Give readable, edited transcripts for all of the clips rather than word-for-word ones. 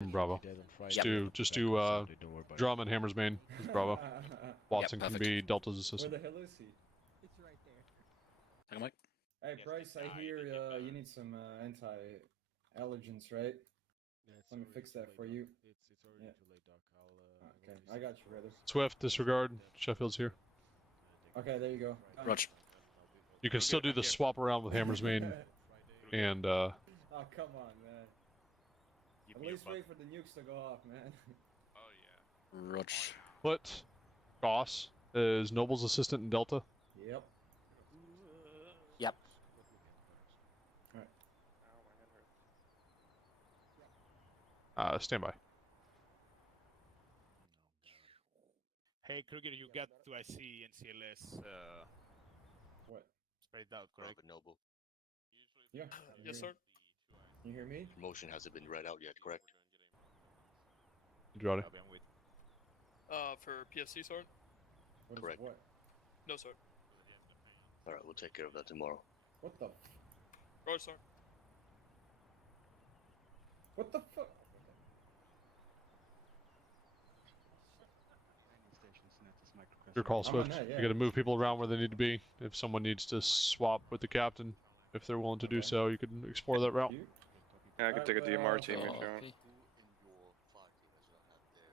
Bravo. Just do Drum and Hammer's main. Bravo. Watson can be Delta's assistant. Where the hell is he? It's right there. Hang on, Mike. Hey, Bryce, I hear you need some anti-allergens, right? Let me fix that for you. It's already too late, Doc. Okay, I got you, brother. Swift, disregard. Sheffield's here. Okay, there you go. Roger. You can still do the swap around with Hammer's main and Oh, come on, man. At least wait for the nukes to go off, man. Oh, yeah. Roger. Put Goss as Noble's assistant in Delta. Yep. Yep. Alright. Stand by. Hey, Kruger, you got to IC and CLS What? spread out, correct? Noble. Yeah. Yes, sir. You hear me? Promotion hasn't been read out yet, correct? Andrade. I'm with. For PFC, sir? What is Correct. what? No, sir. Alright, we'll take care of that tomorrow. What the? Roger, sir. What the fuck? Your call, Swift. that, yeah. You gotta move people around where they need to be. If someone needs to swap with the captain, if they're willing to do so, you can explore that route. Yeah, I can take a DMR team if you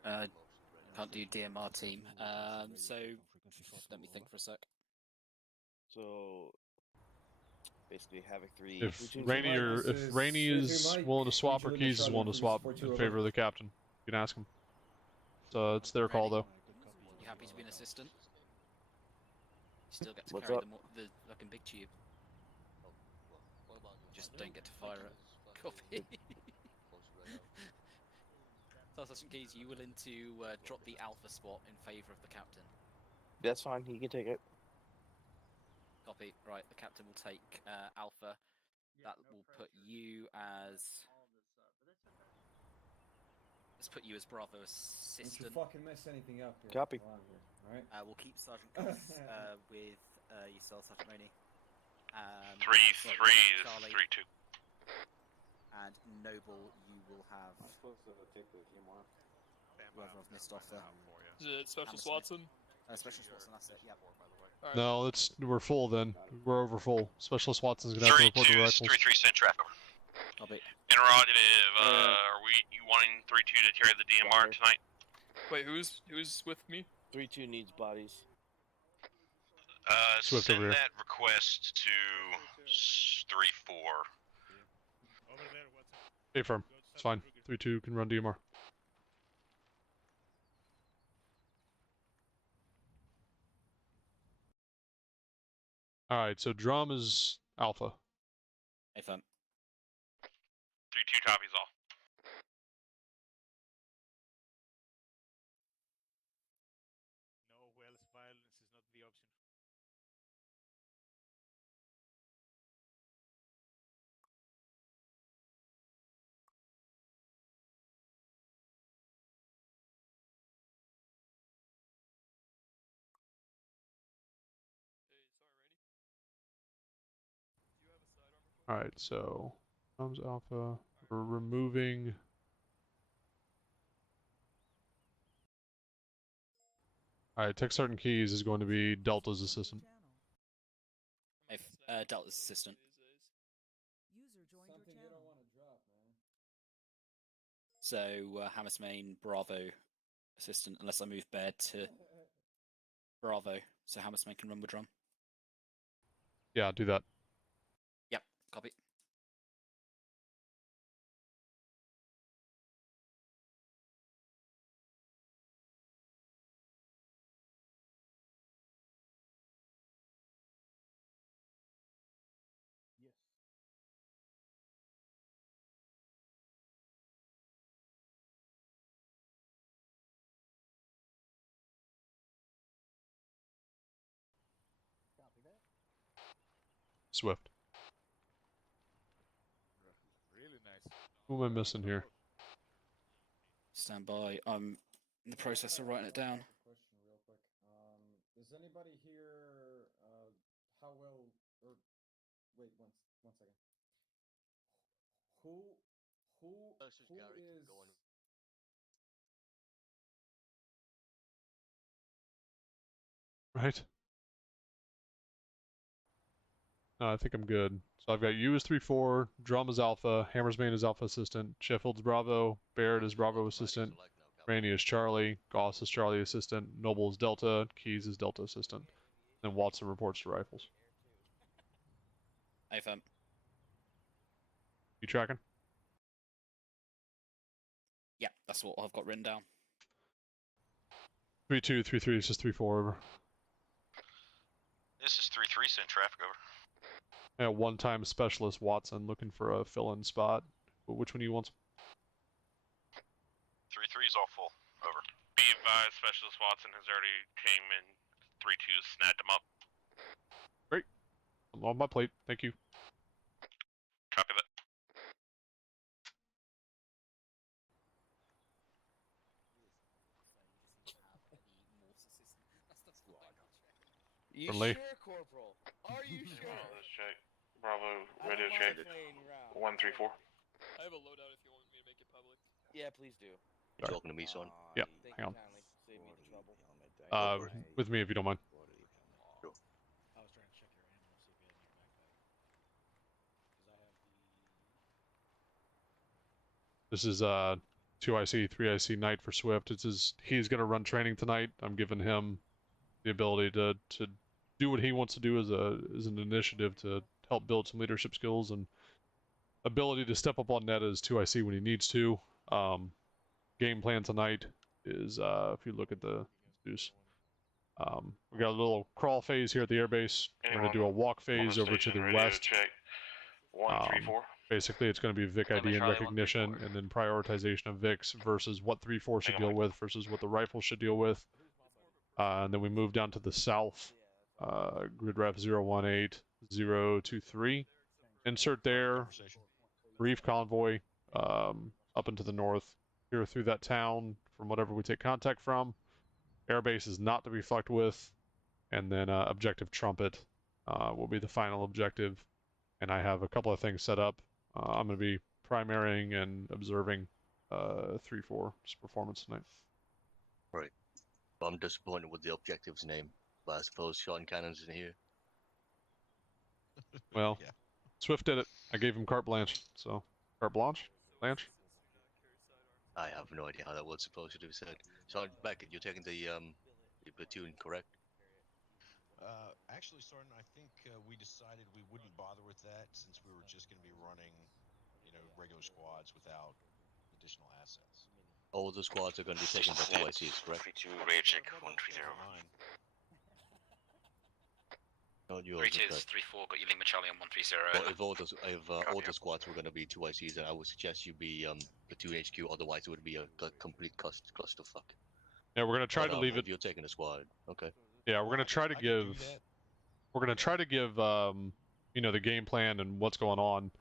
want. Can't do DMR team. So let me think for a sec. So basically, Havoc 3. If Rainey is willing to swap or Keys is willing to swap in favor of the captain, you can ask him. So it's their call, though. You happy to be an assistant? You still get to What's carry up? the fucking big tube. Just don't get to fire it. Copy. So, Assistant Keys, you willing to drop the alpha spot in favour of the captain? That's fine. He can take it. Copy. Right, the captain will take alpha. That will put you as. Let's put you as Bravo Don't you assistant. fucking mess anything up here. Copy. Alright. We'll keep Sergeant Goss with yourself, Sergeant Money. 3-3 is Charlie 3-2. And Noble, you will have. Whoever I've missed off there. Is it Special Hammerson. Watson? Specialist Watson, that's it. Yep. Alright. No, we're full then. We're over full. Specialist Watson's gonna have to report the 3-2 is rifles. 3-3 send traffic. Copy. Interrogative, are you wanting 3-2 to carry the DMR tonight? Wait, who's with me? 3-2 needs bodies. Swift Send over here. that request to 3-4. Over there, what's up? Stay firm. It's fine. 3-2 can run DMR. Alright, so Drum is Alpha. Hey, fam. 3-2 copies all. No, Wells, violence is not the option. Alright, so Drum's Alpha. We're removing. Alright, Tech Sergeant Keys is going to be Delta's assistant. Hey, Delta's assistant. Something you don't want to drop, man. So Hammer's main Bravo assistant, unless I move Baird to Bravo, so Hammer's main can run with Drum. Yeah, do that. Yep, copy. Yes. Copy that. Swift. Really nice. Who am I missing here? Stand by. I'm in the process of writing it down. Question real quick. Does anybody here how well or wait one second. Who Gary, is go on. Right? No, I think I'm good. So I've got you as 3-4, Drum as Alpha, Hammersbane as Alpha Assistant, Sheffield's Bravo, Barrett as Bravo Assistant, Rainey as Charlie, Goss as Charlie Assistant, Noble as Delta, Keys as Delta Assistant. Then Watson reports to Rifles. Affirm. You tracking? Yeah, that's what I've got written down. 3-2, 3-3 is just 3-4 over. This is 3-3, send traffic over. Yeah, one-time specialist Watson looking for a fill-in spot. Which one do you want? 3-3 is all full. Over. Be advised, Specialist Watson has already came and 3-2 snagged him up. Great. I'm on my plate. Thank you. Copy that. You Friendly. sure, Corporal? Are you sure? Let's check. Bravo, radio check. 134. I have a loadout if you want me to make it public. Yeah, please do. You talking to me, son? Yeah, Thank hang you on. kindly. Save me the trouble. With me if you don't mind. Sure. I was trying to check your animal, see if you had in your backpack. Because I have the... This is 2IC, 3IC Knight for Swift. He's going to run training tonight. I'm giving him the ability to do what he wants to do as an initiative to help build some leadership skills and ability to step up on net as 2IC when he needs to. Game plan tonight is if you look at the news, we got a little crawl phase here at the airbase. We're going to do a walk phase over to the west. Check. 134. Basically, it's going to be Vic ID and recognition, and then prioritization of Vics versus what 3-4 should deal with versus what the rifle should deal with. And then we move down to the south, grid ref 018023. Insert there, brief convoy up into the north, here through that town from whatever we take contact from. Airbase is not to be fucked with, and then objective trumpet will be the final objective. And I have a couple of things set up. I'm going to be primarying and observing 3-4's performance tonight. Right. I'm disappointed with the objective's name, but I suppose Sean Cannon's in here. Well, yeah. Swift did it. I gave him carte blanche. So, carte blanche? Blanche? I have no idea how that was supposed to be said. Sean Beckett, you're taking the platoon, correct? Actually, Sergeant, I think we decided we wouldn't bother with that since we were just going to be running, regular squads without additional assets. All the squads are going to be taken by 2ICs, correct? 3-2, radio check 130. Not yours, 3-2 is 3-4, got you Lima Charlie on 130. But if all the squads were going to be 2ICs, then I would suggest you be platoon HQ, otherwise it would be a complete clusterfuck. Yeah, we're going to try to leave it. You're taking a squad, okay. Yeah, we're going to try to give... We're going to try to give, the game plan and what's going on,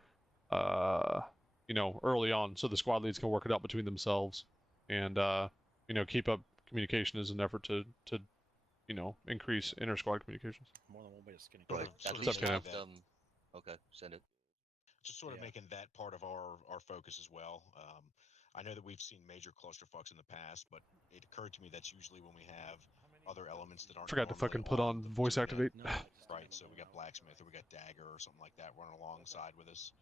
early on, so the squad leads can work it out between themselves, and keep up communication as an effort to increase inter-squad communications. More than one way to skin it. Right. At least okay, send it. Just sort of making that part of our focus as well. I know that we've seen major clusterfucks in the past, but it occurred to me that's usually when we have other elements that aren't. Forgot to fucking put on voice activate. Right, so we got Blacksmith or we got Dagger or something like that running alongside with us.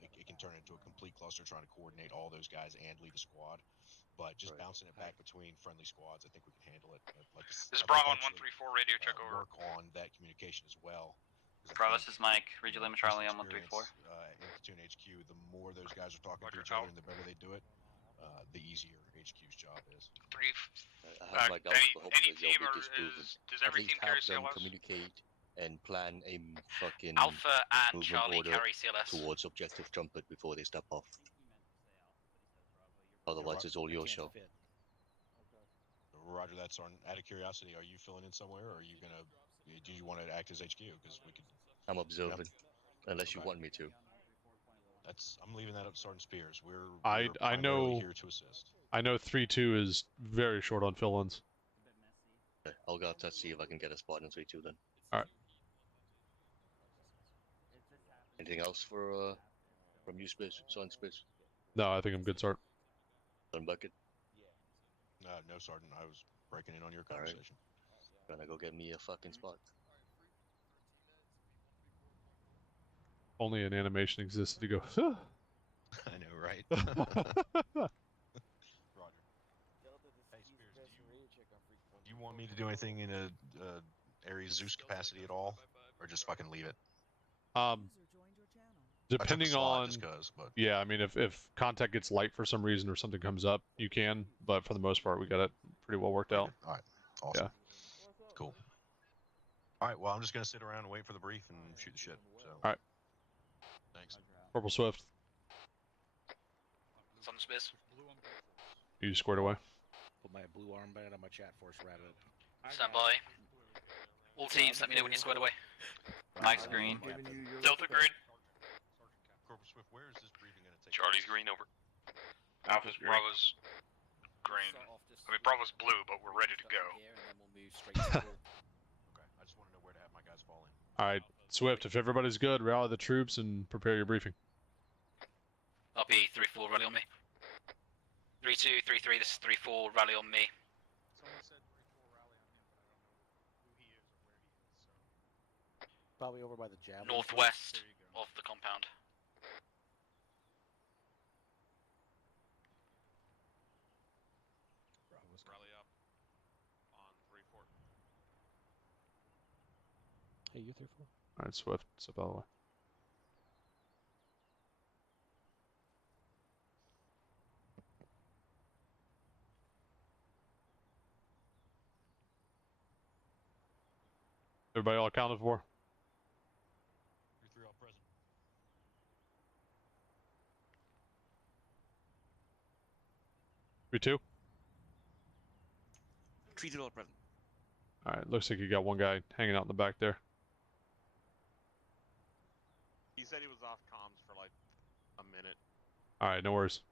It can turn into a complete cluster trying to coordinate all those guys and lead a squad. But just bouncing it back between friendly squads, I think we can handle it. This is Bravo on 134, radio check over. Work on that communication as well. Bravo, this is Mike. Read your Lima Charlie on 134. In Platoon HQ, the more those guys are talking to each other and the better they do it, the easier HQ's job is. Any team, or does every team carry CLS? Communicate and plan a fucking Alpha and Charlie order carry CLS. towards objective trumpet before they step off. Otherwise, it's all your show. Roger that, Sergeant. Out of curiosity, are you filling in somewhere, or are you gonna? Do you want to act as HQ? Because we could. I'm observing, unless you want me to. I'm leaving that up to Sergeant Spears. I know here to assist. I know 3-2 is very short on fill-ins. Okay, I'll go to see if I can get a spot in 3-2 then. All right. Anything else for from you, Space? Sergeant Space? No, I think I'm good, Sergeant. Sergeant Bucket? No, Sergeant. I was breaking in on your conversation. Gonna go get me a fucking spot. Only an animation existed to go. I know, right? Delta, Roger. this Hey, is Spears, best radio check on freak Do you want me to do anything in a Ares Zeus capacity at all, or just fucking leave it? Depending I took a slot on, just cause, but yeah, I mean, if contact gets light for some reason or something comes up, you can. But for the most part, we got it pretty well worked out. all right, awesome, Yeah. cool. All right, well, I'm just gonna sit around and wait for the brief and shoot the shit. So. All right. Thanks. Corporal Swift, It's on the space. you squared away. Put my blue armband on my chat force rabbit. Stand by. All teams, let me know when you're squared away. Mike's green. Delta green. Corporal Swift, where is this briefing gonna take? Charlie's green over. Alpha's green. Bravo's green. I mean, Bravo's blue, but we're ready to go. Here, and then we'll move straight to the Okay, I just want to know where to have my guys fall in. All right, Swift, if everybody's good, rally the troops and prepare your briefing. RP 3-4, rally on me. 3-2, 3-3, this is 3-4, rally on me. Someone said 3-4 rally on him, but I don't know who he is or where he is. So. Probably over by the javelin. Northwest of the compound. Rally up on 3-4. Hey, you 3-4. All right, Swift, step out of the way. Everybody all accounted for? 3-3 all present. 3-2? 3-2 all present. All right, looks like you got one guy hanging out in the back there. He said he was off comms for like a minute. All right, no worries.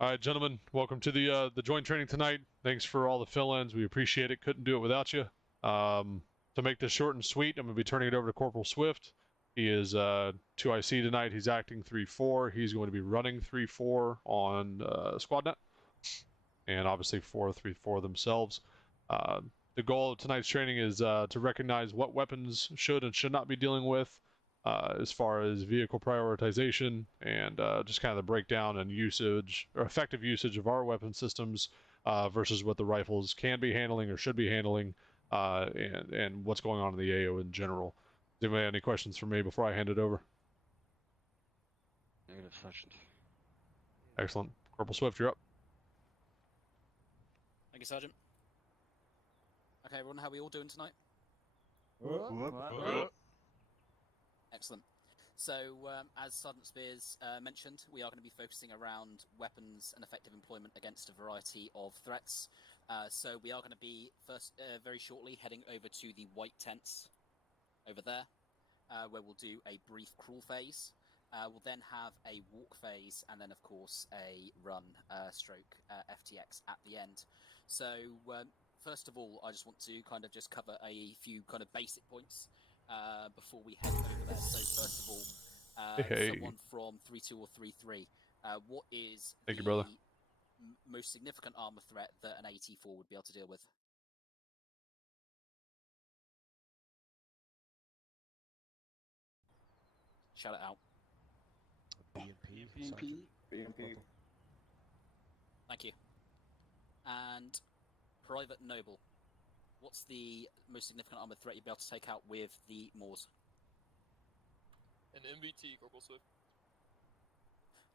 All right, gentlemen, welcome to the joint training tonight. Thanks for all the fill-ins. We appreciate it. Couldn't do it without you. To make this short and sweet, I'm going to be turning it over to Corporal Swift. He is 2IC tonight. He's acting 3-4. He's going to be running 3-4 on SquadNet, and obviously 4-3-4 themselves. The goal of tonight's training is to recognize what weapons should and should not be dealing with, as far as vehicle prioritization and just kind of the breakdown and usage or effective usage of our weapon systems versus what the rifles can be handling or should be handling, and what's going on in the AO in general. Does anybody have any questions for me before I hand it over? Negative, Sergeant. Excellent. Corporal Swift, you're up. Thank you, Sergeant. Okay, everyone, how are we all doing tonight? Excellent. So, as Sergeant Spears mentioned, we are going to be focusing around weapons and effective employment against a variety of threats. So we are going to be very shortly heading over to the white tents over there, where we'll do a brief crawl phase. We'll then have a walk phase, and then, of course, a run stroke FTX at the end. So, first of all, I just want to kind of just cover a few kind of basic points before we head over there. So, first of all, someone from 3-2 or 3-3, what is Thank you, brother. Most significant armor threat that an AT4 would be able to deal with? Shout it out. BMP. Thank you. And Private Noble, what's the most significant armored threat you'd be able to take out with the Moors? An MVT, Corporal Swift.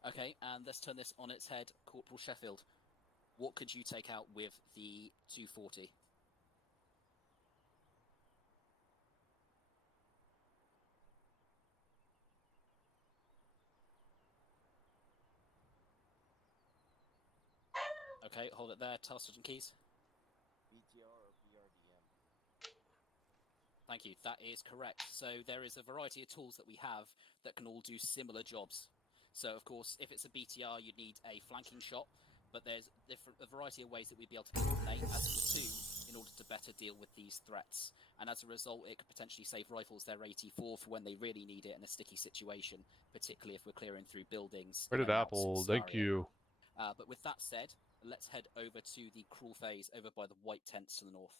Okay, and let's turn this on its head. Corporal Sheffield, what could you take out with the 240? Okay, hold it there. Task Sergeant Keys. BTR or BRDM? Thank you. That is correct. So there is a variety of tools that we have that can all do similar jobs. So, of course, if it's a BTR, you'd need a flanking shot, but there's a variety of ways that we'd be able to coordinate as a platoon in order to better deal with these threats. And as a result, it could potentially save rifles their 84 for when they really need it in a sticky situation, particularly if we're clearing through buildings. Rated Apple, thank you. But with that said, let's head over to the crawl phase over by the white tents to the north.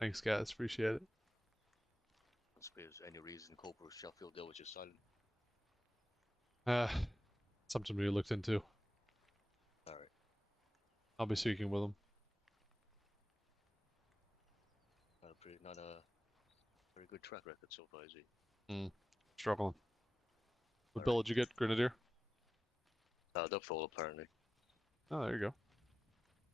Thanks, guys. Appreciate it. If there's any reason Corporal Sheffield there was just silent. Something we looked into. Alright. I'll be speaking with him. Not a very good track record so far, is he? Struggling. What bill did you get, Grenadier? The full, apparently. Oh, there you go.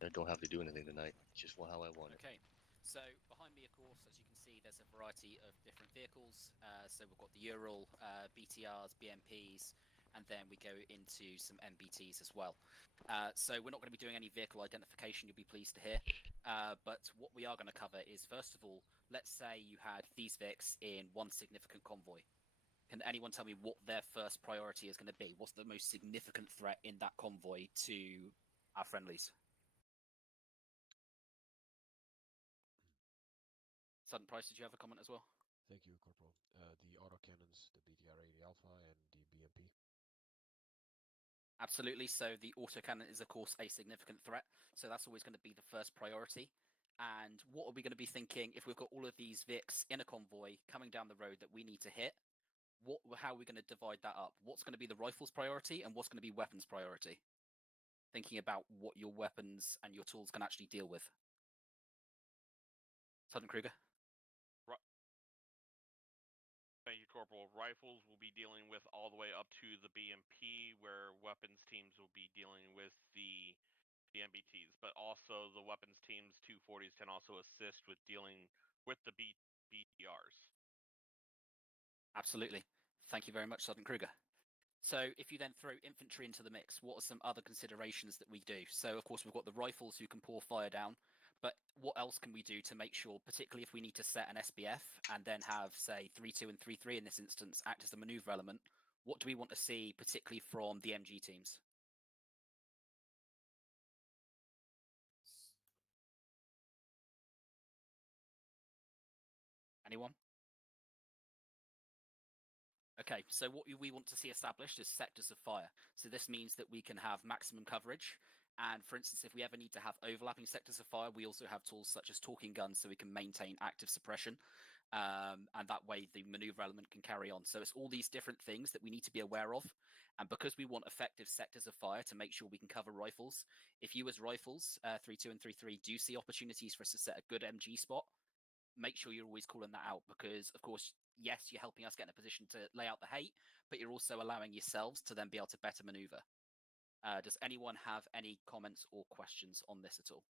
I don't have to do anything tonight. It's just how I want it. Okay, so behind me, of course, as you can see, there's a variety of different vehicles. So we've got the Ural, BTRs, BMPs, and then we go into some MBTs as well. So we're not going to be doing any vehicle identification, you'll be pleased to hear. But what we are going to cover is, first of all, let's say you had these Vics in one significant convoy. Can anyone tell me what their first priority is going to be? What's the most significant threat in that convoy to our friendlies? Sudden Price, did you have a comment as well? Thank you, Corporal. The autocannons, the BTR-80 Alpha, and the BMP. Absolutely. So the autocannon is, of course, a significant threat. So that's always going to be the first priority. And what are we going to be thinking if we've got all of these Vics in a convoy coming down the road that we need to hit? How are we going to divide that up? What's going to be the rifles priority and what's going to be weapons priority? Thinking about what your weapons and your tools can actually deal with. Sergeant Kruger? Thank you, Corporal. Rifles will be dealing with all the way up to the BMP, where weapons teams will be dealing with the MBTs. But also the weapons teams, 240s, can also assist with dealing with the BTRs. Absolutely. Thank you very much, Sergeant Kruger. So if you then throw infantry into the mix, what are some other considerations that we do? So, of course, we've got the rifles who can pour fire down, but what else can we do to make sure, particularly if we need to set an SBF and then have, say, 3-2 and 3-3 in this instance act as the maneuver element, what do we want to see, particularly from the MG teams? Anyone? Okay, so what we want to see established is sectors of fire. So this means that we can have maximum coverage. And for instance, if we ever need to have overlapping sectors of fire, we also have tools such as talking guns so we can maintain active suppression. And that way the maneuver element can carry on. So it's all these different things that we need to be aware of. And because we want effective sectors of fire to make sure we can cover rifles, if you as rifles, 3-2 and 3-3, do see opportunities for us to set a good MG spot, make sure you're always calling that out because, of course, yes, you're helping us get in a position to lay out the hate, but you're also allowing yourselves to then be able to better maneuver. Does anyone have any comments or questions on this at all?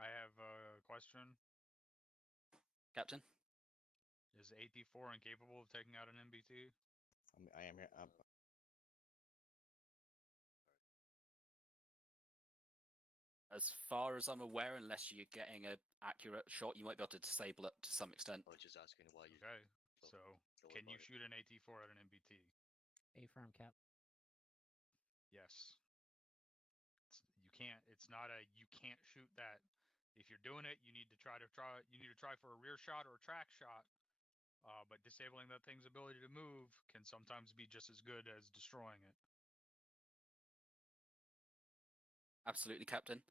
I have a question. Captain? Is AT4 incapable of taking out an MBT? I am here. As far as I'm aware, unless you're getting an accurate shot, you might be able to disable it to some extent. I was just asking why you... Okay, so can you shoot an AT4 at an MBT? Affirm, Cap. Yes. You can't. It's not a. You can't shoot that. If you're doing it, you need to try. You need to try for a rear shot or a track shot. But disabling that thing's ability to move can sometimes be just as good as destroying it. Absolutely, Captain.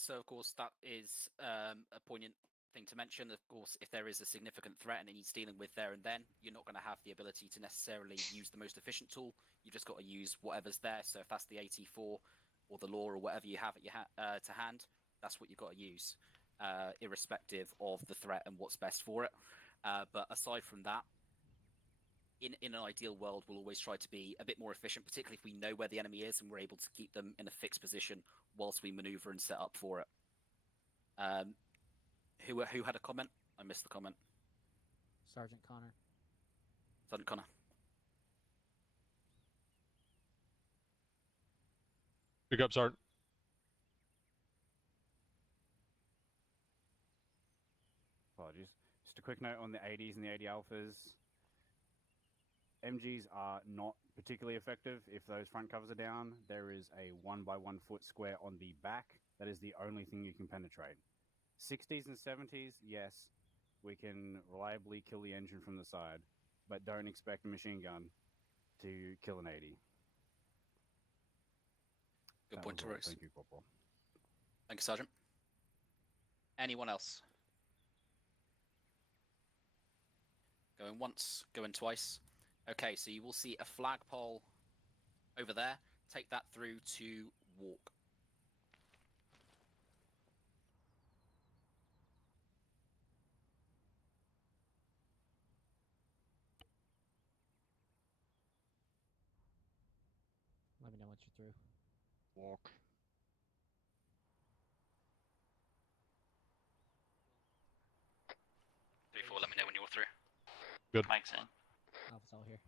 So, of course, that is a poignant thing to mention. Of course, if there is a significant threat and it needs dealing with there and then, you're not going to have the ability to necessarily use the most efficient tool. You've just got to use whatever's there. So if that's the AT4 or the law or whatever you have at your to hand, that's what you've got to use, irrespective of the threat and what's best for it. But aside from that, in an ideal world, we'll always try to be a bit more efficient, particularly if we know where the enemy is and we're able to keep them in a fixed position whilst we maneuver and set up for it. Who had a comment? I missed the comment. Sergeant Connor. Sergeant Connor. Pick up, Sergeant. Apologies. Just a quick note on the 80s and the 80 alphas. MGs are not particularly effective if those front covers are down. There is a 1 by 1 foot square on the back. That is the only thing you can penetrate. 60s and 70s, yes, we can reliably kill the engine from the side, but don't expect a machine gun to kill an 80. Good point to raise. Thank you, Corporal. Thank you, Sergeant. Anyone else? Going once, going twice. Okay, so you will see a flagpole over there. Take that through to walk. Let me know once you're through. Walk. 3-4, let me know when you're through. Good. Mike's in. Alpha's all here.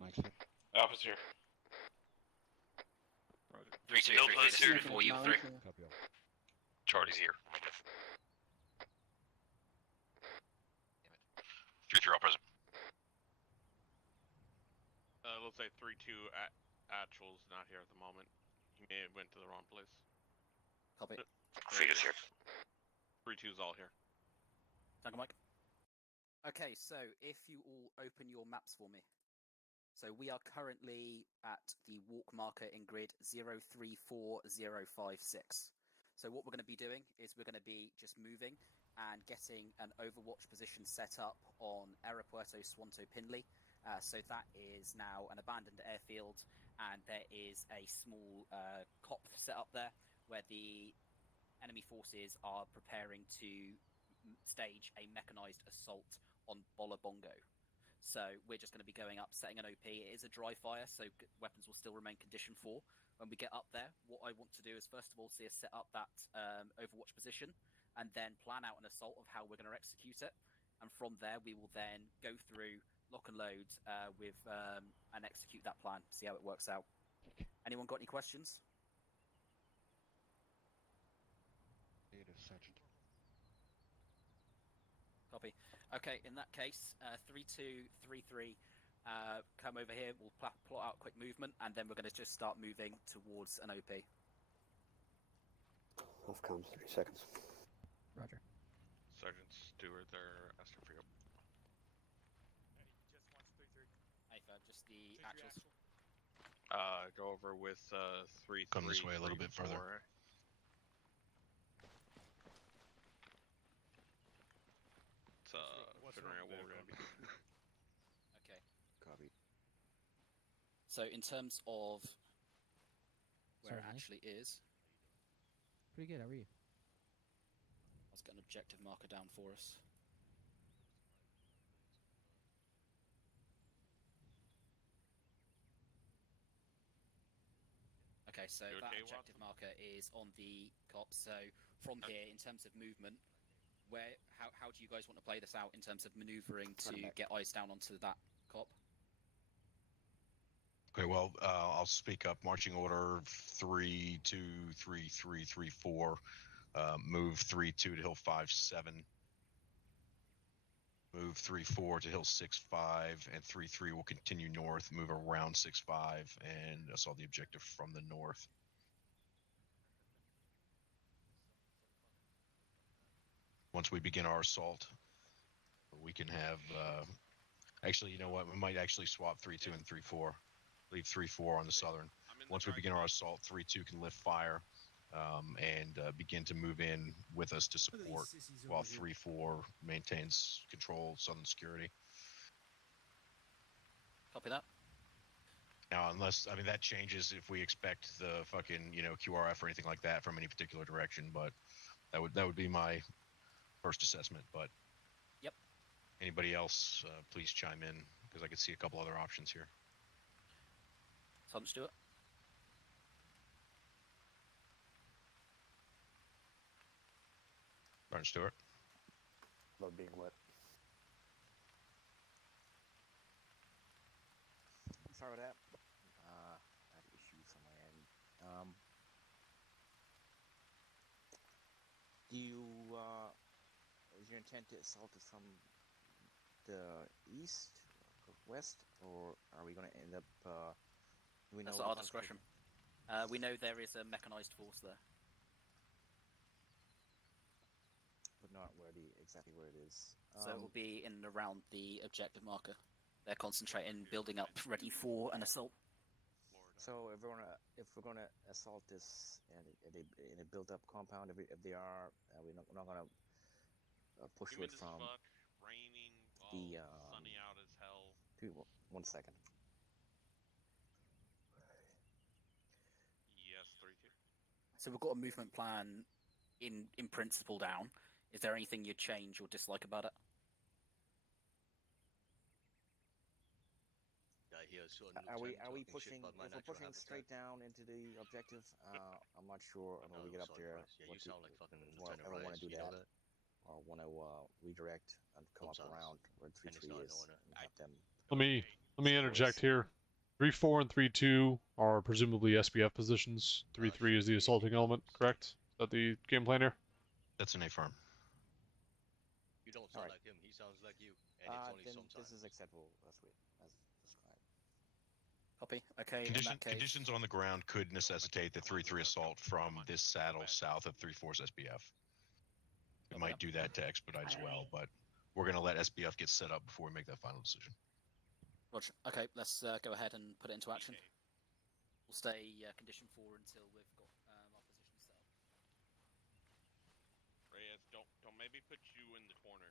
Mike's here. Alpha's here. 3-2, 3-3, this is 3-4, you 3. Copy all. Charlie's here. 3-3 all present. Let's say 3-2 actual's not here at the moment. He may have went to the wrong place. Copy. Frega's here. 3-2's all here. Thank you, Mike. Okay, so if you all open your maps for me. So we are currently at the walk marker in grid 034056. So what we're going to be doing is we're going to be just moving and getting an overwatch position set up on Aeropuerto Swanto Pinley. So that is now an abandoned airfield, and there is a small COP set up there where the enemy forces are preparing to stage a mechanized assault on Bolabongo. So we're just going to be going up, setting an OP. It is a dry fire, so weapons will still remain condition 4. When we get up there, what I want to do is first of all see us set up that overwatch position, and then plan out an assault of how we're going to execute it. And from there, we will then go through, lock and load and execute that plan, see how it works out. Anyone got any questions? Native Sergeant. Copy. Okay, in that case, 3-2, 3-3, come over here. We'll plot out quick movement, and then we're going to just start moving towards an OP. Off comes 3 seconds. Roger. Sergeant Stewart there, asking for you. Aether, just the actuals. Go over with 3-3. Come this way a little bit further. It's figuring out what we're gonna be doing. Okay. Copy. So in terms of where it Certainly. actually is, Pretty good, how are you? let's get an objective marker down for us. Okay, so You that okay, objective marker is on the COP. So from here, in terms of movement, how do you guys want to play this out in terms of maneuvering to get eyes down onto that COP? Okay, well, I'll speak up. Marching order 3-2, 3-3, 3-4. Move 3-2 to hill 5-7. Move 3-4 to hill 6-5, and 3-3 will continue north, move around 6-5, and assault the objective from the north. Once we begin our assault, we can have... actually, you know what? We might actually swap 3-2 and 3-4. Leave 3-4 on the southern. Once we begin our assault, 3-2 can lift fire and begin to move in with us to support, while 3-4 maintains control southern security. Copy that. Now, unless, I mean, that changes if we expect the fucking, you know, QRF or anything like that from any particular direction, but that would be my first assessment. But yep. Anybody else, please chime in, because I could see a couple other options here. Sergeant Stewart. Sergeant Stewart. Love being wet. Sorry about that. I had issues on my end. Do you, is your intent to assault it from the east, west, or are we going to end up, do we know? That's at our discretion. We know there is a mechanized force there. But not where exactly where it is. So it will be in and around the objective marker. They're concentrating, building up, ready for an assault. So if we're gonna assault this in a built-up compound, if they are, we're not gonna push Humid it as from fuck, raining, the sunny out as hell. 1 second. Yes, 3-2. So we've got a movement plan in principle down. Is there anything you'd change or dislike about it? I hear certain Are we lieutenant talking shit pushing? about my If we're natural pushing habitat. straight down into the objective, I'm not sure when we get up there. Yeah, you sound like fucking I Lieutenant don't want Rice, to do you know that, or want to redirect and come up Sometimes. around where And it's 3-3 not is knowing it. and have them. Let me interject here. 3-4 and 3-2 are presumably SBF positions. 3-3 is the assaulting element, correct? Is that the game plan here? That's an affirm. You don't sound like him. He sounds like you, and it's only Then sometimes. this is acceptable as described. Copy. Okay. In that case, Conditions on the ground could necessitate the 3-3 assault from this saddle south of 3-4's SBF. It might do that to expedite as well, but we're going to let SBF get set up before we make that final decision. Roger. Okay, let's go ahead and put it into action. We'll stay condition 4 until we've got our position set up. Reyes, don't maybe put you in the corner.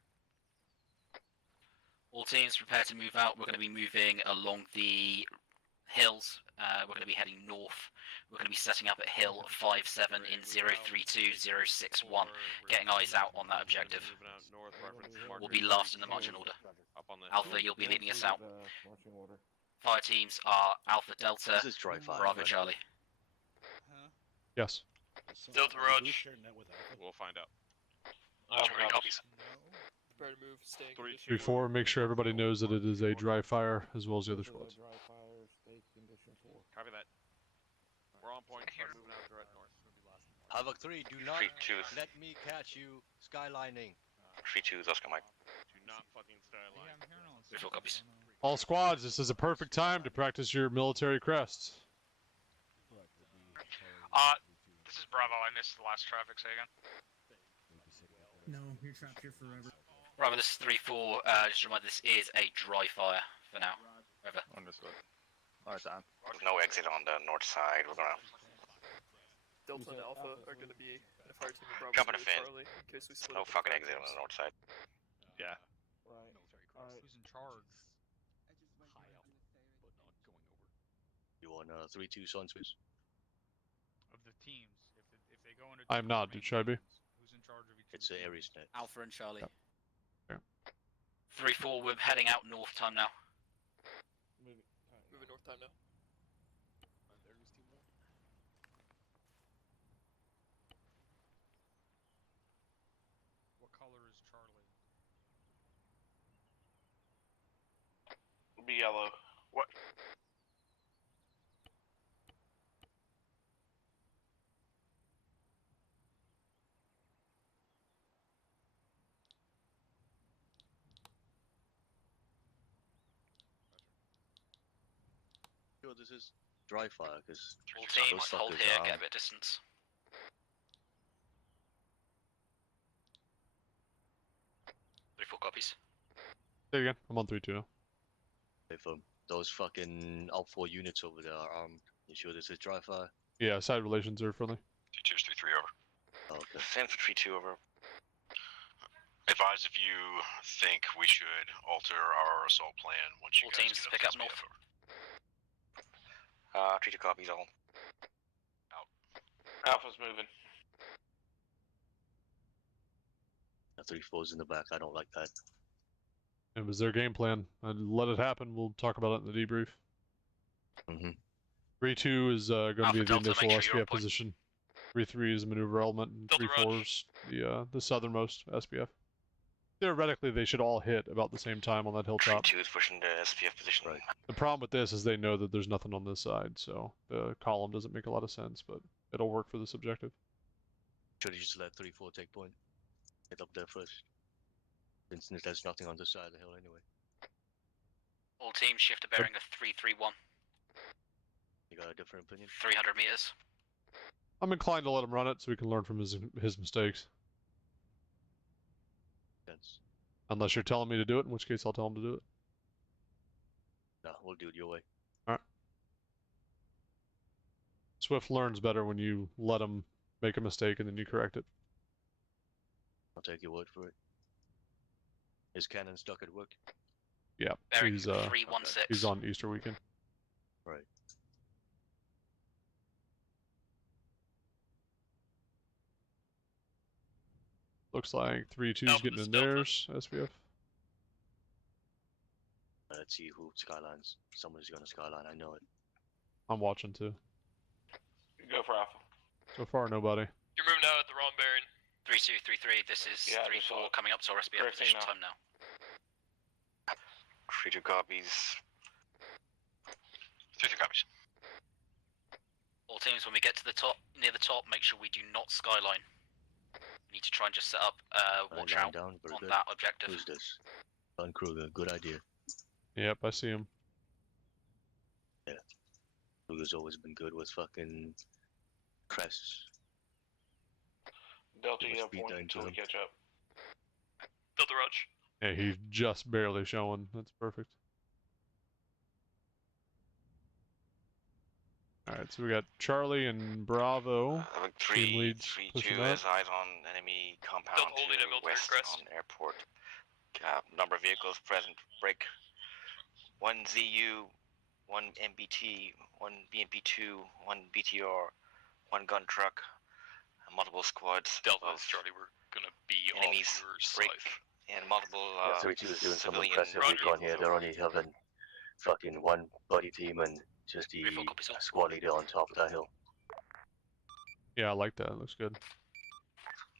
All teams prepare to move out. We're going to be moving along the hills. We're going to be heading north. We're going to be setting up at hill 57 in 032061. Getting eyes out on that objective. We'll be last in the marching order. Alpha, you'll be leading us out. Fire teams are Alpha Delta, This is dry fire, Bravo right? Charlie. Yes. Delta Rog. We'll find out. Great copies. Prepare to move. Stay in condition. 3-4, make sure everybody knows that it is a dry fire as well as the other squads. Copy that. We're on point. Start moving out direct north. Havoc 3, do not let me catch you skylining. 3-2, Oscar Mike. Do not fucking skyline. Visual copies. All squads, this is a perfect time to practice your military crests. This is Bravo. I missed the last traffic. Say again. No, you're trapped here forever. Bravo, this is 3-4. Just a reminder, this is a dry fire for now. Over. Understood. Understand. No exit on the north side. We're gonna Delta and Alpha are going to be in a fire team with Bravo jump in the fin. Charlie in case we split No up the fucking fire exit on teams. the north side. Yeah. Who's in charge? You want 3-2 Suns, please? Of the teams, if they go into. I'm not, should I be? Who's in charge of each? It's Aries net. Alpha and Charlie. Yeah. 3-4, we're heading out north time now. Moving north time now. What color is Charlie? Be yellow. What? Sure, this is dry fire, because All teams, hold here, get a bit of distance. Full copies. Say again, I'm on 3-2 now. If those fucking Alpha 4 units over there are armed, you sure this is dry fire? Yeah, side relations are friendly. 2-2's 3-3 over. Oh, okay. Same for 3-2 over. Advise if you think we should alter our assault plan once you All guys teams get pick up SBF north. over. 3-2 copies all. Out. Alpha's moving. 3-4's in the back, I don't like that. It was their game plan. I'd let it happen. We'll talk about it in the debrief. 3-2 is going to be the Delta, initial make sure you're on SPF point. position. 3-3 is a maneuver element, and Delta 3-4's the southernmost SPF. Theoretically, they should all hit about the same time on that hilltop. 3-2 is pushing the SPF position. Right. The problem with this is they know that there's nothing on this side, so the column doesn't make a lot of sense, but it'll work for this objective. Should you just let 3-4 take point? Get up there first. Since there's nothing on this side of the hill anyway. All teams shift a bearing of 331. You got a different opinion? 300 meters. I'm inclined to let him run it so we can learn from his mistakes. Sense. Unless you're telling me to do it, in which case I'll tell him to do it. No, we'll do it your way. Alright. Swift learns better when you let him make a mistake and then you correct it. I'll take your word for it. Is Cannon stuck at work? Yeah, Bearing he's 316. he's on Easter weekend. Right. Looks like 3-2's getting in theirs, SPF. Let's see who Skylines. Somebody's gonna Skyline, I know it. I'm watching too. Go for Alpha. So far, nobody. You're moving out at the wrong bearing. 3233, this is Yeah, 3-4 coming up to our SBF Correct position now. time now. 3-2 copies. 3-2 copies. All teams, when we get to the top, near the top, make sure we do not skyline. We need to try and just set up, watch out down, on good. that objective. Who's this? Don Kruger, good idea. Yep, I see him. Yeah. Kruger's always been good with fucking crests. Delta, Give you us have speed point down until to we him. catch up. Delta Roach. Yeah, he's just barely showing. That's perfect. Alright, so we got Charlie and Bravo. Havoc Team 3, leads 3-2 pushing up. has eyes on enemy compound Delta holding to at military west crest. on airport. Number of vehicles present, break. 1 ZU, 1 MBT, 1 BMP2, 1 BTR, 1 gun truck, multiple squads. Delta, of Charlie, we're gonna be enemies, off your break, side. and multiple Yeah, 3-2 is doing some civilian impressive recon here. They're only having fucking one buddy team and just the squad leader on top of that hill. Yeah, I like that. It looks good.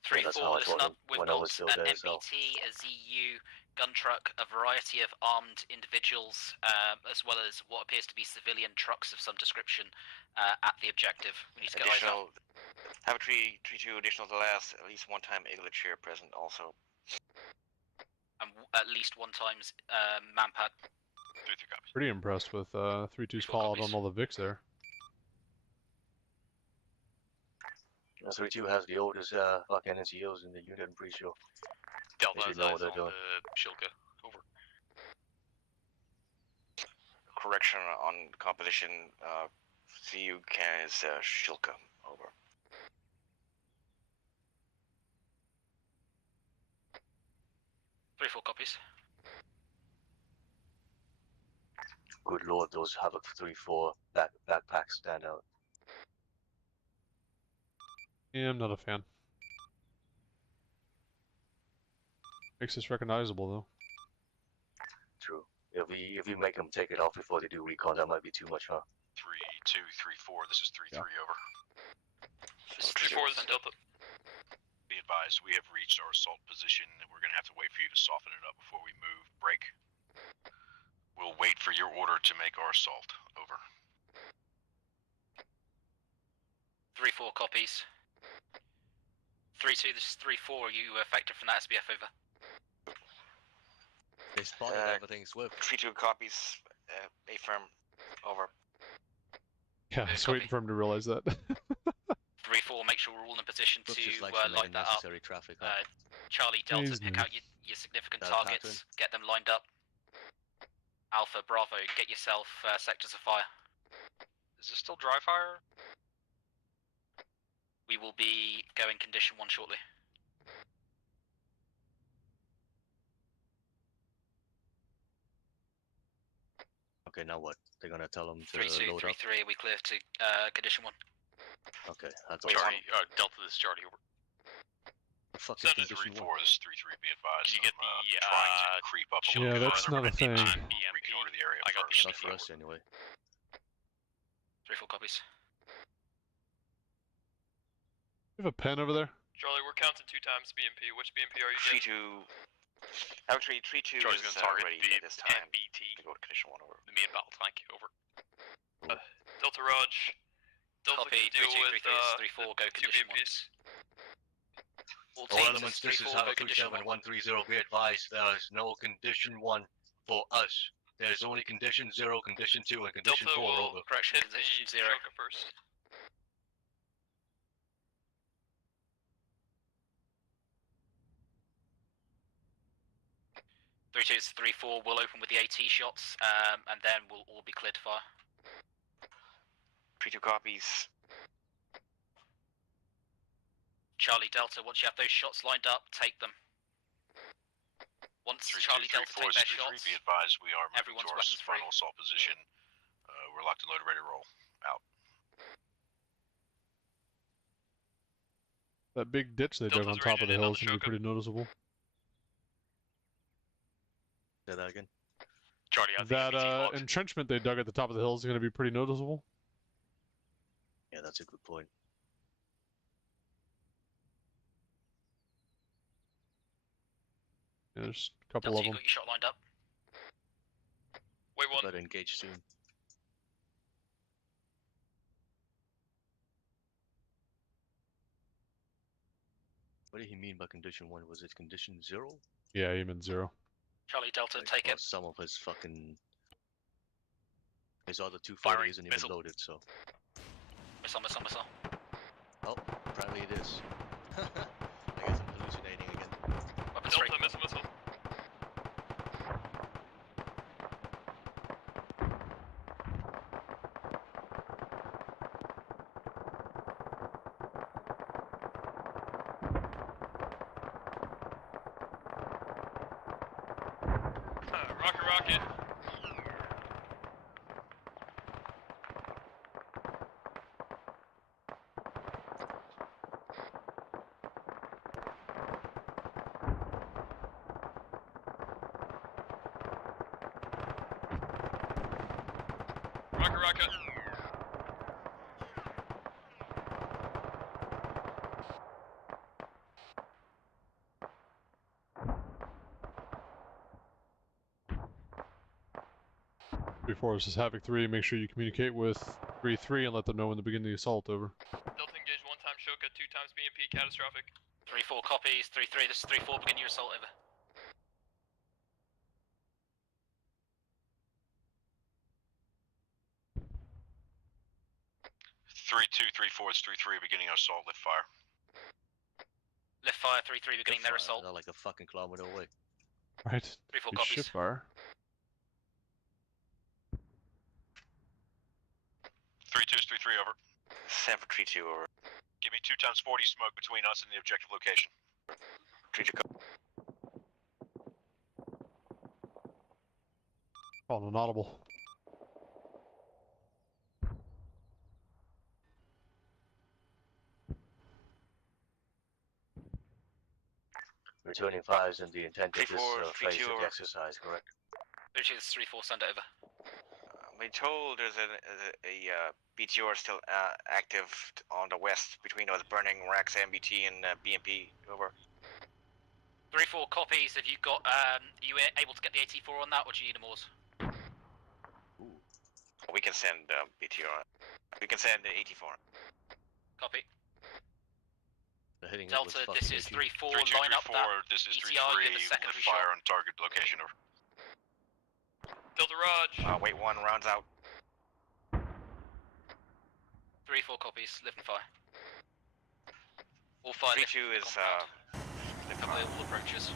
3-4, that's how I listen thought up. We've when I got was still an there as well. MBT, a ZU, gun truck, a variety of armed individuals, as well as what appears to be civilian trucks of some description at the objective. We need to get eyes Additional, out. have a 3-2 additional to last, at least one time Iglet chair present also. And at least one times manpad. 3-2 copies. Pretty impressed with 3-2's call out on all the Vics there. 3-2 has the oldest fucking NCOs in the unit, I'm pretty sure. Delta They has know what eyes they're on doing. the Shilka. Over. Correction on composition, CU can is Shilka. Over. 3-4 copies. Good lord, those Havoc 3-4 backpacks stand out. Yeah, I'm not a fan. Makes us recognizable though. True. If we make them take it off before they do recon, that might be too much, huh? 3-2, 3-4. This is 3-3 over. This is 3-4 is Delta. Be advised, we have reached our assault position, and we're gonna have to wait for you to soften it up before we move. Break. We'll wait for your order to make our assault. Over. 3-4 copies. 3-2, this is 3-4. Are you effective from that SBF? Over. They spotted everything swift. 3-2 copies, A firm. Over. Yeah, I was waiting for him to realize that. 3-4, make sure we're all in position Looks to just like light that up. traffic, huh? Charlie, Delta, He's pick new. out your significant That targets, pattern. get them lined up. Alpha, Bravo, get yourself sectors of fire. Is this still dry fire? We will be going condition 1 shortly. Okay, now what? They're gonna tell them to 3-2, load up? 3-3, are we clear to condition 1? Okay, that's Wait, all. Charlie, Delta, this is Charlie. Over. The fuck is Send it condition 3-4. one? This is 3-3. Be advised. Can you get I'm, the, trying to creep up a Shilka little Yeah, bit. that's We're not a gonna need thing. to recon the area I got the first. Not for us, anyway. 3-4 copies. You have a pen over there? Charlie, we're counting 2 times BMP. Which BMP are you getting? 3-2. Actually, 3-2 Charlie's is gonna target ready the at this time. MBT. To go to condition 1 over. The main battle tank. Over. Delta Raj. Delta Copy, can deal 3-2, with 3-3, 3-4, go 2 condition 1. BMPs. All All teams, elements, this is 3-4, Havoc go condition 1. 37130. Be advised, there is no condition 1 for us. There's only condition 0, condition 2, and condition Delta 4 will over. Correction, hit the condition 0. Shilka first. Three two, 3-4, we'll open with the AT shots, and then we'll all be cleared to fire. 3-2 copies. Charlie Delta, once you have those shots lined up, take them. Once Charlie Delta take their shots, be advised we are moving everyone's to our weapons free. final assault position. We're locked and loaded, ready to roll. Out. That big ditch they dug on top of the hill is going to be pretty noticeable. Say that again. Charlie, I think That entrenchment they dug at the top of the hill is going to be pretty noticeable. Yeah, that's a good point. Yeah, there's a couple Delta, of you them. got your shot lined up. Wait, one. Better engage soon. What did he mean by condition 1? Was it condition 0? Yeah, he meant 0. Charlie Delta, Like, take well, it. some of his fucking... His other 240 isn't even loaded, so... Missile, missile, missile. Oh, apparently it is. I guess I'm hallucinating again. Weapons Delta, free. missile, missile. Rocket. Rocket. Before this is Havoc 3, make sure you communicate with 3-3 and let them know when to begin the assault, over. Delta engage 1-time Shoka, 2 times BMP, catastrophic. 3-4 copies, 3-3, this is 3-4, begin your assault, over. 3-2-3-4, it's 3-3, beginning our assault, lift fire. Lift fire, 3-3, beginning their assault. They're like a fucking kilometer away. Right. 3-4 Good copies. ship fire. 3-2 is 3-3, over. 7-3-2, over. Give me 2 times 40 smoke between us and the objective location. 3-2, Oh, an audible. Returning fires and the intent of this 3-4, phase 3-2, of the over. exercise, correct? 3-2, this is 3-4, send it over. We told there's a BTR still active on the west between those burning racks, MBT and BMP, over. 3-4 copies, have you got, are you able to get the AT4 on that, or do you need a Morse? We can send BTR. We can send the 84. Copy. They're hitting it Delta, with this fucking is 3-4, AG. line up that this is ETR, 3-3, give a secondary lift fire shot. on target location, over. Delta Raj. Wait, 1 rounds out. 3-4 copies, lift and fire. All fire, 3-2 is lift fire. All approaches.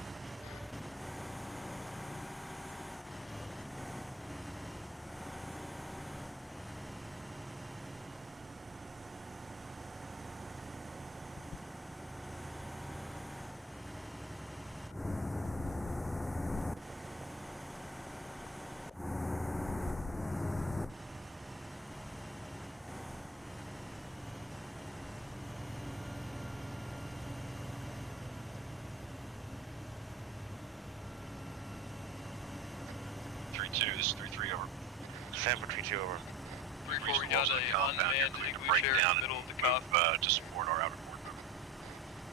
This is 3-3, over. 7-3-2, over. 3-4, we got a unmanned igloo chair in the middle of the cup. To support our outer board move.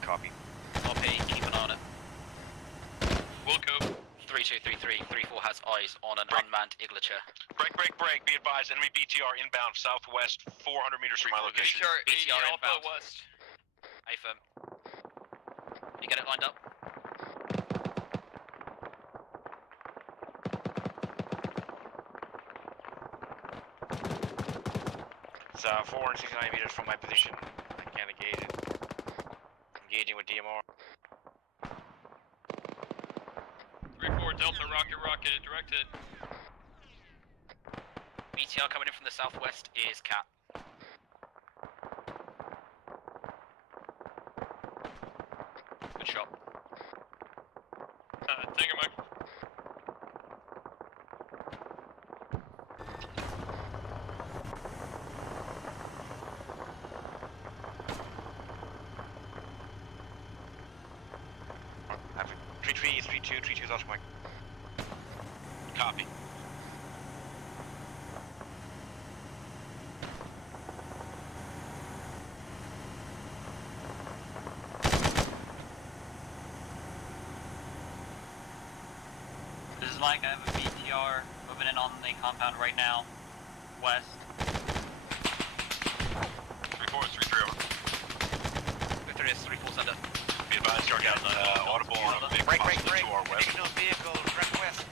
Copy. Copy, keep an eye on it. Wilco. 3-2, 3-3, 3-4 has eyes on an unmanned igloo chair. Break. Be advised, enemy BTR inbound southwest, 400 meters from my location. BTR Alpha inbound. West. A firm. You get it lined up? It's 469 meters from my position. I can't engage it. Engaging with DMR. 3-4, Delta, rocket, direct hit. BTR coming in from the southwest is Cat. 3-3, 3-2, 3-2 is out, Mike. Copy. This is Mike, I have a BTR moving in on the compound right now, west. 3-4 is 3-3 over. 3-3 is 3-4's under. Be advised, you're getting audible on a big Break, possibly to our west. Additional vehicle, direct west.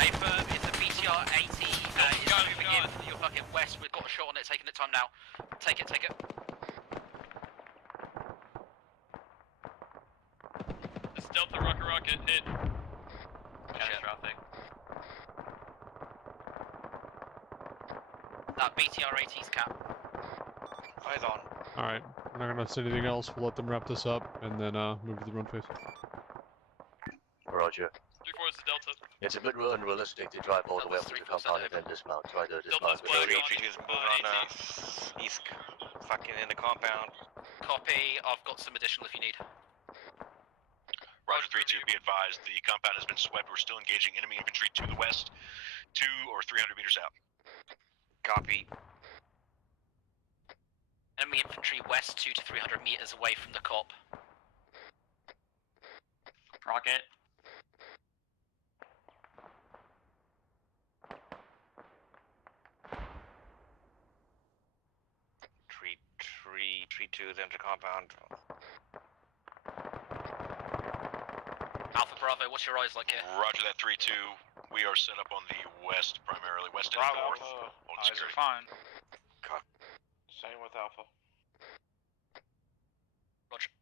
A-firm is a BTR 80. It's moving in from your fucking west. We've got a shot on it, taking it time now. Take it, take it. This Delta Rocket hit. Catastrophic. That BTR 80's cap. Eyes on. Alright, we're not gonna say anything else. We'll let them wrap this up and then move to the run phase. Roger. 3-4 is the Delta. It's a bit unrealistic to drive all the way up to the compound and then dismount. Try to dismount. Delta's black. 3-2 is moving on east. Fucking in the compound. Copy. I've got some additional if you need. Roger 3-2, be advised, the compound has been swept. We're still engaging enemy infantry to the west, 2 or 300 meters out. Copy. Enemy infantry west 2 to 300 meters away from the cop. Rocket. Three two is enter compound. Alpha Bravo, what's your eyes like here? Roger that 3-2. We are set up on the west primarily, west and Bravo, north. Hold eyes security. are fine. Same with Alpha. Roger.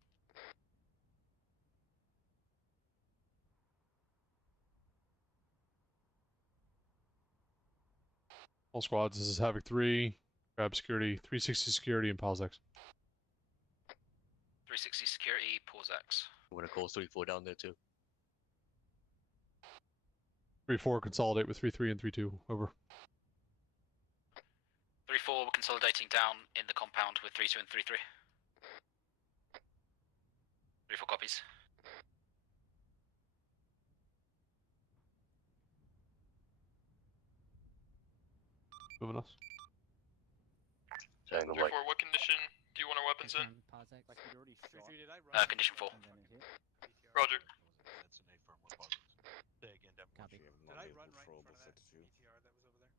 All squads, this is Havoc 3, grab security, 360 security, and pause X. 360 security, pause X. I'm gonna call 3-4 down there too. 3-4, consolidate with 3-3 and 3-2, over. 3-4, we're consolidating down in the compound with 3-2 and 3-3. 3-4 copies. Moving us. Saying 3-4, what condition do you want our weapons in? Condition 4. Roger. That's an affirm with pauses. Say again, Devin. Did I run right in front of that BTR that was over there?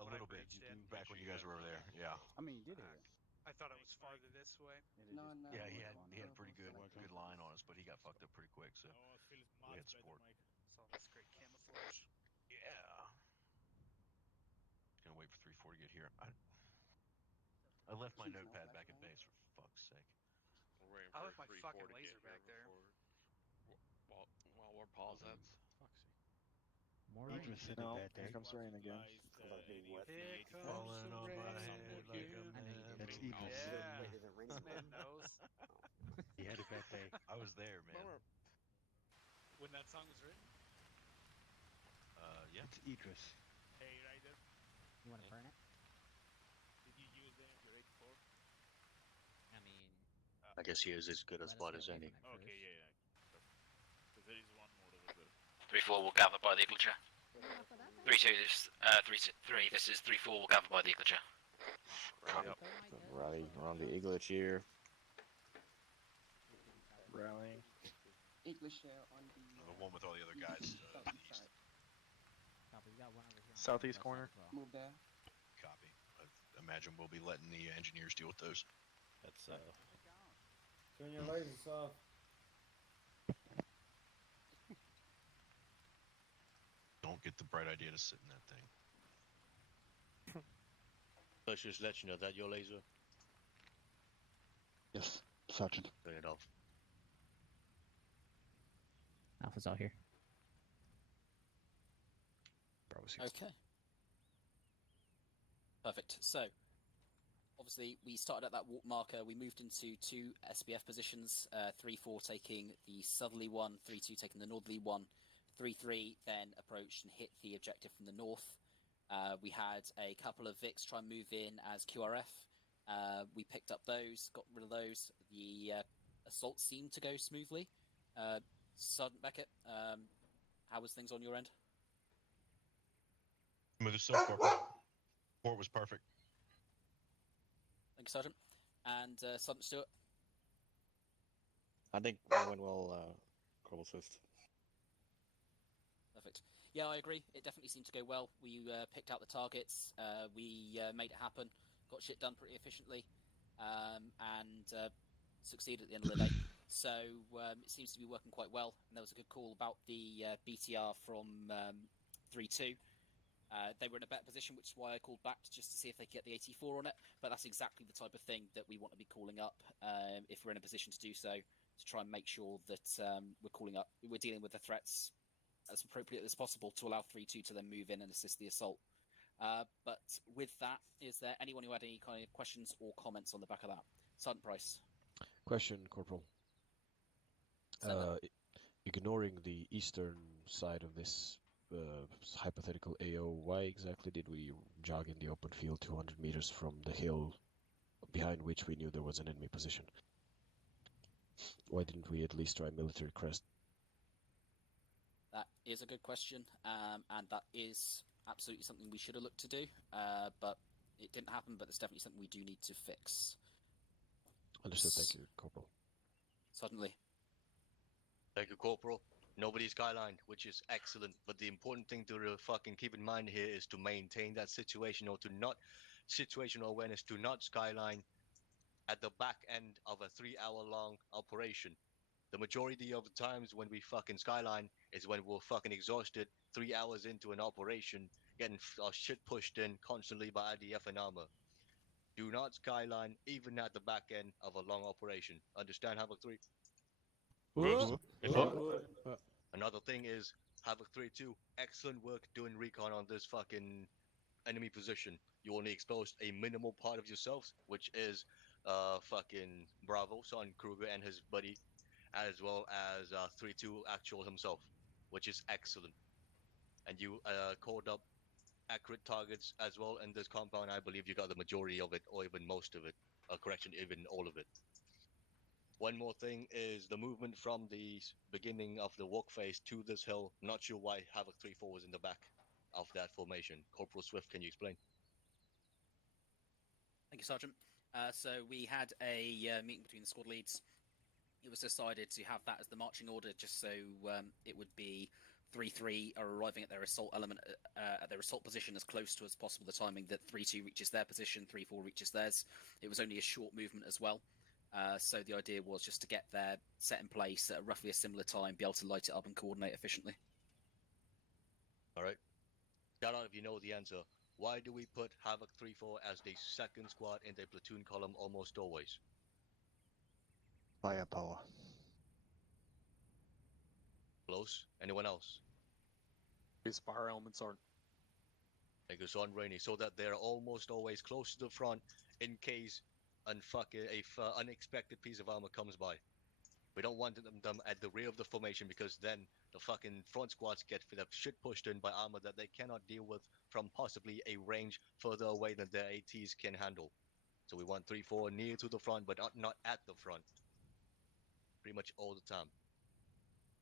A little bit. Back when you guys were over there, yeah. I mean, you did it. I thought it was farther this way. No, Yeah, he had a pretty good line on us, but he got fucked up pretty quick, so we had support. Saw this great camouflage. Yeah. Just gonna wait for 3-4 to get here. I left my notepad back at base, for fuck's sake. I left my fucking laser back there. While we're paused, that's... More rain. No, here comes rain again. Falling on my head like a man. That's evil. Yeah. He had a bad day. I was there, man. When that song was written? Yeah. It's Idris. Hey, Ryder. You want to burn it? Did you use any of your 84? I mean... I guess he is as good a spot as any. Okay, yeah. Because there is one more over there. 3-4 will gather by the Eagle Chair. 3-2, this 3-3, this is 3-4 will gather by the Eagle Chair. Rally around the Eagle Chair. Rallying. Eagle Chair on The one with all the other guys east. Southeast corner. Move there. Copy. I imagine we'll be letting the engineers deal with those. That's Turn your lasers off. Don't get the bright idea to sit in that thing. Let's just let you know that your laser. Yes, Sergeant. Turn it off. Alpha's out here. Okay. Perfect. So, obviously, we started at that walk marker. We moved into 2 SBF positions. 3-4 taking the southerly one, 3-2 taking the northerly one. 3-3 then approached and hit the objective from the north. We had a couple of Vics try and move in as QRF. We picked up those, got rid of those. The assault seemed to go smoothly. Sergeant Beckett, how was things on your end? Smooth as silk, Corporal. Port was perfect. Thank you, Sergeant. And Sergeant Stewart? I think that went well, Corporal Swift. Perfect. Yeah, I agree. It definitely seemed to go well. We picked out the targets. We made it happen. Got shit done pretty efficiently. And succeeded at the end of the day. So it seems to be working quite well. And there was a good call about the BTR from 3-2. They were in a better position, which is why I called back just to see if they could get the 84 on it. But that's exactly the type of thing that we want to be calling up if we're in a position to do so, to try and make sure that we're dealing with the threats as appropriately as possible to allow 3-2 to then move in and assist the assault. But with that, is there anyone who had any kind of questions or comments on the back of that? Sergeant Price. Question, Corporal. Ignoring the eastern side of this hypothetical AO, why exactly did we jog in the open field 200 meters from the hill behind which we knew there was an enemy position? Why didn't we at least try military crest? That is a good question, and that is absolutely something we should have looked to do, but it didn't happen, but it's definitely something we do need to fix. Understood, thank you, Corporal. Suddenly. Thank you, Corporal. Nobody skylined, which is excellent, but the important thing to fucking keep in mind here is to maintain that situational awareness, to not skyline at the back end of a 3-hour-long operation. The majority of the times when we fucking skyline is when we're fucking exhausted, 3 hours into an operation, getting our shit pushed in constantly by IDF and Arma. Do not skyline even at the back end of a long operation. Understand, Havoc 3? Another thing is, Havoc 3-2, excellent work doing recon on this fucking enemy position. You only exposed a minimal part of yourselves, which is fucking Bravo, Son Kruger and his buddy, as well as 3-2 actual himself, which is excellent. And you called up accurate targets as well in this compound. I believe you got the majority of it, or even most of it. Correction, even all of it. One more thing is the movement from the beginning of the walk phase to this hill. Not sure why Havoc 3-4 was in the back of that formation. Corporal Swift, can you explain? Thank you, Sergeant. So we had a meeting between the squad leads. It was decided to have that as the marching order, just so it would be 3-3 are arriving at their assault element, at their assault position as close to as possible the timing that 3-2 reaches their position, 3-4 reaches theirs. It was only a short movement as well. So the idea was just to get there, set in place at roughly a similar time, be able to light it up and coordinate efficiently. Alright. Shout out if you know the answer. Why do we put Havoc 3-4 as the second squad in the platoon column almost always? Firepower. Close. Anyone else? His fire elements aren't. Thank you, Son Rainey. So that they're almost always close to the front in case unexpected piece of armor comes by. We don't want them at the rear of the formation, because then the fucking front squads get the shit pushed in by armor that they cannot deal with from possibly a range further away than their ATs can handle. So we want 3-4 near to the front, but not at the front. Pretty much all the time.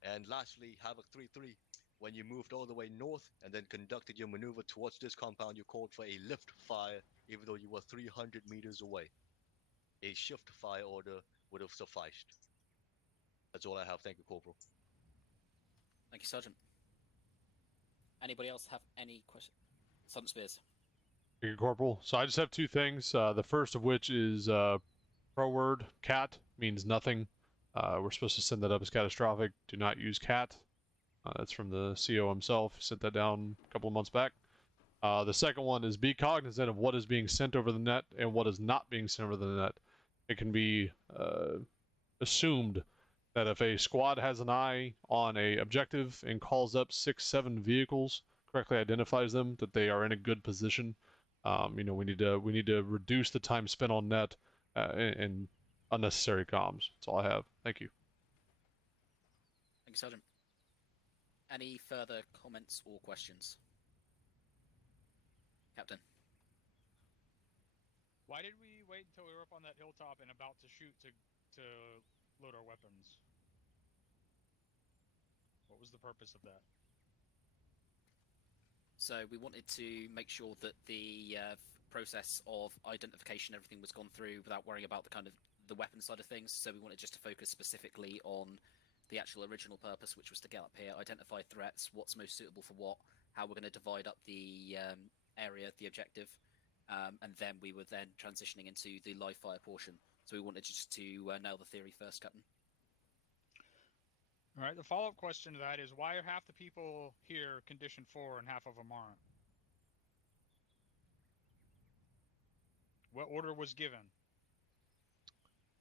And lastly, Havoc 3-3. When you moved all the way north and then conducted your maneuver towards this compound, you called for a lift fire, even though you were 300 meters away. A shift fire order would have sufficed. That's all I have. Thank you, Corporal. Thank you, Sergeant. Anybody else have any questions? Sergeant Spears. Thank you, Corporal. So I just have two things. The first of which is pro word cat means nothing. We're supposed to send that up as catastrophic. Do not use cat. That's from the CO himself. He sent that down a couple of months back. The second one is be cognizant of what is being sent over the net and what is not being sent over the net. It can be assumed that if a squad has an eye on a objective and calls up 6-7 vehicles, correctly identifies them, that they are in a good position. We need to reduce the time spent on net and unnecessary comms. That's all I have. Thank you. Thank you, Sergeant. Any further comments or questions? Captain. Why did we wait until we were up on that hilltop and about to shoot to load our weapons? What was the purpose of that? So we wanted to make sure that the process of identification, everything was gone through without worrying about the kind of the weapon side of things. So we wanted just to focus specifically on the actual original purpose, which was to get up here, identify threats, what's most suitable for what, how we're going to divide up the area, the objective, and then we were then transitioning into the live fire portion. So we wanted just to nail the theory first, Captain. All right, the follow-up question to that is, why are half the people here condition 4 and half of them aren't? What order was given?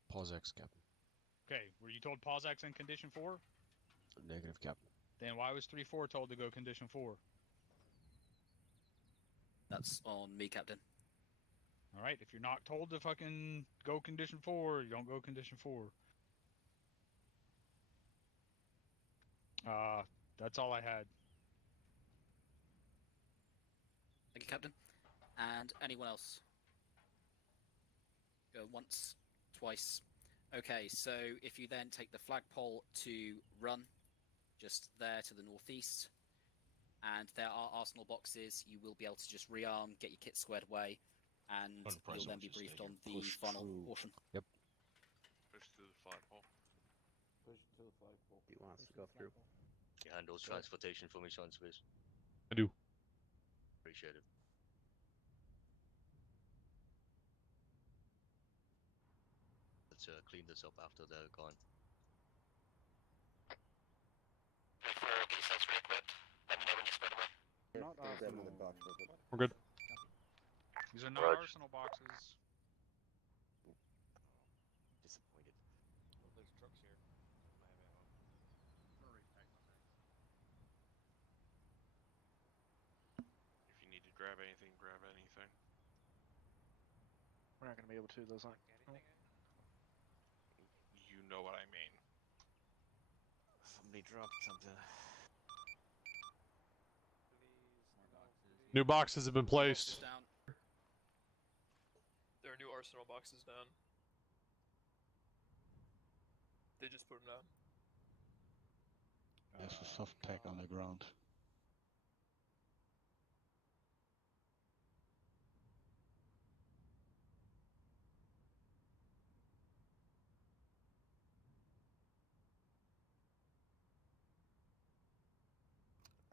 Pause X, Captain. Okay, were you told pause X in condition 4? Negative, Captain. Then why was 3-4 told to go condition 4? That's on me, Captain. All right, if you're not told to fucking go condition 4, you don't go condition 4. That's all I had. Thank you, Captain. And anyone else? Go once, twice. Okay, so if you then take the flagpole to run, just there to the northeast, and there are arsenal boxes, you will be able to just rearm, get your kit squared away, and you'll then be briefed on the final portion. Yep. Push to the flagpole. Push to the flagpole. He wants to go through. You handle transportation for me, Sean Space. I do. Appreciate it. Let's clean this up after they're gone. For key cells re-equipped, let me know when you're spread away. Not arsenal. We're good. These are not arsenal boxes. Disappointed. Well, there's trucks here. If you need to grab anything, grab anything. We're not gonna be able to. Those aren't. You know what I mean. Somebody dropped something. New boxes have been placed. Down. There are new arsenal boxes down. They just put them down. There's a soft tag on the ground.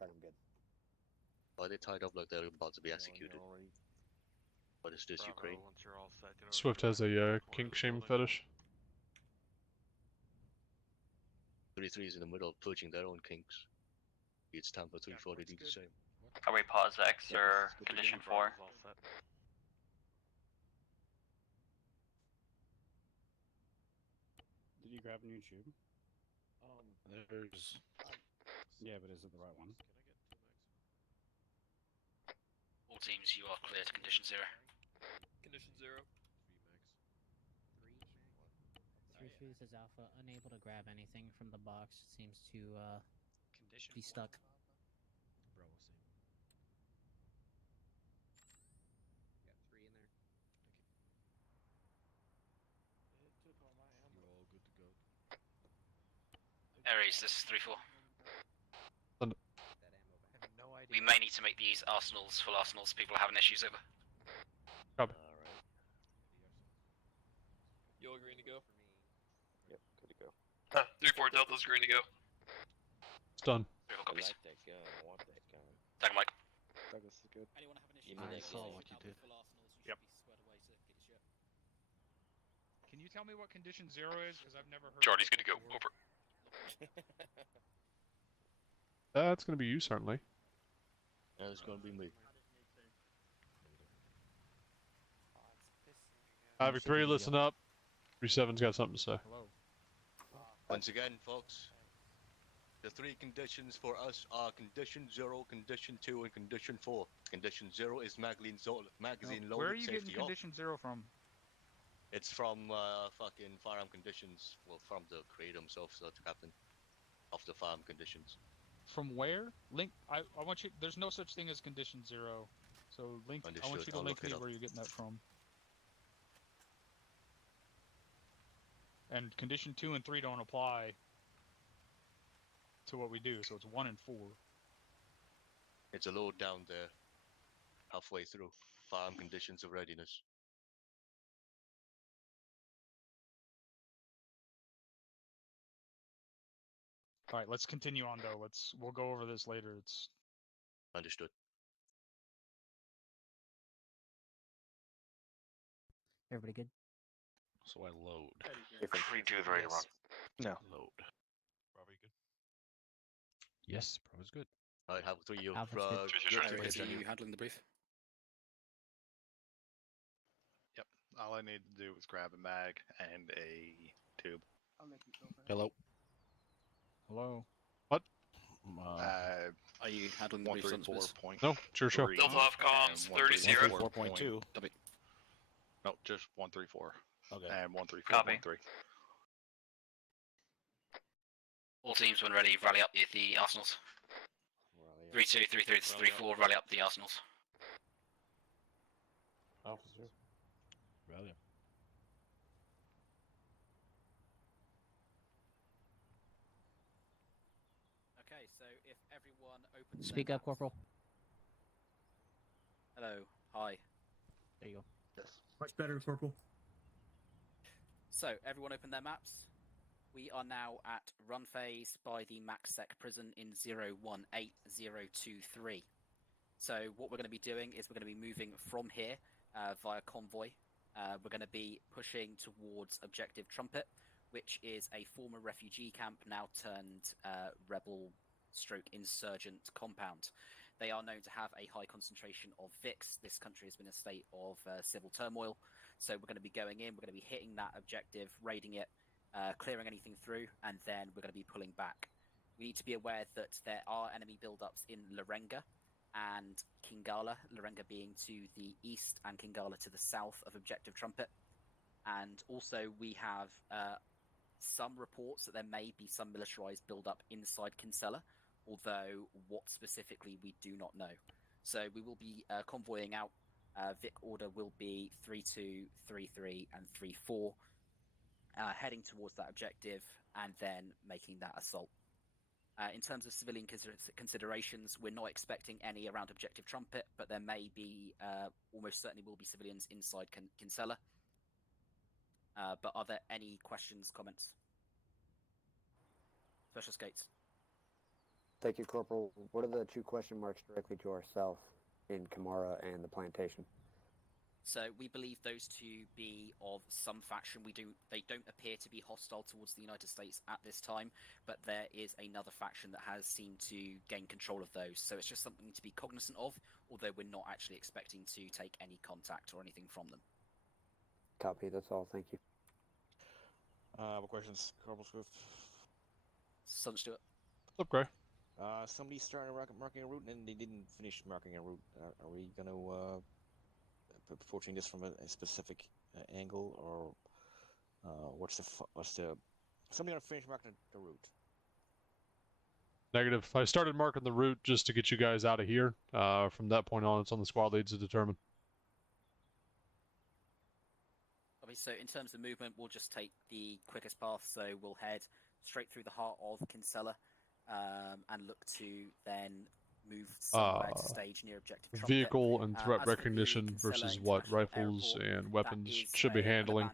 I'm good. Why are they tied up like they're about to be executed? What is this, Bravo, Ukraine? once you're all set, get Swift has a kink shame fetish. 33 is in the middle of purging their own kinks. It's time for 3-4 to do the same. Are we pause X or condition 4? All set. Did you grab a new tube? There's... Yeah, but is it the right one? All teams, you are clear to condition 0. Condition 0. Three Shoes is Alpha, unable to grab anything from the box. Seems to be stuck. Bravo, same. Got 3 in there. You're all good to go. Ares, this is 3-4. That ammo back. No idea. We may need to make these arsenals full arsenals. People are having issues over. Copy. Alright. You all green to go? Yep, good to go. 3-4 Delta's green to go. It's done. 3-4 I copies. like that gun. I want that gun. Tag Mike. Douglas is good. Anyone have an issue? You mean I that saw gun? what you did. Full arsenals, you Yep. should be squared away to get your shit. Can you tell me what condition 0 is? Because I've never heard. Jordy's of good it to go. before. Over. That's gonna be you, certainly. And it's gonna be me. Havoc 3, listen up. 3-7's got something to say. Hello. Once again, folks, the 3 conditions for us are condition 0, condition 2, and condition 4. Condition 0 is magazine loaded, Where are you safety getting off. condition 0 from? It's from fucking firearm conditions. Well, from the creator himself, so the captain of the firearm conditions. From where? Link. I want you. There's no such thing as condition 0. So link. I want Understood, you to I'll link look it me up. where you're getting that from. And condition 2 and 3 don't apply to what we do. So it's 1 and 4. It's a little down there, halfway through. Farm conditions of readiness. All right, let's continue on though. We'll go over this later. It's understood. Everybody good? So I load. 3-2 is ready to run. No. Load. Probably good. Yes, Pro's good. Alright, Havoc 3, you're Alpha's good. You handling the brief? Yep. All I needed to do was grab a mag and a tube. I'll let you go first. Hello. Hello. What? Are you handling the brief? 134.3. No, it's your show. Delta off comms, 30-0. 4.2. No, just 134. Okay. And 134.3. All teams, when ready, rally up the arsenals. 3-2, 3-3, 3-4, rally up the arsenals. Officer. Rally. Okay, so if everyone opens. Speak up, Corporal. Hello. Hi. There you go. Yes. Much better, Corporal. So everyone open their maps. We are now at run phase by the MaxSec prison in 018023. So what we're going to be doing is we're going to be moving from here via convoy. We're going to be pushing towards Objective Trumpet, which is a former refugee camp now turned rebel/insurgent compound. They are known to have a high concentration of VIX. This country has been in a state of civil turmoil. So we're going to be going in, we're going to be hitting that objective, raiding it, clearing anything through, and then we're going to be pulling back. We need to be aware that there are enemy buildups in Larenga and Kingala, Larenga being to the east and Kingala to the south of Objective Trumpet. And also we have some reports that there may be some militarized buildup inside Kinsella, although what specifically we do not know. So we will be convoying out. Vic order will be 3-2, 3-3, and 3-4, heading towards that objective and then making that assault. In terms of civilian considerations, we're not expecting any around Objective Trumpet, but there may be, almost certainly will be civilians inside Kinsella. But are there any questions, comments? Special Skates. Thank you, Corporal. What are the 2 question marks directly to our south in Kamara and the plantation? So we believe those to be of some faction. They don't appear to be hostile towards the United States at this time, but there is another faction that has seemed to gain control of those. So it's just something to be cognizant of, although we're not actually expecting to take any contact or anything from them. Copy, that's all. Thank you. What questions, Corporal Swift? Son Stewart. What's up, Gray? Somebody started marking a route and they didn't finish marking a route. Are we going to approaching this from a specific angle, or what's the somebody going to finish marking the route? Negative. I started marking the route just to get you guys out of here. From that point on, it's on the squad leads to determine. Okay, so in terms of movement, we'll just take the quickest path. So we'll head straight through the heart of Kinsella and look to then move somewhere to stage near Objective Trumpet. Vehicle and threat recognition versus what rifles and weapons should be handling.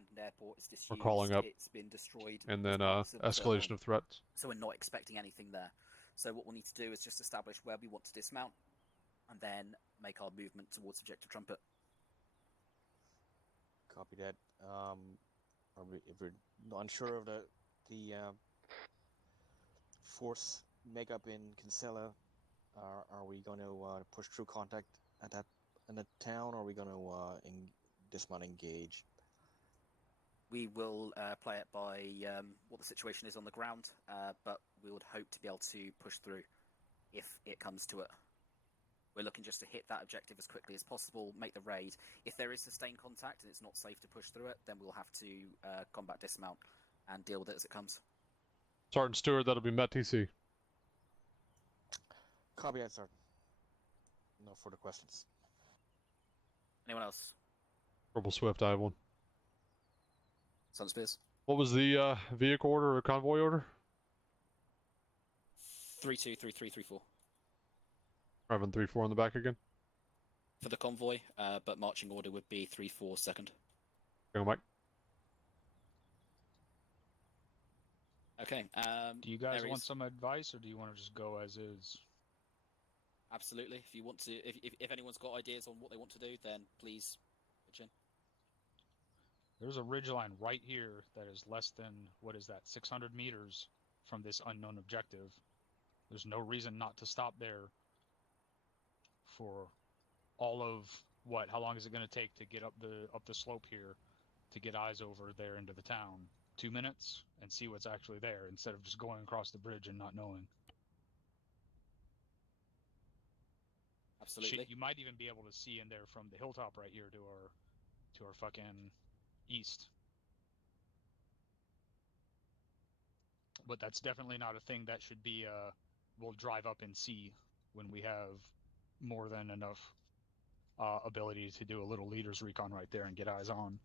We're calling up. It's been destroyed. And then escalation of threats. So we're not expecting anything there. So what we'll need to do is just establish where we want to dismount and then make our movement towards Objective Trumpet. Copy that. If we're unsure of the force makeup in Kinsella, are we going to push through contact at that in the town, or are we going to dismount engage? We will play it by what the situation is on the ground, but we would hope to be able to push through if it comes to it. We're looking just to hit that objective as quickly as possible, make the raid. If there is sustained contact and it's not safe to push through it, then we'll have to combat dismount and deal with it as it comes. Sergeant Stewart, that'll be Met TC. Copy that, Sergeant. No further questions. Anyone else? Corporal Swift, I have one. Sunspears. What was the vehicle order or convoy order? 3-2-3-3-3-4 Having 3-4 in the back again. for the convoy, but marching order would be 3-4 second. Go, Mike. Okay. Do you guys Aries. want some advice, or do you want to just go as is? Absolutely. If you want to, if anyone's got ideas on what they want to do, then please pitch in. There's a ridgeline right here that is less than, what is that, 600 meters from this unknown objective. There's no reason not to stop there for all of what? How long is it going to take to get up the slope here to get eyes over there into the town? 2 minutes and see what's actually there instead of just going across the bridge and not knowing. Absolutely. Shit, you might even be able to see in there from the hilltop right here to our fucking east. But that's definitely not a thing that should be we'll drive up and see when we have more than enough ability to do a little leaders recon right there and get eyes on.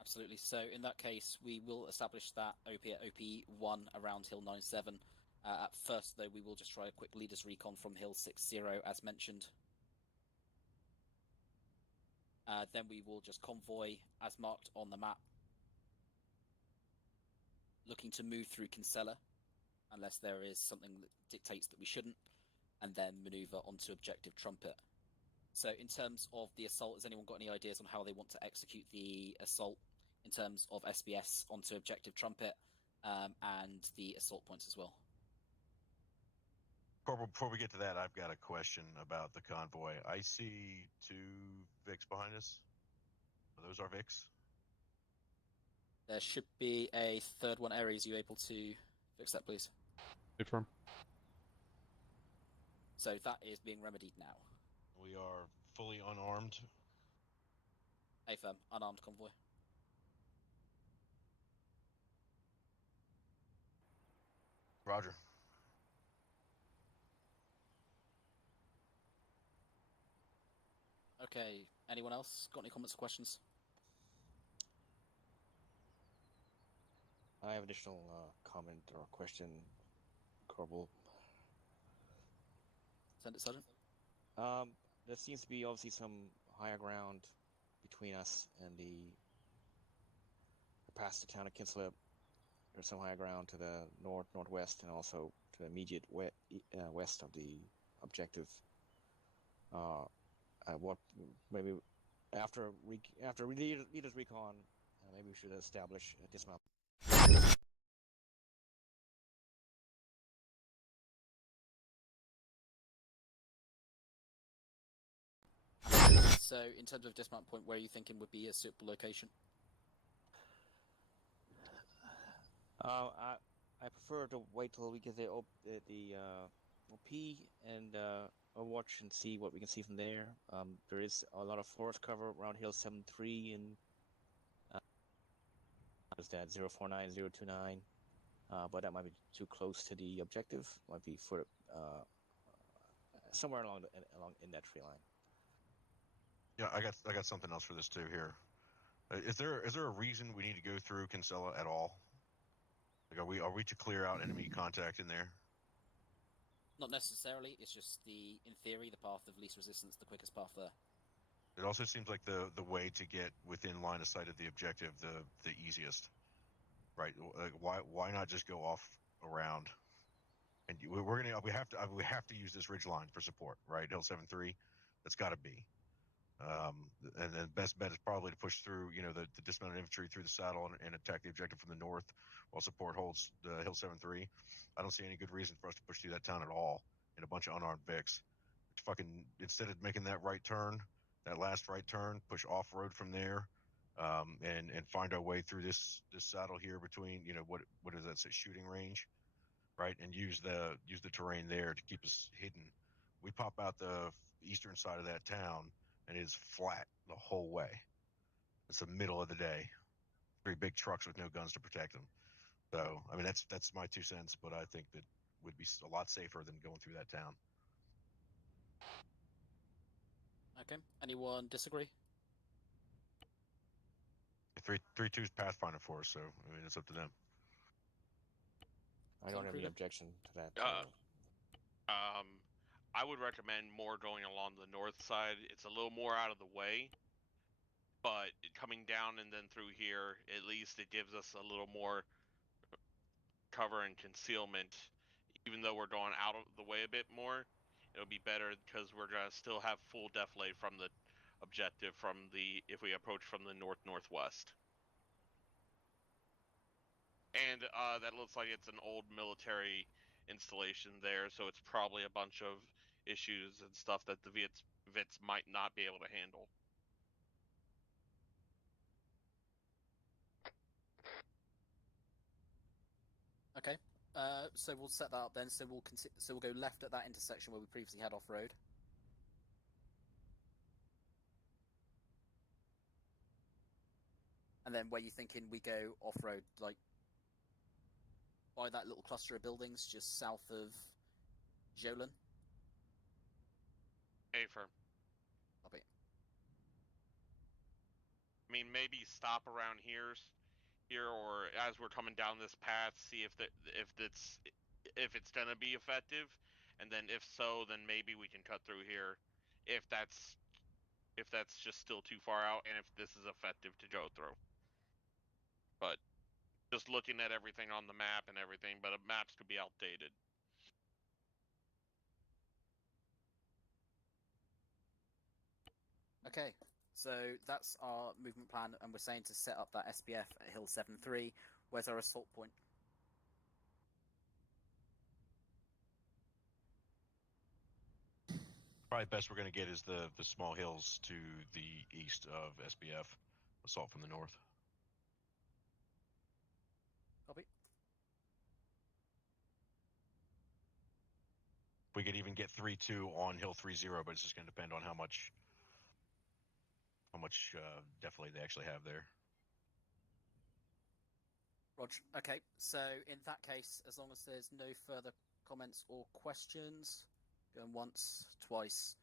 Absolutely. So in that case, we will establish that OP at OP1 around Hill 97. At first, though, we will just try a quick leaders recon from Hill 60, as mentioned. Then we will just convoy, as marked on the map, looking to move through Kinsella, unless there is something that dictates that we shouldn't, and then maneuver onto Objective Trumpet. So in terms of the assault, has anyone got any ideas on how they want to execute the assault in terms of SBS onto Objective Trumpet and the assault points as well? Corporal, before we get to that, I've got a question about the convoy. I see 2 VICs behind us. Are those our VICs? There should be a third one. Aries, you able to fix that, please? Confirm. So that is being remedied now. We are fully unarmed. AFM, unarmed convoy. Roger. Okay, anyone else got any comments or questions? I have additional comment or question, Corporal. Send it, Sergeant. There seems to be obviously some higher ground between us and the past the town of Kinsella. There's some higher ground to the northwest, and also to the immediate west of the objective. What maybe after leaders recon, maybe we should establish a dismount. So in terms of dismount point, where are you thinking would be a suitable location? I prefer to wait till we get the OP and watch and see what we can see from there. There is a lot of forest cover around Hill 73 and is that 049, 029, but that might be too close to the objective. Might be for somewhere along in that tree line. Yeah, I got something else for this too here. Is there a reason we need to go through Kinsella at all? Like, are we to clear out enemy contact in there? Not necessarily. It's just in theory, the path of least resistance, the quickest path there. It also seems like the way to get within line of sight of the objective the easiest, right? Like, why not just go off around? And we have to use this ridge line for support, right? Hill 73, that's got to be. And then best bet is probably to push through, the dismounted infantry through the saddle and attack the objective from the north while support holds the Hill 7-3. I don't see any good reason for us to push through that town at all in a bunch of unarmed Vics. Instead of making that right turn, that last right turn, push off-road from there, and find our way through this saddle here between, what is that, shooting range, right? And use the terrain there to keep us hidden. We pop out the eastern side of that town, and it is flat the whole way. It's the middle of the day. 3 big trucks with no guns to protect them. So, I mean, that's my 2 cents, but I think that would be a lot safer than going through that town. Okay. Anyone disagree? 3-2's Pathfinder for us, so I mean, it's up to them. I don't have any objection to that. I would recommend more going along the north side. It's a little more out of the way, but coming down and then through here, at least it gives us a little more cover and concealment. Even though we're going out of the way a bit more, it'll be better because we're gonna still have full defilade from the objective if we approach from the northwest. And that looks like it's an old military installation there, so it's probably a bunch of issues and stuff that the Vits might not be able to handle. Okay. So we'll set that up then. So we'll go left at that intersection where we previously had off-road. And then where you thinking we go off-road, like by that little cluster of buildings just south of Jolin? Affirm. Copy. I mean, maybe stop around here, or as we're coming down this path, see if it's gonna be effective, and then if so, then maybe we can cut through here, if that's just still too far out, and if this is effective to go through. But just looking at everything on the map and everything, but maps could be outdated. Okay, so that's our movement plan, and we're saying to set up that SPF at Hill 7-3. Where's our assault point? Probably best we're going to get is the small hills to the east of SBF. Assault from the north. Copy. We could even get 3-2 on Hill 3-0, but it's just going to depend on how much defilade they actually have there. Roger. Okay, so in that case, as long as there's no further comments or questions, going once, twice.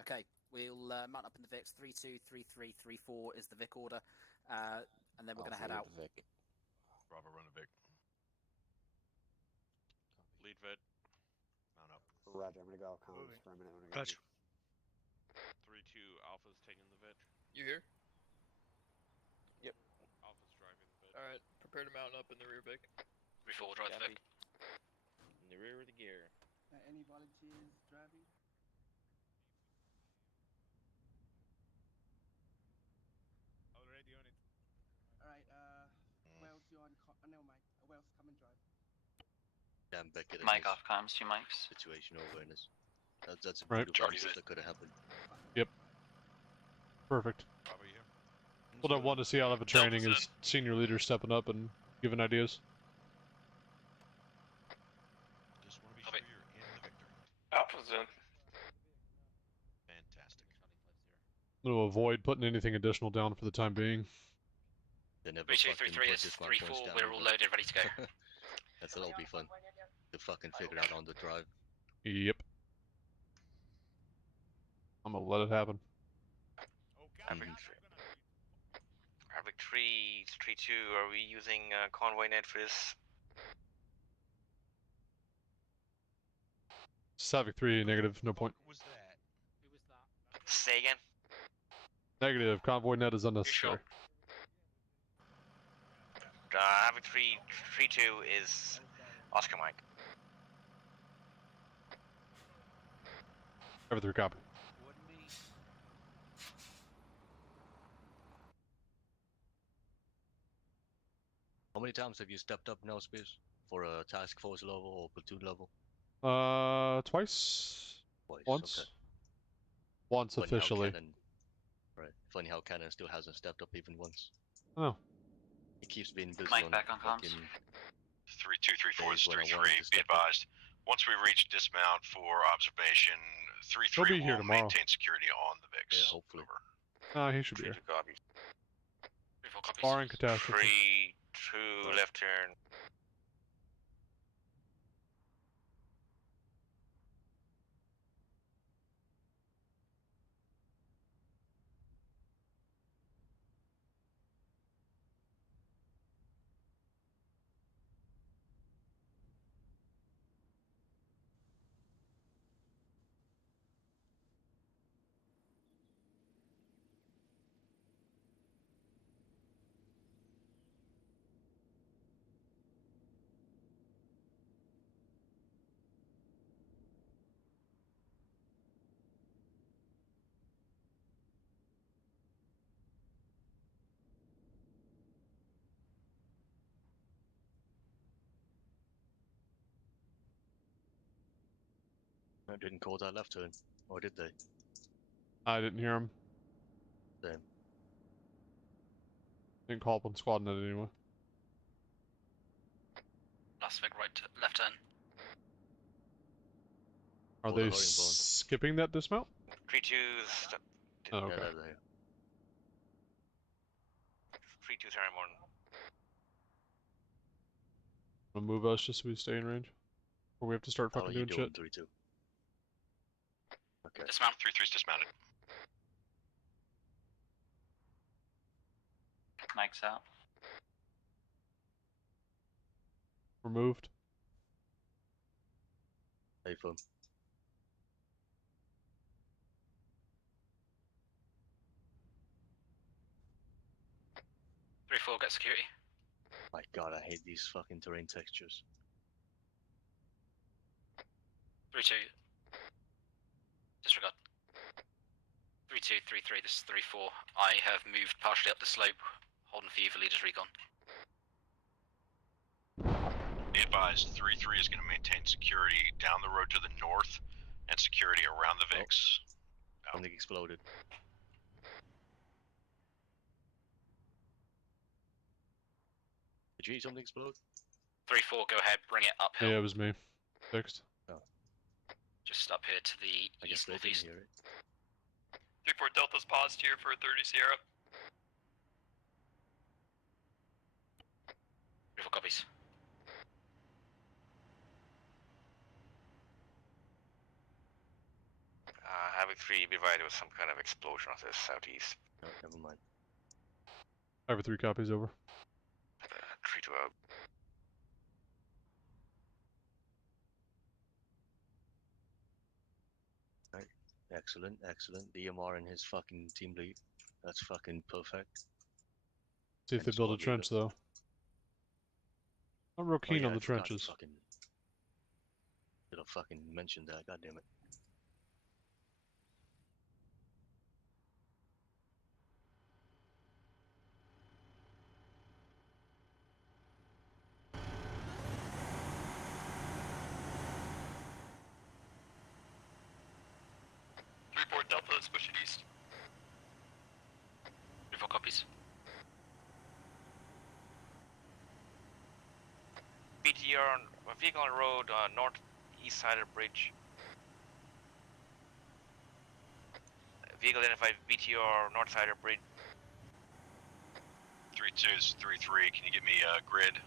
Okay, we'll mount up in the VICs. 3-2, 3-3, 3-4 is the VIC order, and then we're going to head out. Vic. Bravo, run a Vic. Lead Vit. Mount up. Roger, I'm going to go comms for a minute. Gotcha. 3-2, Alpha's taking the Vit. You here? Yep. Alpha's driving the Vit. Alright, prepare to mount up in the rear Vic. Before drive the Vic. In the rear of the gear. Any volunteers driving? Already on it. Alright, Wells, you're on. No, Mike. Wells, come and drive. Damn, Beckett. Mic off comms, 2 mics. Situational awareness. That's a Right. beautiful stuff that could have happened. Yep. Perfect. Bravo, you here? What I want to see out of a training is senior leaders stepping up and giving ideas. Just want to be sure you're in the victor. Alpha's in. Fantastic. To avoid putting anything additional down for the time being. 3-2, 3-3 is 3-4, we're all loaded, ready to go. That'll be fun. To fucking figure out on the drive. Yep. I'm gonna let it happen. Havoc 3, 3-2, are we using convoy net for this? Havoc 3, negative, no point. What was that? Who was that? Say again? Negative, convoy net is unnecessary. Havoc 3, 3-2 is Oscar Mike. Havoc 3, copy. How many times have you stepped up now, Spears? For a task force level or platoon level? Twice? Twice, Once? okay. Once Funny officially. Right. Funny how Cannon still hasn't stepped up even once. Oh. He keeps being busy Mike on back on comms. 3-2-3-4 is days when I 3-3. wanted to Be step up. advised. Once we reach dismount for observation, He'll 3-3 be here will tomorrow. maintain security on the VIX. Yeah, hopefully. He should be here. Copy. Barring catastrophe. 3-2 left turn. I didn't call that left turn, or did they? I didn't hear him. Same. Didn't call up on squad net anyway. Last big left turn. Are they skipping that dismount? 3-2. Oh, okay. Yeah, they're 3-2 turn one. Wanna move us just so we stay in range? Or we have to start How fucking are you doing shit? 3-2. Okay. Dismount. 3-3's dismounted. Mike's out. Removed. Hey, phone. Three, four, get security. My god, I hate these fucking terrain textures. 3-2. Disregard. 3-2, 3-3, this is 3-4. I have moved partially up the slope, holding for you for leaders recon. Be advised, 3-3 is going to maintain security down the road to the north and security around the VIX. Something exploded. Did you hear something explode? 3-4, go ahead, bring it uphill. Yeah, it was me. Fixed. Oh. Just up here to the east northeast. 3-4 Delta's paused here for 30 Sierra. 3-4 copies. Havoc 3, be advised there was some kind of explosion off the southeast. No, never mind. I have 3 copies over. 3-2 out. Right. Excellent, excellent. DMR and his fucking team lead. That's fucking perfect. See if they build a trench, though. I'm real keen on the trenches. Should have fucking mentioned that, god damn it. Report Delta, let's push it east. 3-4 copies. BTR on a vehicle on the road, northeast side of the bridge. Vehicle identified BTR north side of the bridge. 3-2 is 3-3. Can you give me a grid?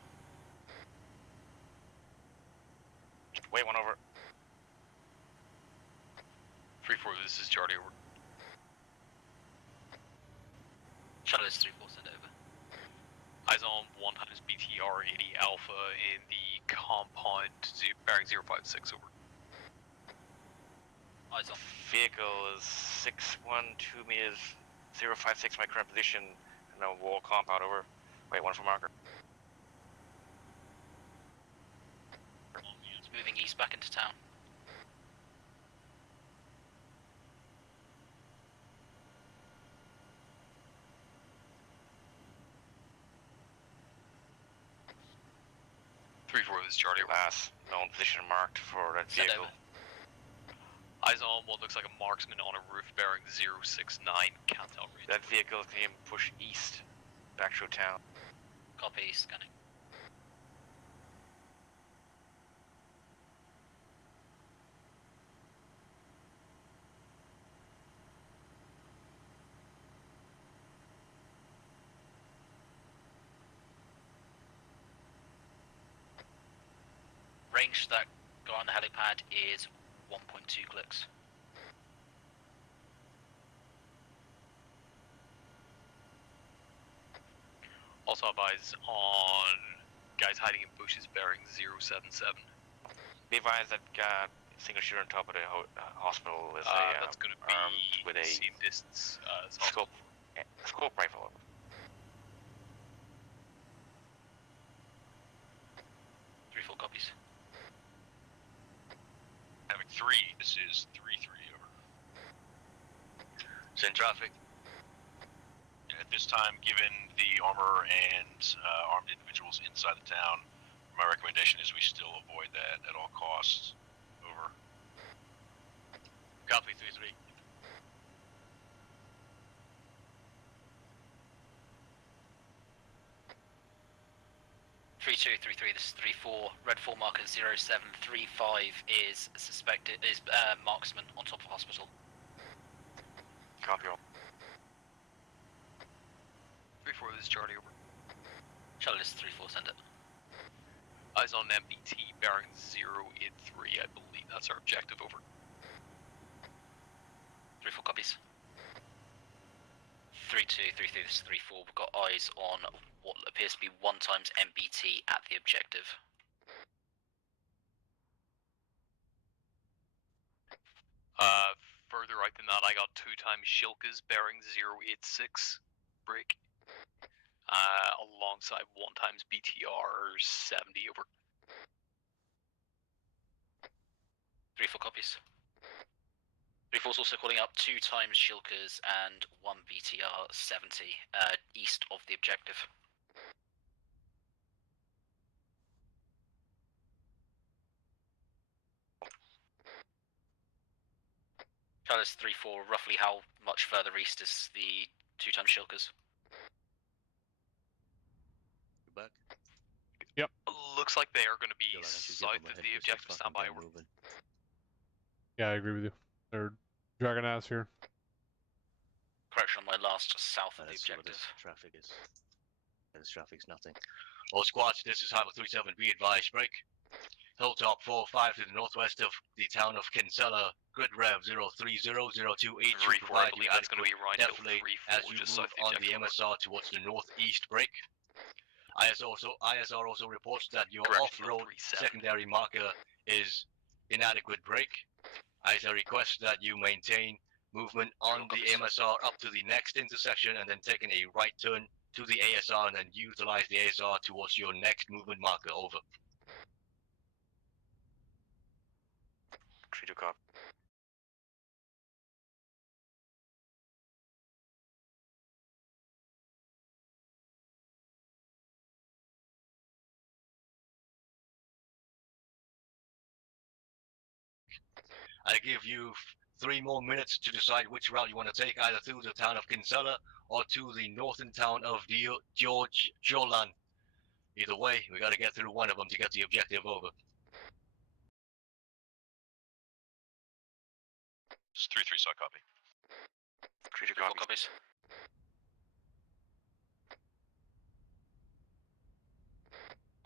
Wait, one over. 3-4, this is Charlie over. Charlie's 3-4, send it over. Eyes on 100 BTR 80 Alpha in the compound bearing 056 over. Eyes on. Vehicle is 612 meters, 056 my current position, and a wall compound over. Wait, one for marker. It's moving east back into town. This is Charlie. Last known position marked for that Send vehicle. over. Eyes on what looks like a marksman on a roof bearing 069. Can't tell read. That vehicle can push east back through town. Copy, scanning. Range that guy on the helipad is 1.2 clicks. Also have eyes on guys hiding in bushes bearing 077. Be advised that single shooter on top of the hospital is that's going to be armed with a same distance scope rifle. Three full copies. Havoc 3, this is 3-3 over. Send traffic. At this time, given the armor and armed individuals inside the town, my recommendation is we still avoid that at all costs. Over. 3233, this is 34. Red 4 marker 0735 is suspected, is marksman on top of hospital. Copy all. 3-4, this is Charlie, over. Charlie, this is 3-4, send it. Eyes on MBT, bearing 083, I believe that's our objective, over. 3-4 copies. 3233, this is 3-4, we've got eyes on what appears to be 1 times MBT at the objective. Further right than that, I got 2 times Shilkas, bearing 086, break. Alongside 1 times BTR 70, over. 3-4 copies. 3-4's also calling up 2 times Shilkas and 1 BTR 70, east of the objective. Charlie's 3-4, roughly how much further east is the 2 times Shilkas? Back. Yep. Looks like they are going to be south of the objective. Stand by, over. Yeah, I agree with you. They're dragging ass here. Correction on my last, south of the objective. Traffic is. This traffic's nothing. All squads, this is Havoc 37, be advised, break. Hilltop 4-5 to the northwest of the town of Kinsella, grid rev 030028. 3-4, I believe that's going to be right definitely as you move on the MSR towards the northeast, break. ISR also reports that your off-road secondary marker is inadequate, break. ISR requests that you maintain movement on the MSR up to the next intersection and then taking a right turn to the ASR and then utilize the ASR towards your next movement marker, over. 3-2 copy. I give you 3 more minutes to decide which route you want to take, either through the town of Kinsella or to the northern town of George Jolan. Either way, we gotta get through one of them to get the objective, over. It's 3-3, so copy. 3-2 copies.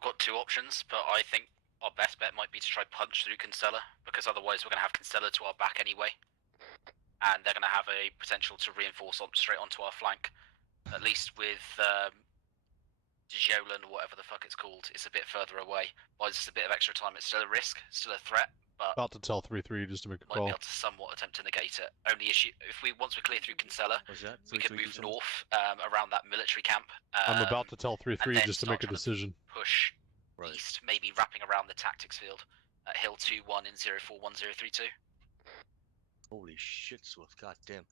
Got 2 options, but I think our best bet might be to try punch through Kinsella, because otherwise we're going to have Kinsella to our back anyway. And they're going to have a potential to reinforce straight onto our flank. At least with Jolan or whatever the fuck it's called, it's a bit further away. Buys us a bit of extra time. It's still a risk, still a threat, but about to tell 3-3 just to make a might call. be able to somewhat attempt to negate it. Only issue if once we clear through Kinsella, we can move north around that military camp. I'm about to tell 3-3 just to make a decision. Push east, maybe wrapping around the tactics field at Hill 2-1 in 041032. Holy shit, Swift, goddamn.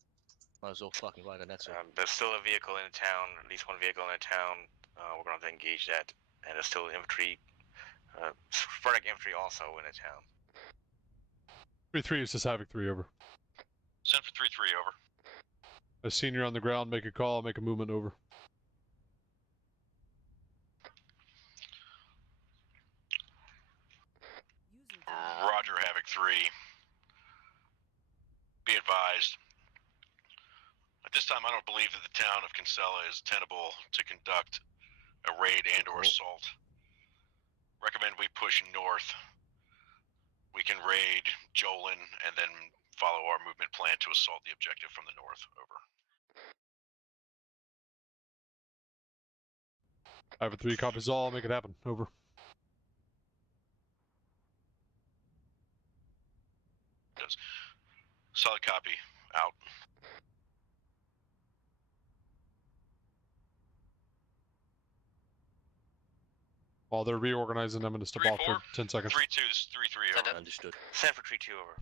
Might as well fucking ride on that side. There's still a vehicle in the town, at least one vehicle in the town. We're going to have to engage that. And there's still infantry, sporadic infantry also in the town. 3-3 is just Havoc 3, over. Send for 3-3, over. A senior on the ground, make a call, make a movement, over. Roger, Havoc 3. Be advised. At this time, I don't believe that the town of Kinsella is tenable to conduct a raid and or assault. Recommend we push north. We can raid Jolan and then follow our movement plan to assault the objective from the north, over. I have a 3 copies all, make it happen, over. Does. Solid copy, out. While they're reorganizing, I'm going to step off for 10 seconds. 3-2 is 3-3, over. Understood. Send for 3-2, over.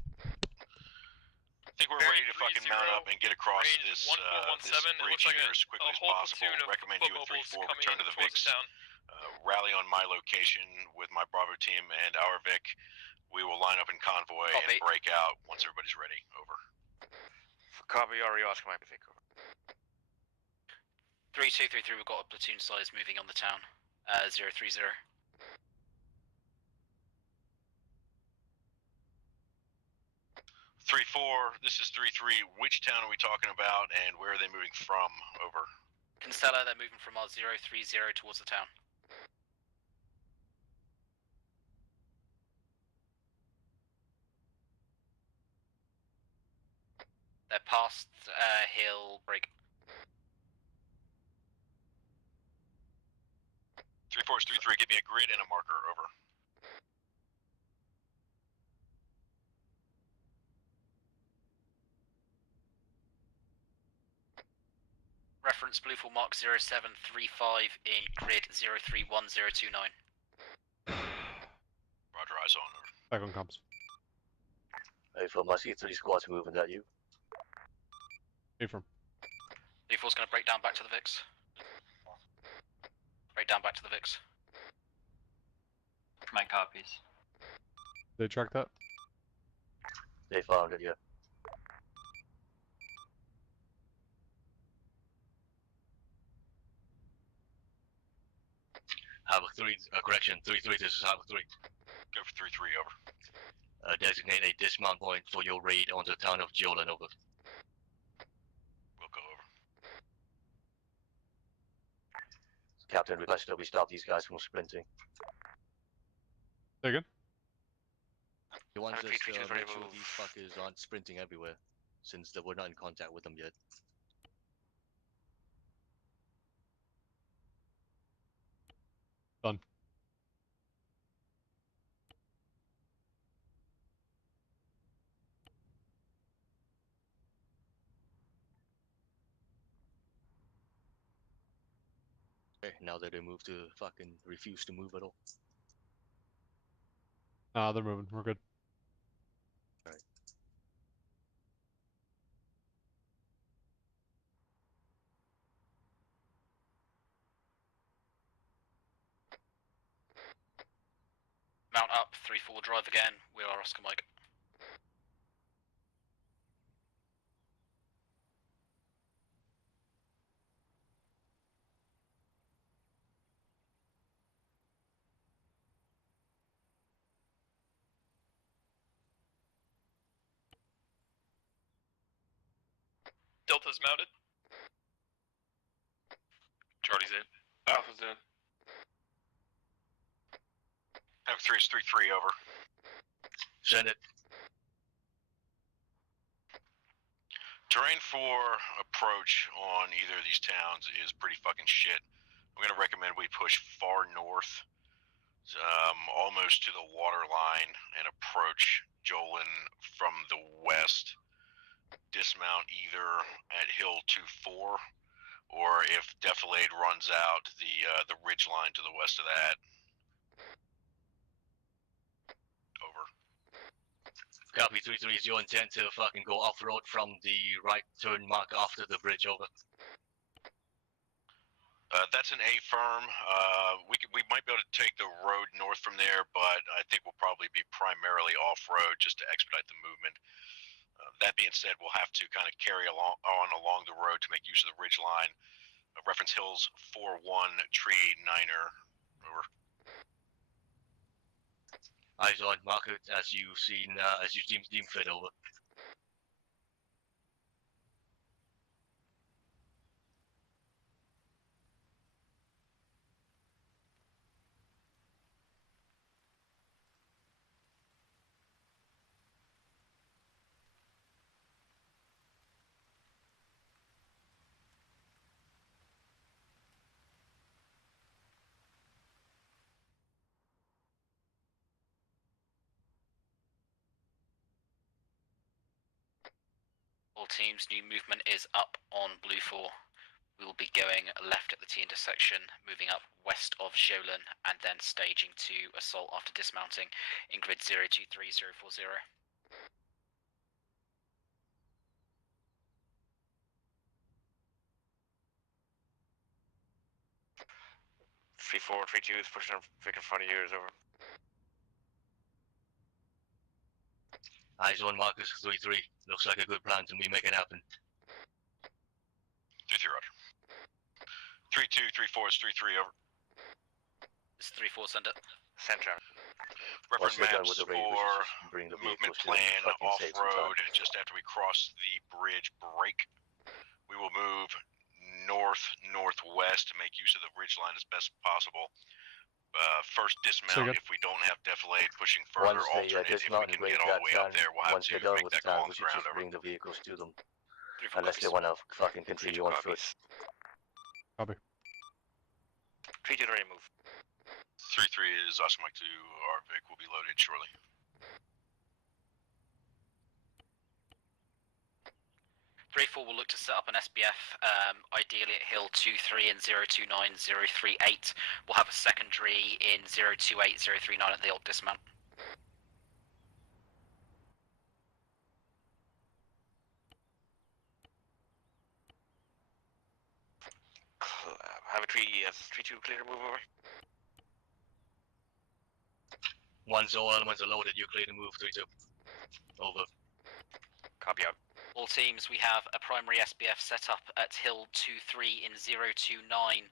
I think we're ready to fucking mount up and get across this bridge here as quickly as possible. Recommend you and 3-4 return to the VIX. Rally on my location with my Bravo team and our Vic. We will line up in convoy and break out once everybody's ready. Over. Copy, already Oscar, my Vic, over. 3233, we've got a platoon size moving on the town. 030. 3-4, this is 3-3. Which town are we talking about, and where are they moving from? Over. Kinsella, they're moving from our 030 towards the town. They're past hill break. 3-4 is 3-3. Give me a grid and a marker. Over. Reference Bluefall Mark 0735 in grid 031029. Roger, eyes on. Over. Back on comms. Hey, from I see 3 squads moving at you. Hey, from. Bluefall's going to break down back to the VIX. Break down back to the VIX. My copies. They track that? They found it, yeah. Havoc 3, correction, 3-3, this is Havoc 3. Go for 3-3, over. Designate a dismount point for your raid on the town of Jolin, over. We'll go over. Captain, request that we stop these guys from sprinting. Say again? He wants us to make sure these fuckers aren't sprinting everywhere, since we're not in contact with them yet. Done. Okay, now that they move to fucking refuse to move at all. Nah, they're moving. We're good. Alright. Mount up, 3-4 drive again. We are Oscar Mike. Delta's mounted. Charlie's in. Alpha's in. Havoc 3 is 3-3, over. Send it. Terrain for approach on either of these towns is pretty fucking shit. I'm gonna recommend we push far north, almost to the water line, and approach Jolin from the west. Dismount either at Hill 2-4, or if Defilade runs out, the ridge line to the west of that. Over. Copy 3-3, is your intent to fucking go off-road from the right turn mark after the bridge, over? That's an A firm. We might be able to take the road north from there, but I think we'll probably be primarily off-road just to expedite the movement. That being said, we'll have to kind of carry along the road to make use of the ridge line. Reference Hills 4-1, Tree 9er. Over. Eyes on, mark it as you deem fit, over. All teams, new movement is up on Blue 4. We will be going left at the T intersection, moving up west of Jolin, and then staging to assault after dismounting in grid 023040. Three 4, 3-2 is pushing up in front of you, is over. Eyes on Marcus 3-3. Looks like a good plan to me. Make it happen. 3-3, roger. 3-2, 3-4 is 3-3, over. It's 3-4, send it. Center. Reference Once you're done maps with the raid, we for should just bring the movement vehicles to plan fucking save some time. off-road just after we cross the bridge break. We will move north-northwest to make use of the ridge line as best possible. First dismount if we don't have defilade, pushing further. Once they Alternate if we dismount and can break get all that the way up plan, there, we'll have once to they're done make with that the call plan, on we the should ground. just Over. bring the vehicles to them. 3-4 Unless they copies. want to fucking continue on foot. Copy. 3-2 ready to move. 3-3 is Oscar Mike 2. Our Vic will be loaded shortly. Three-4 will look to set up an SBF, ideally at Hill 23 and 029038. We'll have a secondary in 028039 at the old dismount. Have a 3-2 clear to move over. Once all elements are loaded, you're clear to move 3-2. Over. Copy out. All teams, we have a primary SBF set up at Hill 23 in 029038.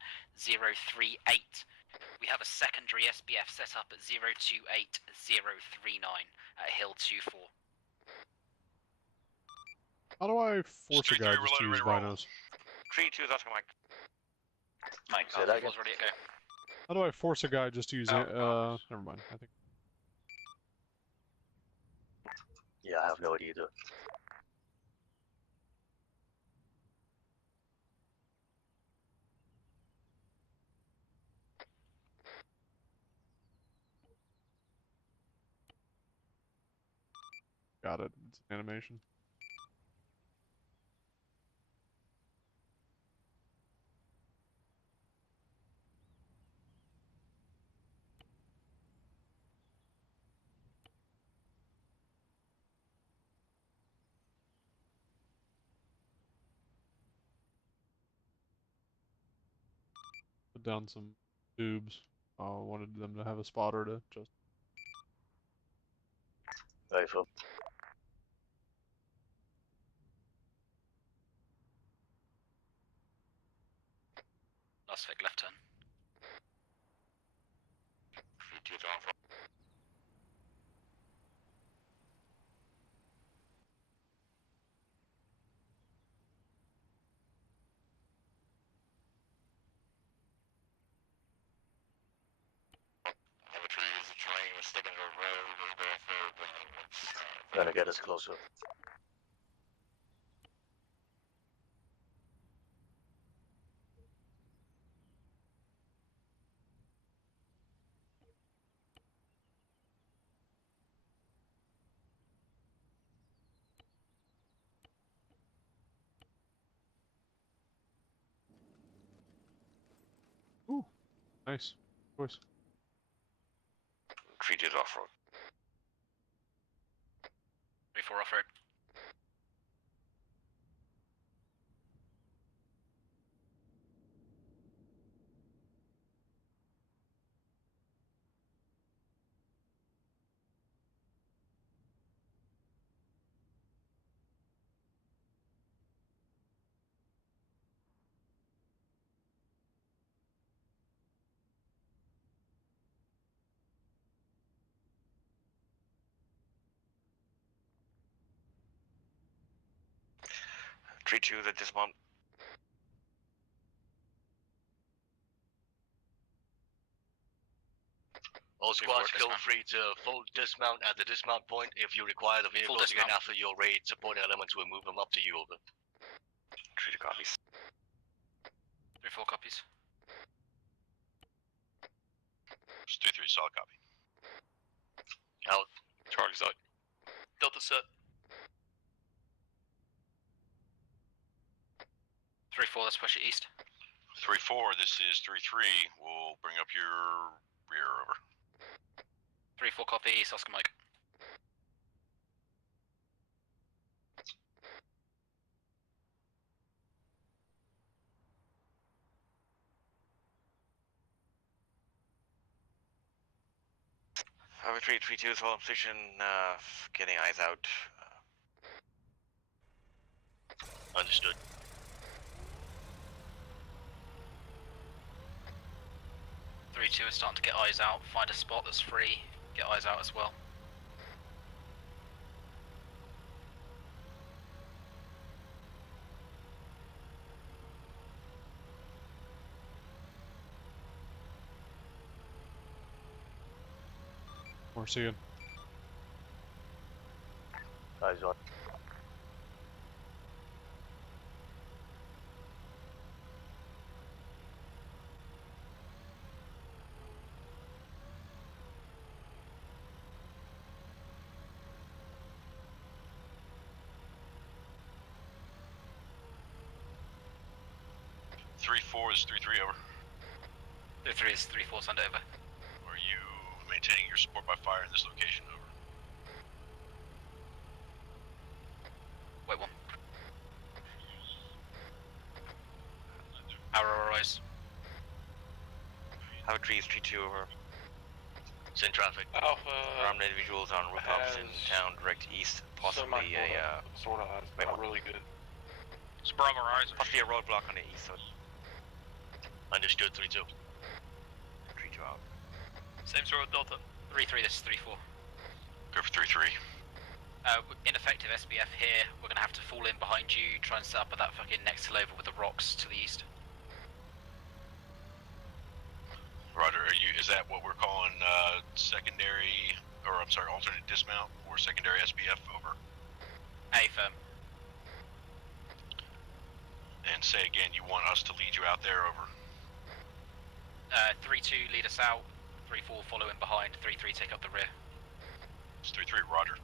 We have a secondary SBF set up at 028039 at Hill 24. How do I force a guy just to use binos? 3-2 is Oscar Mike. Mike, Say that again. ready to go. How do I force a guy just to use never mind, I think. Yeah, I have no idea either. Got it. It's an animation. Put down some tubes. Wanted them to have a spotter to just. Rifle. Last Vic, left turn. 3-2 is on. Gonna get us closer. Ooh, nice choice. 3-2 is off-road. 3-4 off-road. Three two at this moment. All squads feel free to full dismount at the dismount point. If you require the vehicles again after your raid, support elements will move them up to you. Over. 3-2 copies. 3-4 copies. 3-3 solid copy. Out. Charlie's out. Delta set. 3-4, let's push it east. 3-4, this is 3-3. We'll bring up your rear. Over. 3-4 copy, east, Oscar Mike. Havoc 3-3-2 is home station, getting eyes out. Understood. Three two is starting to get eyes out. Find a spot that's free. get eyes out as well. We're seeing. Eyes on. Three 4 is 3-3 over. 3-3 is 3-4, send it over. Are you maintaining your support by fire in this location? Over. Wait one. Arrow rise. Havoc 3 is 3-2 over. It's in traffic. Alpha. Armed individuals on rooftops in town, direct east, possibly a sort of not really good. It's Bravo rise. Possibly a roadblock on the east side. Understood. 3-2. 3-2 out. Same sort of Delta. 3-3, this is 3-4. Go for 3-3. Ineffective SBF here. We're gonna have to fall in behind you, try and set up at that fucking next hill over with the rocks to the east. Roger, is that what we're calling secondary, or I'm sorry, alternate dismount or secondary SBF over? A firm. And say again, you want us to lead you out there over? 3-2 lead us out, 3-4 follow in behind, 3-3 take up the rear. It's 3-3, roger.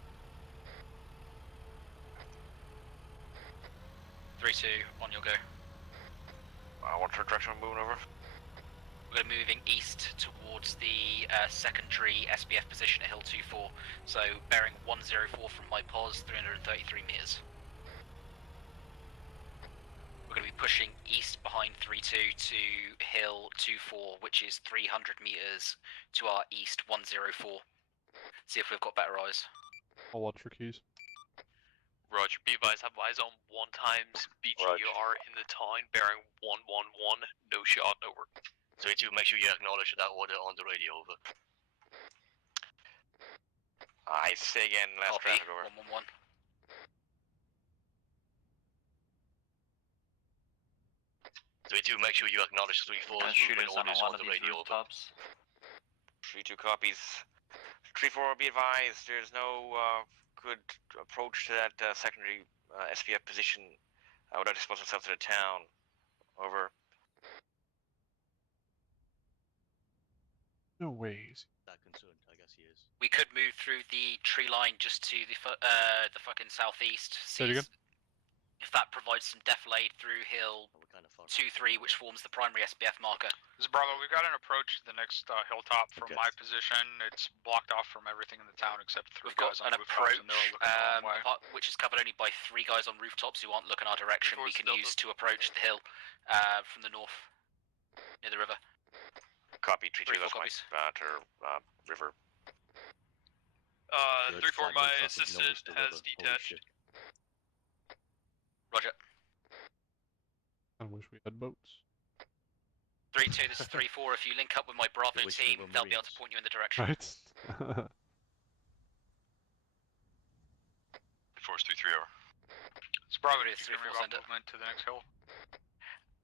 3-2, on your go. What direction we're moving over? We're moving east towards the secondary SBF position at Hill 2-4, so bearing 104 from my pos, 333 meters. We're going to be pushing east behind 3-2 to Hill 2-4, which is 300 meters to our east, 104. See if we've got better eyes. I'll watch your keys. Roger, be advised, have eyes on 1 times BTR in the town, bearing 111, no shot, over. 3-2, make sure you acknowledge that order on the radio, over. I say again, last Copy, traffic over. 111. 3-2, make sure you acknowledge 3-4's movement orders on the radio, over. 3-2 copies. 3-4, be advised, there's no good approach to that secondary SPF position without exposing itself to the town. Over. No ways. That concerned, I guess he is. We could move through the tree line just to the fucking southeast. Say it again. If that provides some defilade through Hill 2-3, which forms the primary SBF marker. This is Bravo. We've got an approach to the next hilltop from my position. It's blocked off from everything in the town except 3 We've got guys on an rooftops, approach, and they're all looking the wrong way. which is covered only by 3 guys on rooftops who aren't looking our direction. We can use to approach the hill from the north, near the river. Copy, 3-2, that's copies. river. 3-4, my assistant has detached. Roger. I wish we had boats. 3-2, this is 3-4. If you link up with my Bravo team, they'll be able to point you in the direction. Right. 4 is 3-3 over. It's Bravo. It is 3-4, send it. Movement to the next hill.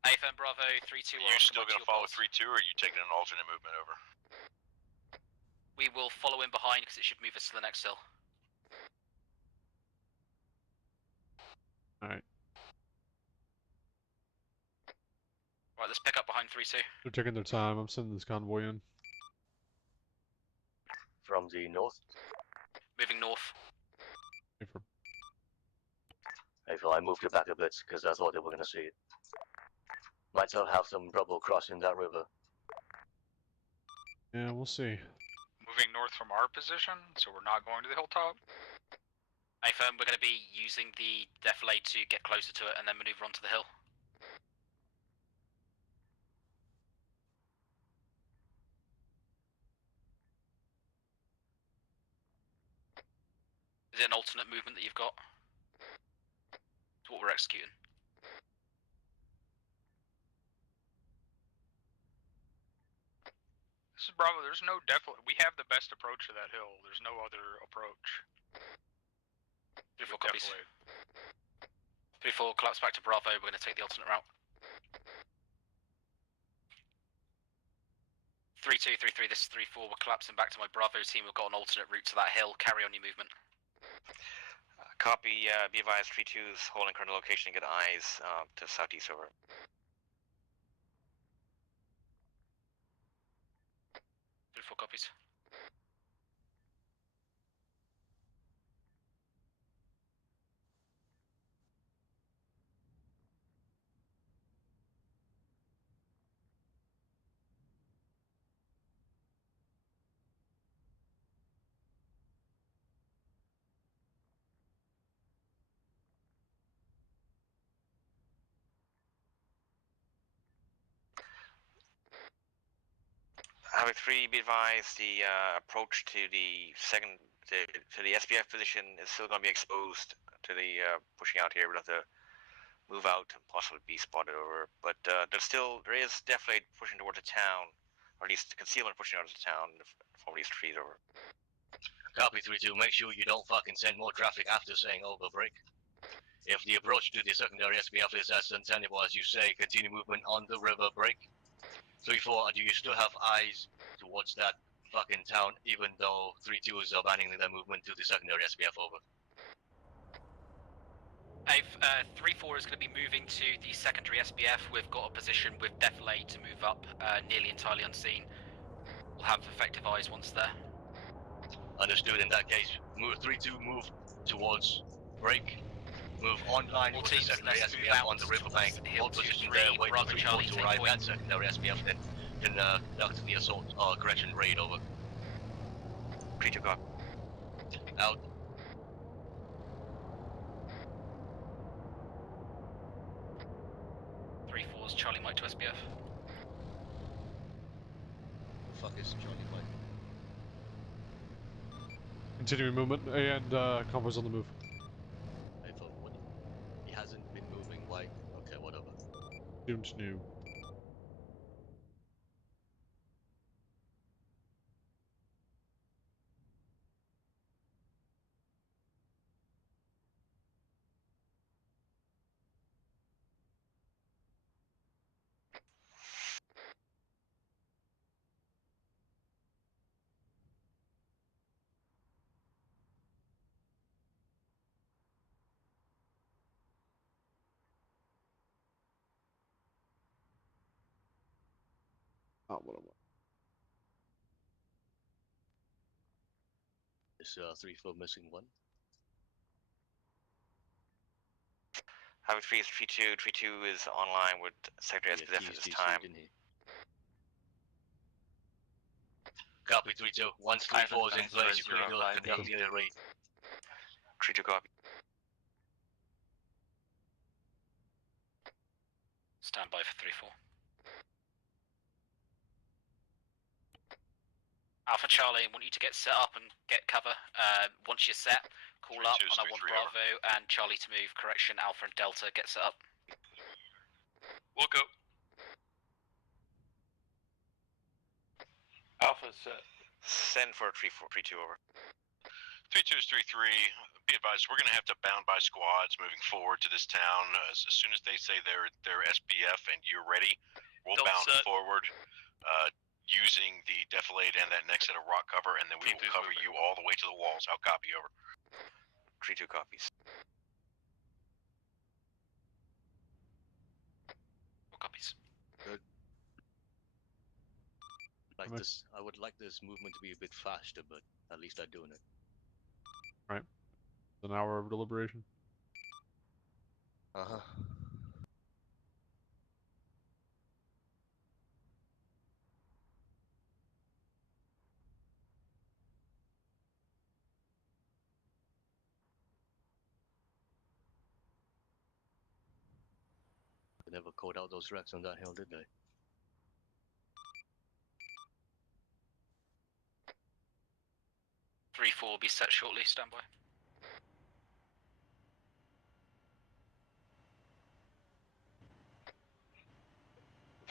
AFM Bravo, 3-2. Are you still going to follow 3-2, or are you taking an alternate movement over? We will follow in behind because it should move us to the next hill. Alright. Right, let's pick up behind 3-2. They're taking their time. I'm sending this convoy in. From the north? Moving north. I moved it back a bit because I thought they were going to see it. Might still have some trouble crossing that river. Yeah, we'll see. Moving north from our position, so we're not going to the hilltop. AFM, we're going to be using the defilade to get closer to it and then maneuver onto the hill. Is it an alternate movement that you've got? It's what we're executing. This is Bravo, there's no definite. We have the best approach to that hill. There's no other approach. 3-4 copies. 3-4, collapse back to Bravo. We're going to take the alternate route. 3-2, 3-3. This is 3-4. We're collapsing back to my Bravo team. We've got an alternate route to that hill. Carry on your movement. Copy, be advised, 3-2's holding current location, get eyes to southeast over. Four copies. Havoc 3, be advised, the approach to the to the SPF position is still going to be exposed to the pushing out here. We'll have to move out and possibly be spotted over. But there is definitely pushing towards the town, or at least concealment pushing out of the town from these trees over. Copy 3-2. Make sure you don't fucking send more traffic after saying over break. If the approach to the secondary SPF is as intended as you say, continue movement on the river break. 3-4, do you still have eyes towards that fucking town, even though 3-2 is abandoning their movement to the secondary SPF over? 3-4 is going to be moving to the secondary SPF. We've got a position with Defilade to move up, nearly entirely unseen. We'll have effective eyes once there. Understood. In that case, move 3-2, move towards break. Move online All with the teams, secondary let's move SPF out on the riverbank. hill Hold 2, position 3, there, wait for Bravo 3-4 Charlie, to take arrive point. at secondary SPF, then conduct the assault, correction, raid over. 3-2 copy. Out. Charlie Mike to SPF. Fuck is Charlie Mike? Continuing movement and convoys on the move. I thought what? He hasn't been moving. Why? Okay, whatever. Don't know. Oh, what am I? Is 3-4 missing one? Havoc 3 is 3-2. 3-2 is online with secondary SPF at this time. Didn't he? Copy 3-2. Once 3-4 is in place, you can conduct the raid. 3-2 copy. Stand by for 3-4. Alpha Charlie, I want you to get set up and get cover. Once you're set, call up, and I want Bravo and Charlie to move. Correction, Alpha and Delta, get set up. We'll go. Alpha set. Send for 3-4, 3-2 over. 3-2 is 3-3. Be advised, we're going to have to bound by squads moving forward to this town. As soon as they say they're SPF and you're ready, we'll bound forward using the defilade and that next set of rock cover, and then we will cover you all the way to the walls. I'll copy over. 3-2 copies. Copies. Good. I would like this movement to be a bit faster, but at least they're doing it. Right. An hour of deliberation. Uh-huh. They never called out those wrecks on that hill, did they? Three-4 will be set shortly. Stand by.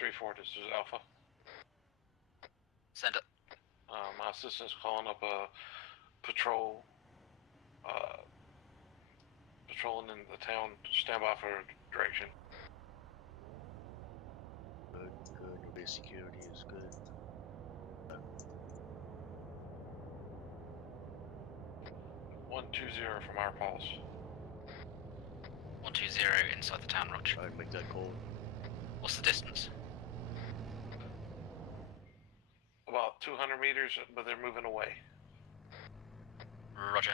Three 4, this is Alpha. Send it. assistance calling up a patrol. Patrolling in the town. Stand by for direction. Good, good. Base security is good. 120 from our pulse. 120 inside the town, Roger. Alright, make that call. What's the distance? About 200 meters, but they're moving away. Roger.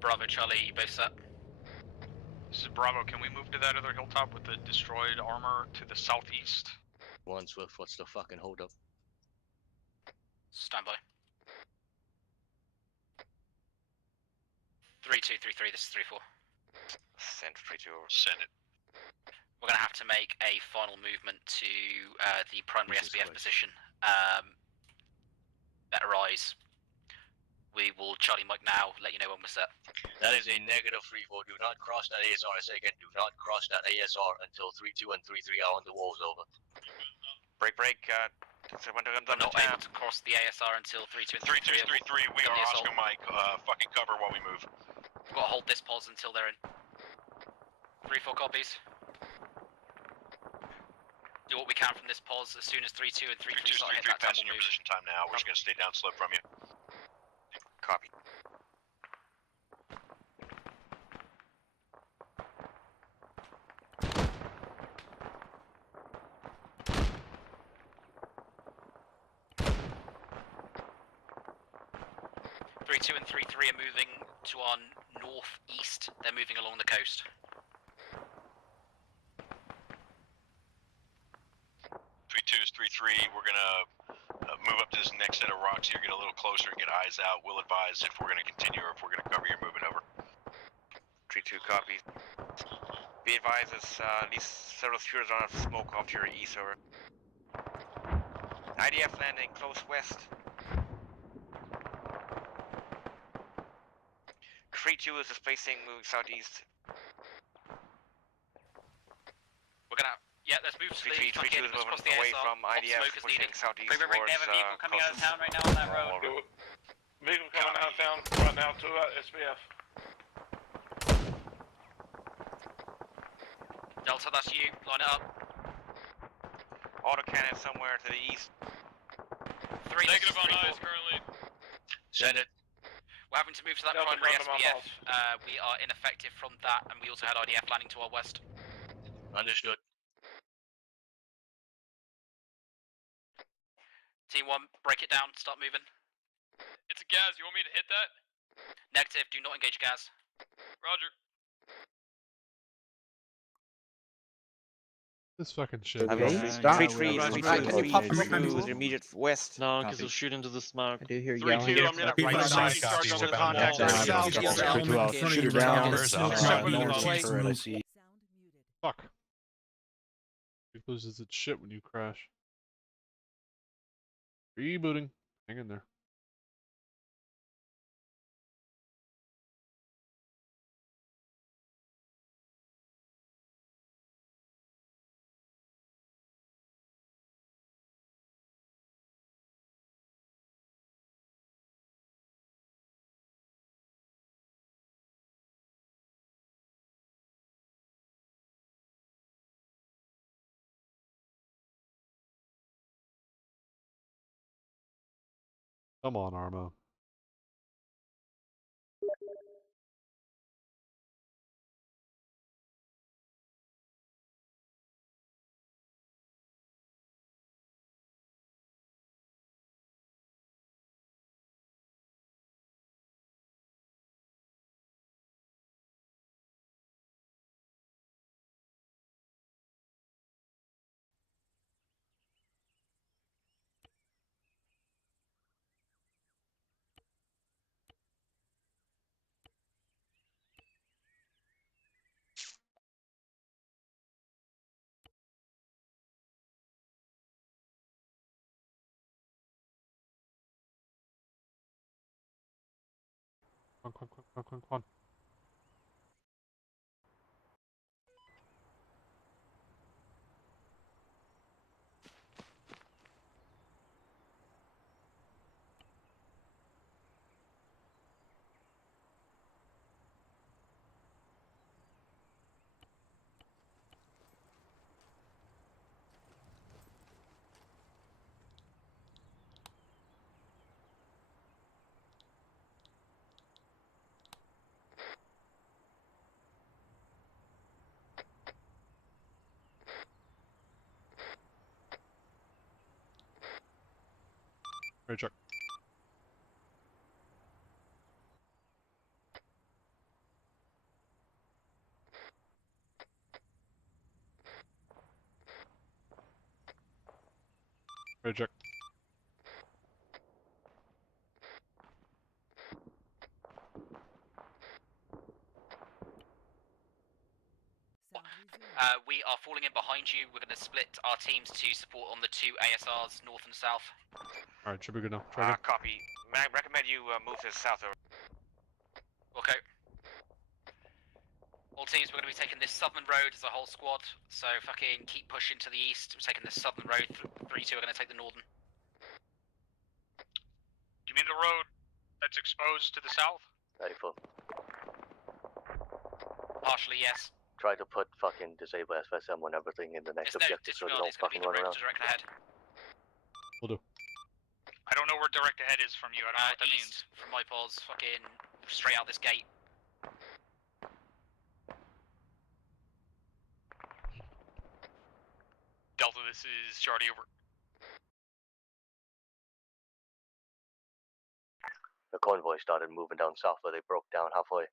Bravo, Charlie, you both set? This is Bravo. Can we move to that other hilltop with the destroyed armor to the southeast? One Swift, what's the fucking holdup? Stand by. 3233, this is 34. Send 32 over. Send it. We're going to have to make a final movement to the primary Jesus SBF Christ. position. Better eyes. We will Charlie Mike now, let you know when we're set. That is a negative 3-4. Do not cross that ASR. I say again, do not cross that ASR until 3-2 and 3-3 are on the walls over. Break. We're not able to cross the ASR until 3-2 and 3-3. 3-2-3-3, we are Oscar Mike. Fucking cover while we move. We've got to hold this pause until they're in. 3-4 copies. Do what we can from this pause as soon as 3-2 and 3-3 start hitting that time, passing we'll your move. position time now. We're just gonna stay down slope from you. Copy. Two and 3-3 are moving to our northeast. They're moving along the coast. 3-2 is 3-3. We're gonna move up to this next set of rocks here, get a little closer, and get eyes out. We'll advise if we're gonna continue or if we're gonna cover your movement over. 3-2 copy. Be advised, there's at least several spheres on smoke off to your east over. IDF landing close west. 3-2 is displacing, moving southeast. We're gonna, yeah, let's move to the 3-2 is let's cross the moving away ASR. from IDF, Smoke is needed. pushing southeast Bring, towards they have a vehicle coming out of coastal. town right now on that road. Vehicle coming out of town right now to SBF. Delta, that's you. Line it up. Autocannon somewhere to the east. 3 Negative on eyes currently. Send it. We're having to move to that Delta, primary come to my SBF. We are ineffective from that, and we also had IDF landing to our west. Understood. Team 1, break it down, start moving. It's a gas. You want me to hit that? Negative, do not engage gas. Roger. This fucking shit. Have you Stop. 3-3 is immediate west. No, because he'll shoot into the smoke. I do hear 3-2, yelling. I'm gonna right side start on the contact. Shoot her down. Fuck. It loses its shit when you crash. Rebooting. Hang in there. Come on, Arma. Come on. Ready check. Ready check. We are falling in behind you. We're going to split our teams to support on the two ASRs, north and south. Alright, should be good now. Try again. Copy. I recommend you move to the south over. Okay. All teams, we're going to be taking this southern road as a whole squad, so fucking keep pushing to the east. We're taking this southern road, 3-2 are going to take the northern. Do you mean the road that's exposed to the south? 94. Partially, yes. Try to put fucking disable SFSM on everything in the next objective so they don't fucking run around. Direct ahead. Will do. I don't know where direct ahead is from you. I don't know what that east, from my pause, fucking straight out this gate. Delta, this is Charlie over. The convoy started moving down south, but they broke down halfway.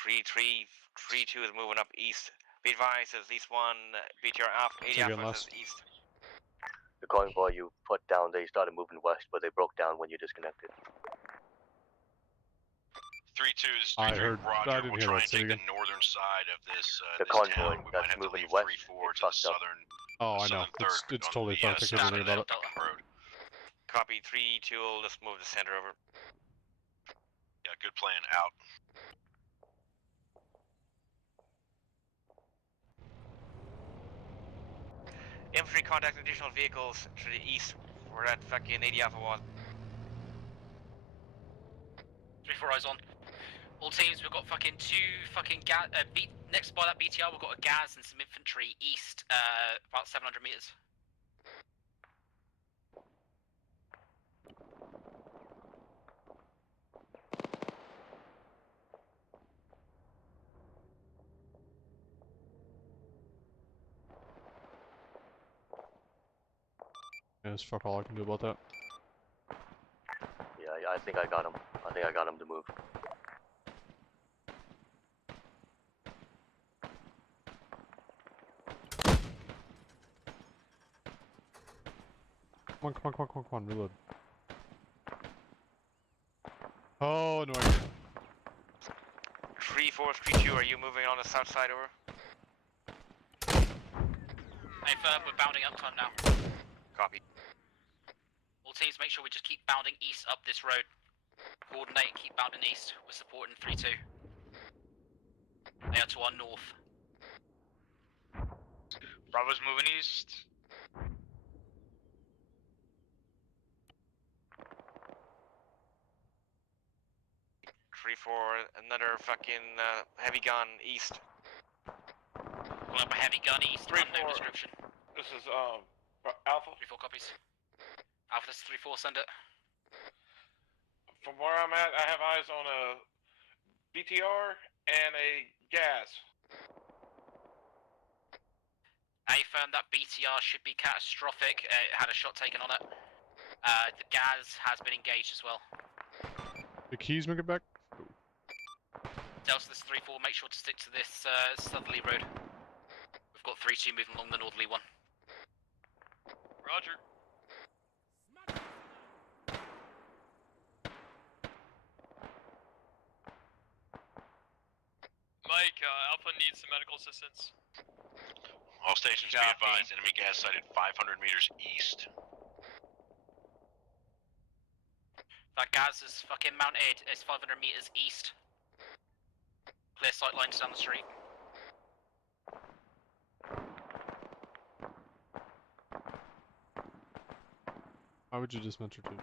3-2 is moving up east. Be advised, there's at least one BTR Alpha, 80 Alpha is east. The convoy you put down, they started moving west, but they broke down when you disconnected. 3-2 is I 3-3. heard. Roger. I didn't We'll hear try that. and take the northern side of this, The this convoy town. We might that's have to moving leave west, 3-4 it's to the fucked up. southern. Oh, I know. Southern It's third totally on fine. the, Take everything about it. road. Copy 3-2, let's move the center over. Yeah, good plan. Out. Infantry contact additional vehicles to the east where that fucking 80 Alpha was. 3-4 eyes on. All teams, we've got fucking two fucking gas. Next by that BTR, we've got a gas and some infantry east, about 700 meters. Yeah, that's fuck all I can do about that. Yeah, I think I got him. I think I got him to move. Come on, reload. Oh, annoying. 3-4, 3-2, are you moving on the south side over? Hey, we're bounding up time now. Copy. All teams, make sure we just keep bounding east up this road. Coordinate, keep bounding east. We're supporting 3-2. They are to our north. Bravo's moving east. Another fucking heavy gun east. We'll have a heavy gun east, unknown description. This is Alpha. 3-4 copies. Alpha, this is 3-4, send it. From where I'm at, I have eyes on a BTR and a gas. A-firm, that BTR should be catastrophic. It had a shot taken on it. The gas has been engaged as well. The keys make it back? Delta, this 3-4, make sure to stick to this southerly road. We've got 3-2 moving along the northerly one. Roger. Mike, Alpha needs some medical assistance. All stations be advised, enemy gas sighted 500 meters east. That gas is fucking mounted. It's 500 meters east. Clear sight lines down the street. Why would you dismount your two?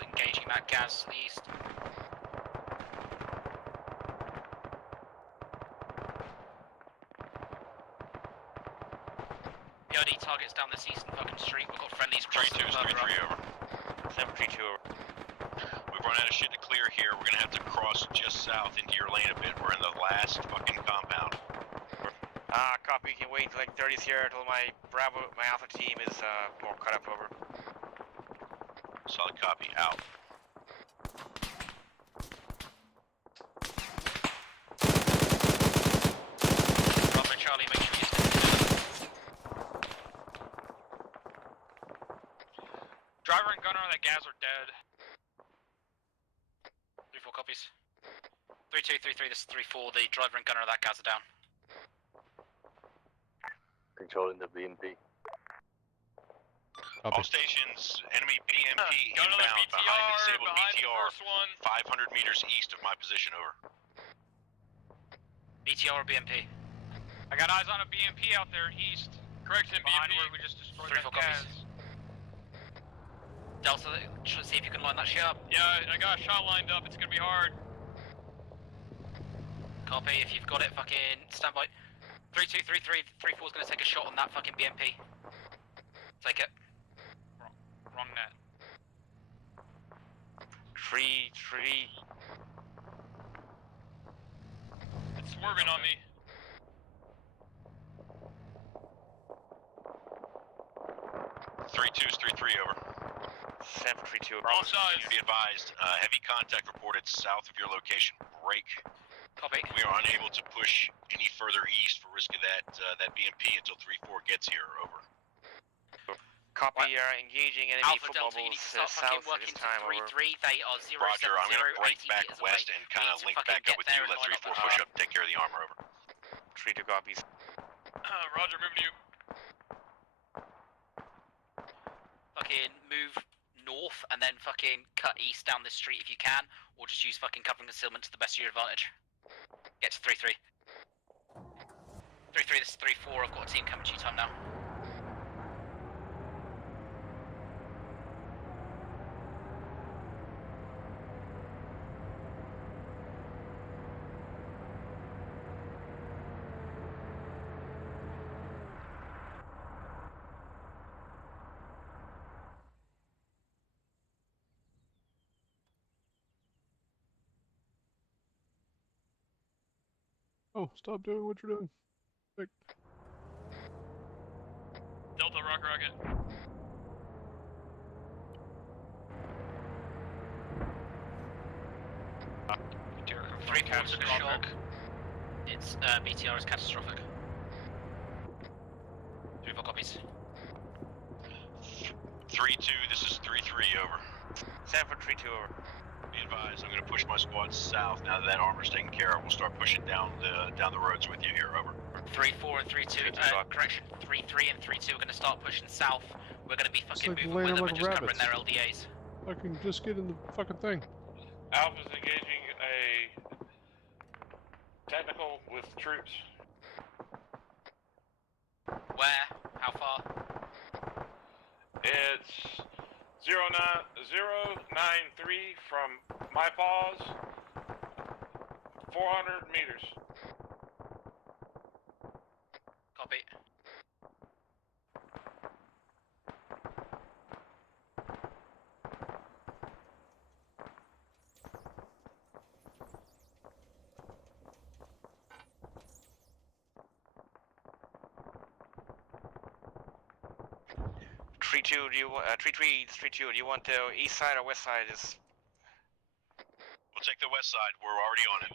Engaging that gas to the east. targets down this eastern fucking street. We've got friendlies 3-2 is 3-3 over. 732 over. We've run out of shit to clear here. We're gonna have to cross just south into your lane a bit. We're in the last fucking compound. Copy. You can wait like 30s here until my Alpha team is more cut up over. Solid copy. Out. Bravo Charlie, make sure you stay. Driver and gunner on that gas are dead. 3-4 copies. 3-2, 3-3, this is 3-4. The driver and gunner of that gas are down. Controlling the BMP. All stations, enemy BMP inbound behind the disabled BTR, 500 meters east of my position, over. BTR or BMP? I got eyes on a BMP out there east. Correction, Behind BMP. where we just destroyed 3-4 that copies. gas. Delta, see if you can line that shit up. Yeah, I got a shot lined up. It's gonna be hard. Copy, if you've got it, fucking stand by. 3-2, 3-3, 3-4 is gonna take a shot on that fucking BMP. Take it. Wrong net. 3-3. It's swerving on me. Is 3-3 over. 732 over. All sides. Be advised, heavy contact reported south of your location. Break. Copy. We are unable to push any further east for risk of that BMP until 3-4 gets here. Over. Copy. Engaging enemy Alpha foot Delta, you need mobiles to start south fucking at working this to time. 3-3. They are 0-7-0, Roger, I'm gonna break 80 back meters west away. and kind of link back up with you. Let 3-4 push up, take care of the armor. Over. 3-2 copies. Roger, moving to you. Fucking move north and then fucking cut east down this street if you can, or just use fucking cover and concealment to the best of your advantage. Get to 3-3. 3-3, this is 3-4. I've got a team coming to you time now. Oh, stop doing what you're doing. Quick. Delta, rocket. 3 points took a shot. It's BTR is catastrophic. 3-4 copies. 3-2, this is 3-3, over. 7-3-2 over. Be advised, I'm gonna push my squad south now that armor's taken care of. We'll start pushing down the roads with you here, over. 3-4 and 3-2, correction, 3-3 and 3-2 are gonna start pushing south. We're gonna be fucking like moving laying with them like and just rabbits. covering their LDAs. Fucking just get in the fucking thing. Alpha's engaging a technical with troops. Where? How far? It's 09093 from my paws. 400 meters. Copy. Do you 3-3-3-2? Do you want the east side or west side? Is We'll take the west side. We're already on it.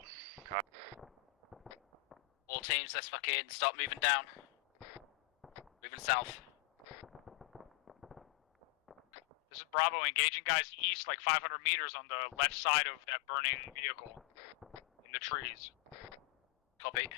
All teams, let's fucking start moving down. Moving south. This is Bravo engaging guys east like 500 meters on the left side of that burning vehicle. In the trees. Copy.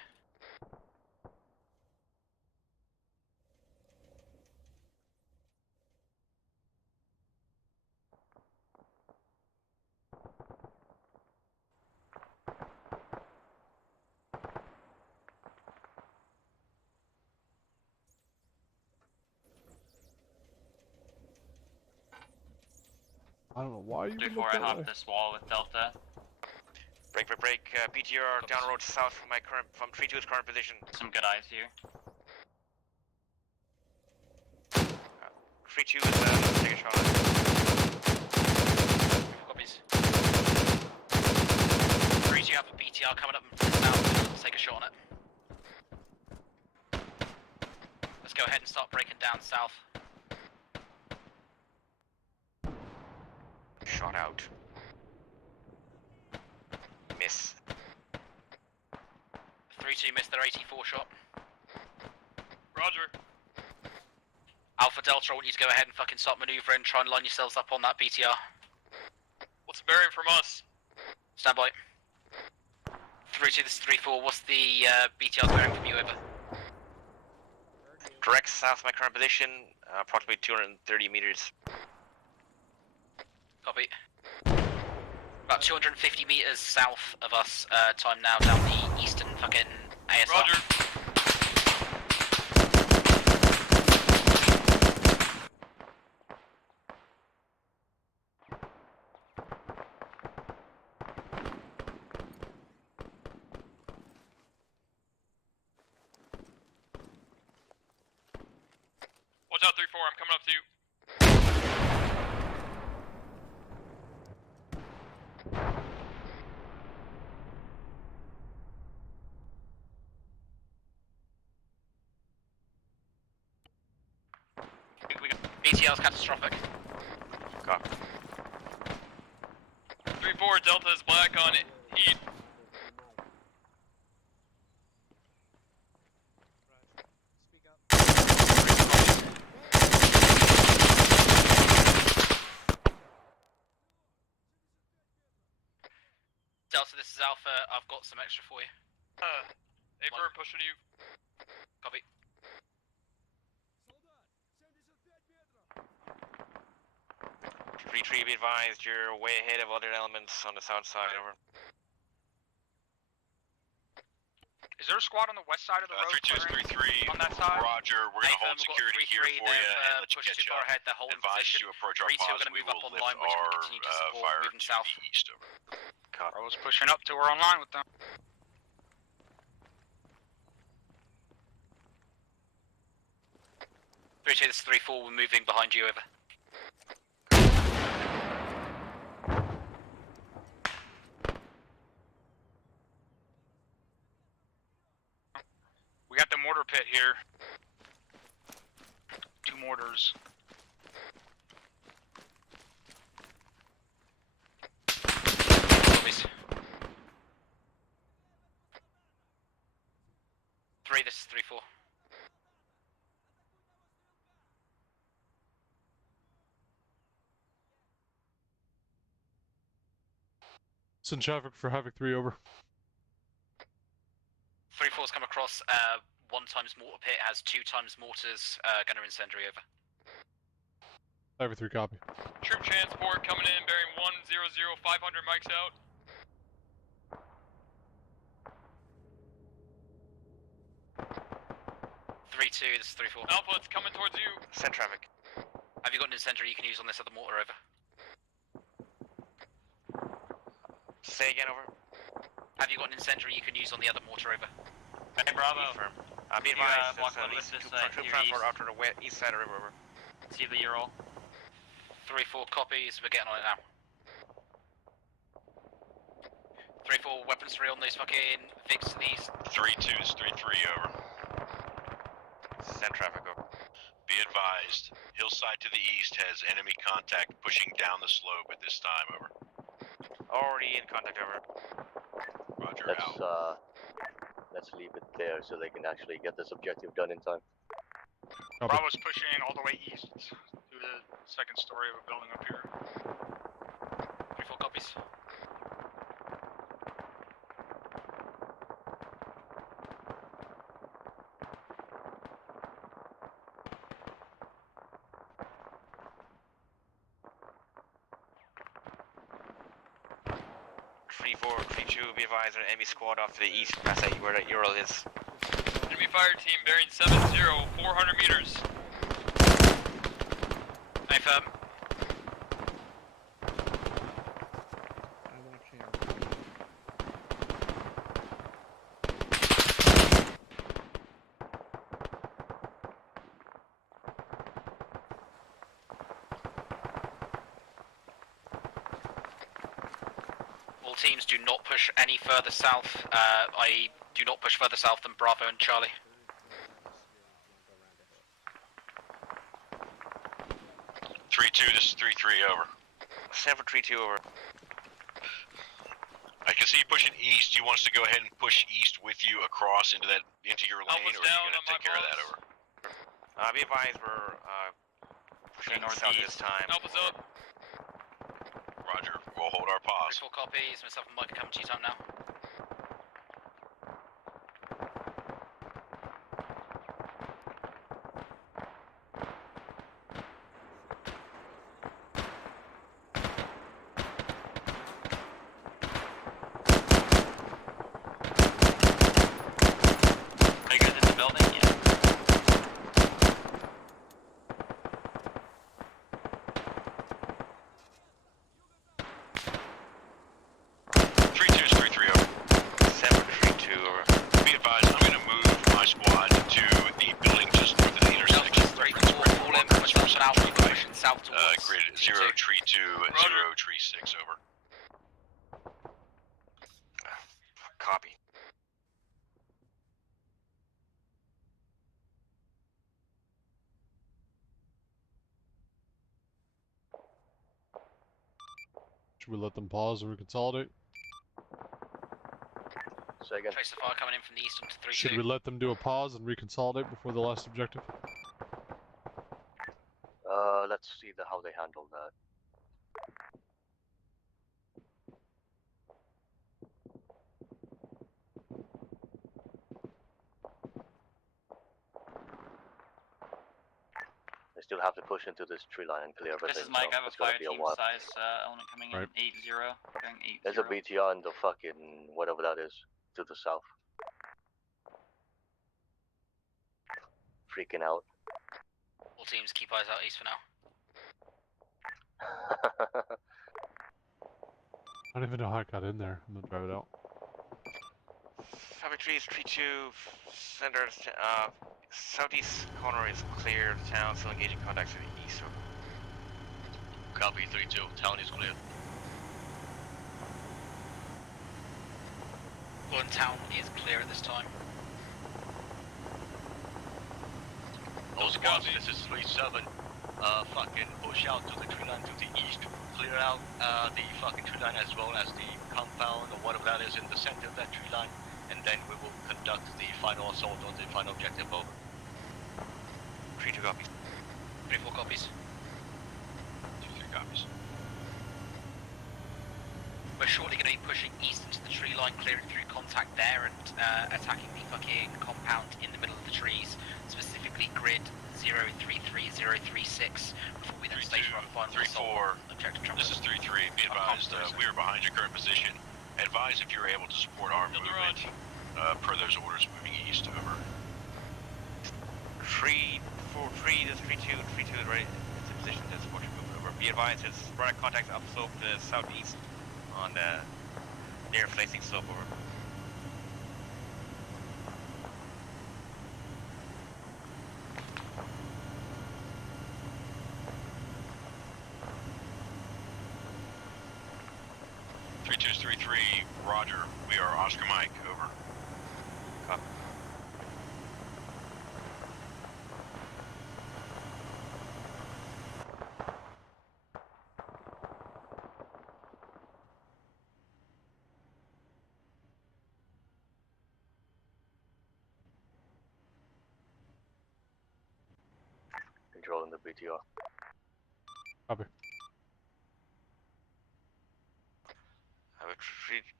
I don't know why you would Before look I that hop way. this wall with Delta. break. BTR down road south from 3-2's current position. Some good eyes here. 3-2 is take a shot. Copies. 3-2 have a BTR coming up from the south. Let's take a shot on it. Let's go ahead and start breaking down south. Shot out. Miss. 3-2 missed their 84 shot. Roger. Alpha Delta, I want you to go ahead and fucking start maneuvering, try and line yourselves up on that BTR. What's the bearing from us? Stand by. 3-2, this is 3-4, what's the BTR bearing from you, over? Direct south of my current position, approximately 230 meters. Copy. About 250 meters south of us, time now down the eastern fucking ASR. Roger. Watch out, 3-4, I'm coming up to you. BTR's catastrophic. Copy. 3-4, Delta is black on it. Heat. Delta, this is Alpha, I've got some extra for you. A-firm pushing you. Copy. Retreat, be advised, you're way ahead of other elements on the south side, over. Is there a squad on the west side of the road? 3-2 is 3-3. On that side? Roger, we're going to hold security here for you and let you catch up. Ahead, they're holding Advise position. to approach our 3-2 pause are and going to we move up will on lift line, which our will continue to support fire moving to south. the east, over. I was pushing up to we're online with them. 3-2, this is 3-4, we're moving behind you, over. We got the mortar pit here. 2 mortars. Copies. 3, this is 3-4. Send traffic for Havoc 3, over. 3-4's come across, 1 times mortar pit, has 2 times mortars, gunner incendiary, over. Havoc 3, copy. Troop transport coming in, bearing 100, 500 mics out. This is 3-4. Alpha, it's coming towards you. Send traffic. Have you got an incendiary you can use on this other mortar, over? Say again, over. Have you got an incendiary you can use on the other mortar, over? Hey, Bravo. Confirm. I'll be advised, block there's one at least with this, 2 near transport east. out to the east side of the river, over. See the Ural. 3-4 copies, we're getting on it now. 3-4, weapons 3 on those fucking Vics to the east. 3-2 is 3-3, over. Send traffic, over. Be advised, hillside to the east has enemy contact pushing down the slope at this time, over. Already in contact, over. Roger, out. Let's leave it there so they can actually get this objective done in time. Bravo's pushing all the way east to the 2nd story of a building up here. 3-4 copies. Be advised, an enemy squad off to the east, past that where that Ural is. Enemy fire team bearing 70, 400 meters. Hey, firm. teams, do not push any further south. I do not push further south than Bravo and Charlie. 3-2, this is 3-3, over. 7-3-2, over. I can see you pushing east. Do you want us to go ahead and push east with you across into your lane, or are you going to take care of that, over? Be advised, we're pushing south this time. Alpha's up. Roger, we'll hold our pause. 3-4 copies, myself and Mike are coming to you time now. Are you guys in the building? Yeah. Be advised, I'm going to move my squad to the building just north of the intersection. Grid 032-036, over. Copy. Should we let them pause and reconsolidate? Say again. Tracer fire coming in from the east onto 3-2. Should we let them do a pause and reconsolidate before the last objective? Let's see how they handle that. They still have to push into this tree line and clear everything. This is Mike, I have a fire team size element coming in, right. 8-0, going 8-0. There's a BTR in the fucking, whatever that is, to the south. Freaking out. All teams, keep eyes out east for now. I don't even know how I got in there. I'm gonna drive it out. Traffic trees, 3-2, center, southeast corner is clear, town, still engaging contacts to the east. Copy 3-2, town is clear. One town is clear at this time. Those guns, this is 3-7. Fucking push out to the tree line to the east. Clear out the fucking tree line as well as the compound or whatever that is in the center of that tree line. And then we will conduct the final assault on the final objective, over. 3-2 copies. 3-4 copies. 2-3 copies. We're shortly going to be pushing east into the tree line, clearing through contact there and attacking the fucking compound in the middle of the trees, specifically grid 033-036, before we then station our final assault. 3-4, this is 3-3, be advised, we are behind your current position. Advise if you're able to support our movement, per those orders moving east, over. 3-4-3, this 3-2, 3-2 is ready. It's in position to support your movement, over. Be advised, it's product contacts upslope to the southeast on the near facing slope, over. Roger, we are Oscar Mike, over. Copy. Controlling the BTR. Copy.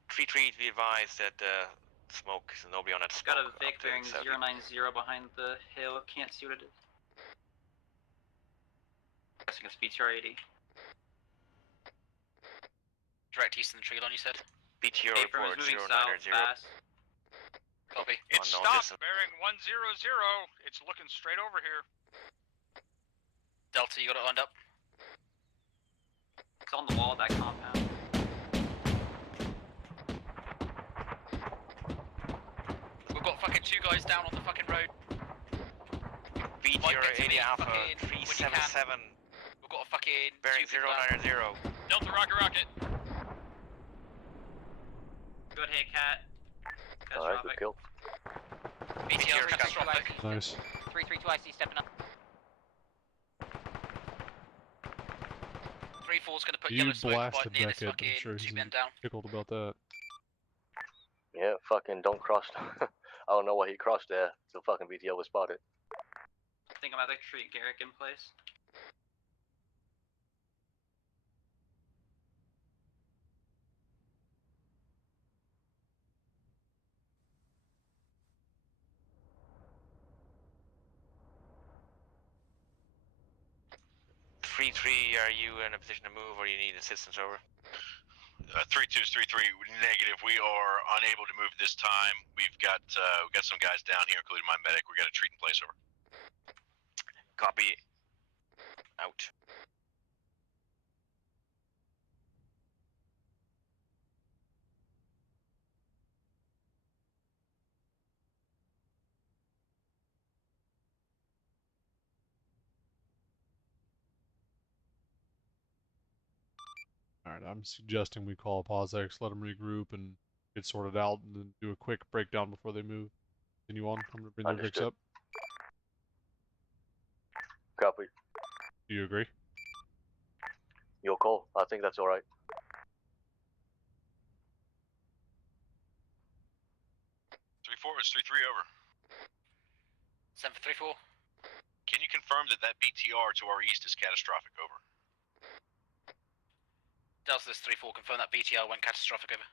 3-3 to be advised that smoke is nobody on that smoke. Got a Vic bearing 090 behind the hill, can't see what it is. Guessing it's BTR 80. Direct east in the tree line, you said? BTR Paper report is moving 090. south, fast. Copy. It Unknown stopped, distance. bearing 100. It's looking straight over here. Delta, you got it lined up? It's on the wall of that compound. We've got fucking 2 guys down on the fucking road. BTR 80 Alpha 377. We've got a fucking bearing 090. Delta rocket rocket. Good hit, Cat. Alright, good kill. BTR catastrophic. Nice. 332 IC stepping up. 3-4's gonna put You yellow smoke right blasted near this Beckett. I'm fucking sure he's 2 men down. tickled about that. Yeah, fucking don't cross. I don't know why he crossed there. So fucking BTO was spotted. I think I'm about to treat Garrick in place. Are you in a position to move, or do you need assistance over? 3-2 is 3-3. Negative. We are unable to move this time. We've got some guys down here, including my medic. We got a treat in place over. Copy. Out. Alright, I'm suggesting we call POSX, let them regroup and get sorted out, and then do a quick breakdown before they move. Continue on. I'm gonna bring their Vicks up. Copy. Do you agree? Your call. I think that's alright. 3-4 is 3-3 over. 7-3-4. Can you confirm that BTR to our east is catastrophic? Over. Delta this 3-4, confirm that BTR went catastrophic over.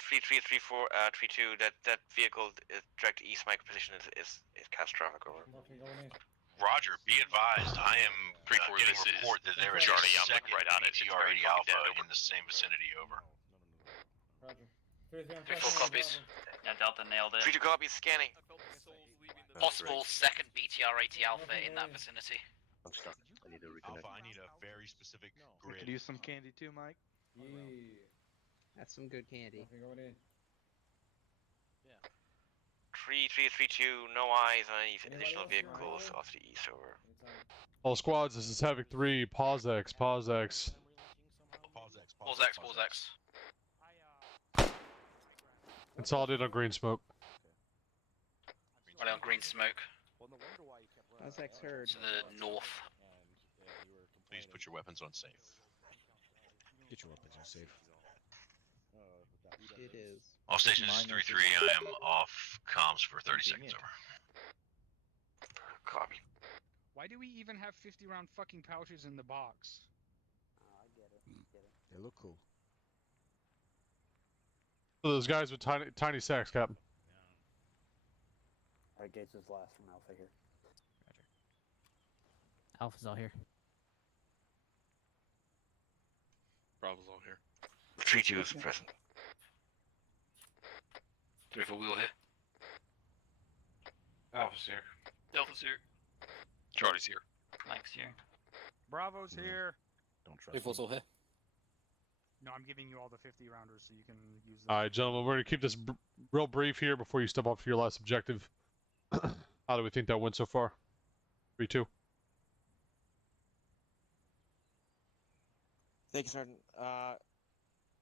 3-3, 3-4, 3-2, that vehicle direct east my position is catastrophic over. Roger, be advised, I am getting a report that there is Charlie, a I'm looking second right at it. It's BTR very 80 fucking Alpha dead, over. in the same vicinity. Over. Roger. 3-4 copies. Yeah, Delta nailed it. 3-2 copies, scanning. Possible second BTR 80 Alpha in that vicinity. I'm stuck. I need to reconnect. Alpha, I need a very specific We grid. could use some candy too, Mike. Yeah. That's some good candy. Going in. 3-3, 3-2, no eyes on any additional vehicles off the east over. All squads, this is Havoc 3, POSX, POSX. Pause X. Consolidate on green smoke. Right on green smoke. How's X heard? To the north. Please put your weapons on safe. Get your weapons on safe. It is. All stations 3-3, I am off comms for 30 seconds. Over. Copy. Why do we even have 50-round fucking pouches in the box? I get it. They look cool. So those guys with tiny sacks, Captain. Alright, Gates is last from Alpha here. Alpha's all here. Bravo's all here. 3-2 is present. 3-4 wheel here. Alpha's here. Delta's here. Charlie's here. Mike's here. Bravo's here. Don't trust 3-4's all here. No, I'm giving you all the 50 rounders so you can use them. Alright, gentlemen, we're going to keep this real brief here before you step up for your last objective. How do we think that went so far? 3-2. Thank you, Sergeant.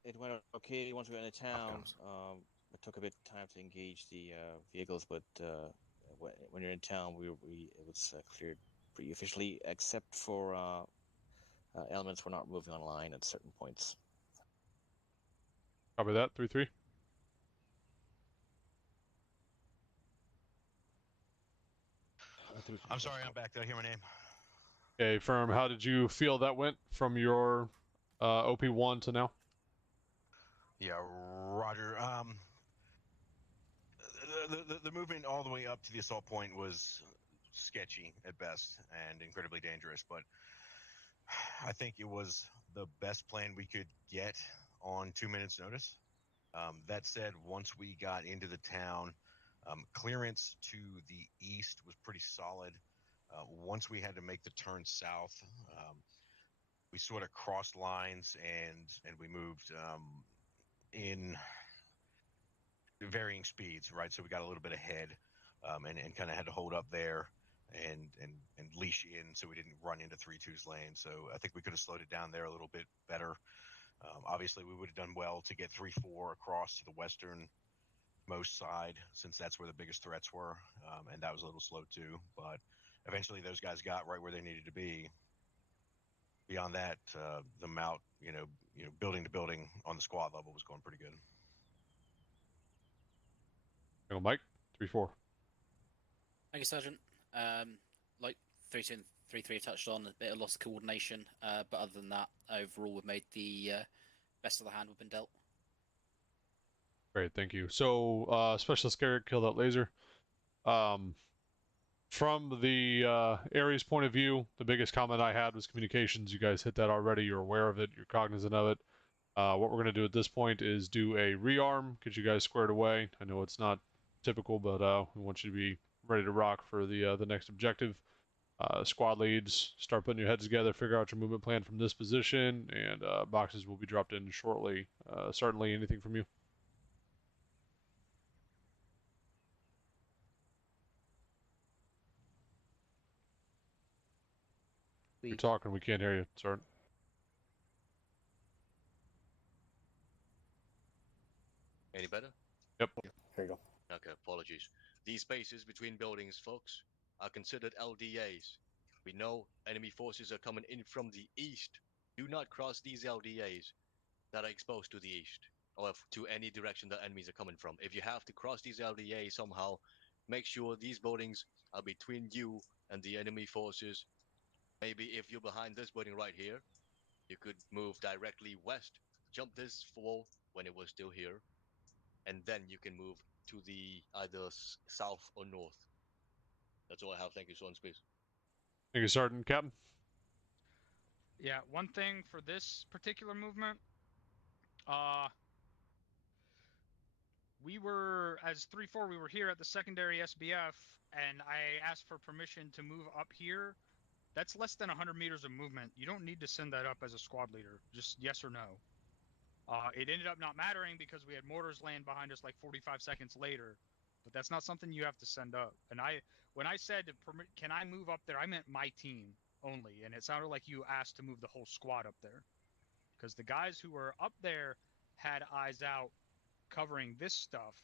It went okay once we went into town. It took a bit of time to engage the vehicles, but when you're in town, it was cleared pretty efficiently, except for elements were not moving online at certain points. Copy that, 3-3. I'm sorry, I'm back. Did I hear my name? Okay, firm. How did you feel that went from your OP1 to now? Yeah, Roger. The movement all the way up to the assault point was sketchy at best and incredibly dangerous, but I think it was the best plan we could get on 2 minutes notice. That said, once we got into the town, clearance to the east was pretty solid. Once we had to make the turn south, we sort of crossed lines and we moved in varying speeds, right? So we got a little bit ahead and kind of had to hold up there and leash in so we didn't run into 3-2's lane. So I think we could have slowed it down there a little bit better. Obviously, we would have done well to get 3-4 across to the westernmost side, since that's where the biggest threats were, and that was a little slow too. But eventually, those guys got right where they needed to be. Beyond that, the mount, building to building on the squad level was going pretty good. Mike, 3-4. Thank you, Sergeant. Like 3-2 and 3-3 touched on, a bit of loss of coordination, but other than that, overall we've made the best of the hand we've been dealt. Great, thank you. So, Specialist Garrett, kill that laser. From the Ares point of view, the biggest comment I had was communications. You guys hit that already. You're aware of it. You're cognizant of it. What we're going to do at this point is do a rearm, get you guys squared away. I know it's not typical, but we want you to be ready to rock for the next objective. Squad leads, start putting your heads together, figure out your movement plan from this position, and boxes will be dropped in shortly. Certainly, anything from you? You're talking, we can't hear you, sir. Any better? Yep. There you go. Okay, apologies. These spaces between buildings, folks, are considered LDAs. We know enemy forces are coming in from the east. Do not cross these LDAs that are exposed to the east, or to any direction that enemies are coming from. If you have to cross these LDAs somehow, make sure these buildings are between you and the enemy forces. Maybe if you're behind this building right here, you could move directly west, jump this wall when it was still here, and then you can move to the either south or north. That's all I have. Thank you, Sworn Space. Thank you, Sergeant. Captain? Yeah, one thing for this particular movement, we were, as 3-4, we were here at the secondary SBF, and I asked for permission to move up here. That's less than 100 meters of movement. You don't need to send that up as a squad leader. Just yes or no. It ended up not mattering because we had mortars land behind us like 45 seconds later, but that's not something you have to send up. And when I said, can I move up there, I meant my team only, and it sounded like you asked to move the whole squad up there. Because the guys who were up there had eyes out covering this stuff,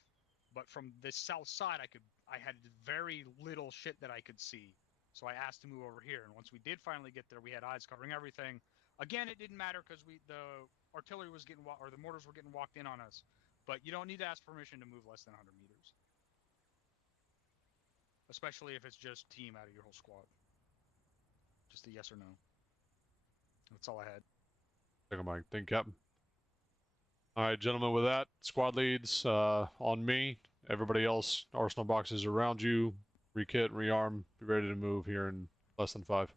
but from the south side, I had very little shit that I could see. So I asked to move over here, and once we did finally get there, we had eyes covering everything. Again, it didn't matter because the artillery was getting, or the mortars were getting walked in on us. But you don't need to ask permission to move less than 100 meters. Especially if it's just team out of your whole squad. Just a yes or no. That's all I had. Thank you, Mike. Thank you, Captain. All right, gentlemen, with that, squad leads on me. Everybody else, arsenal boxes around you. Rekit, rearm, be ready to move here in less than 5.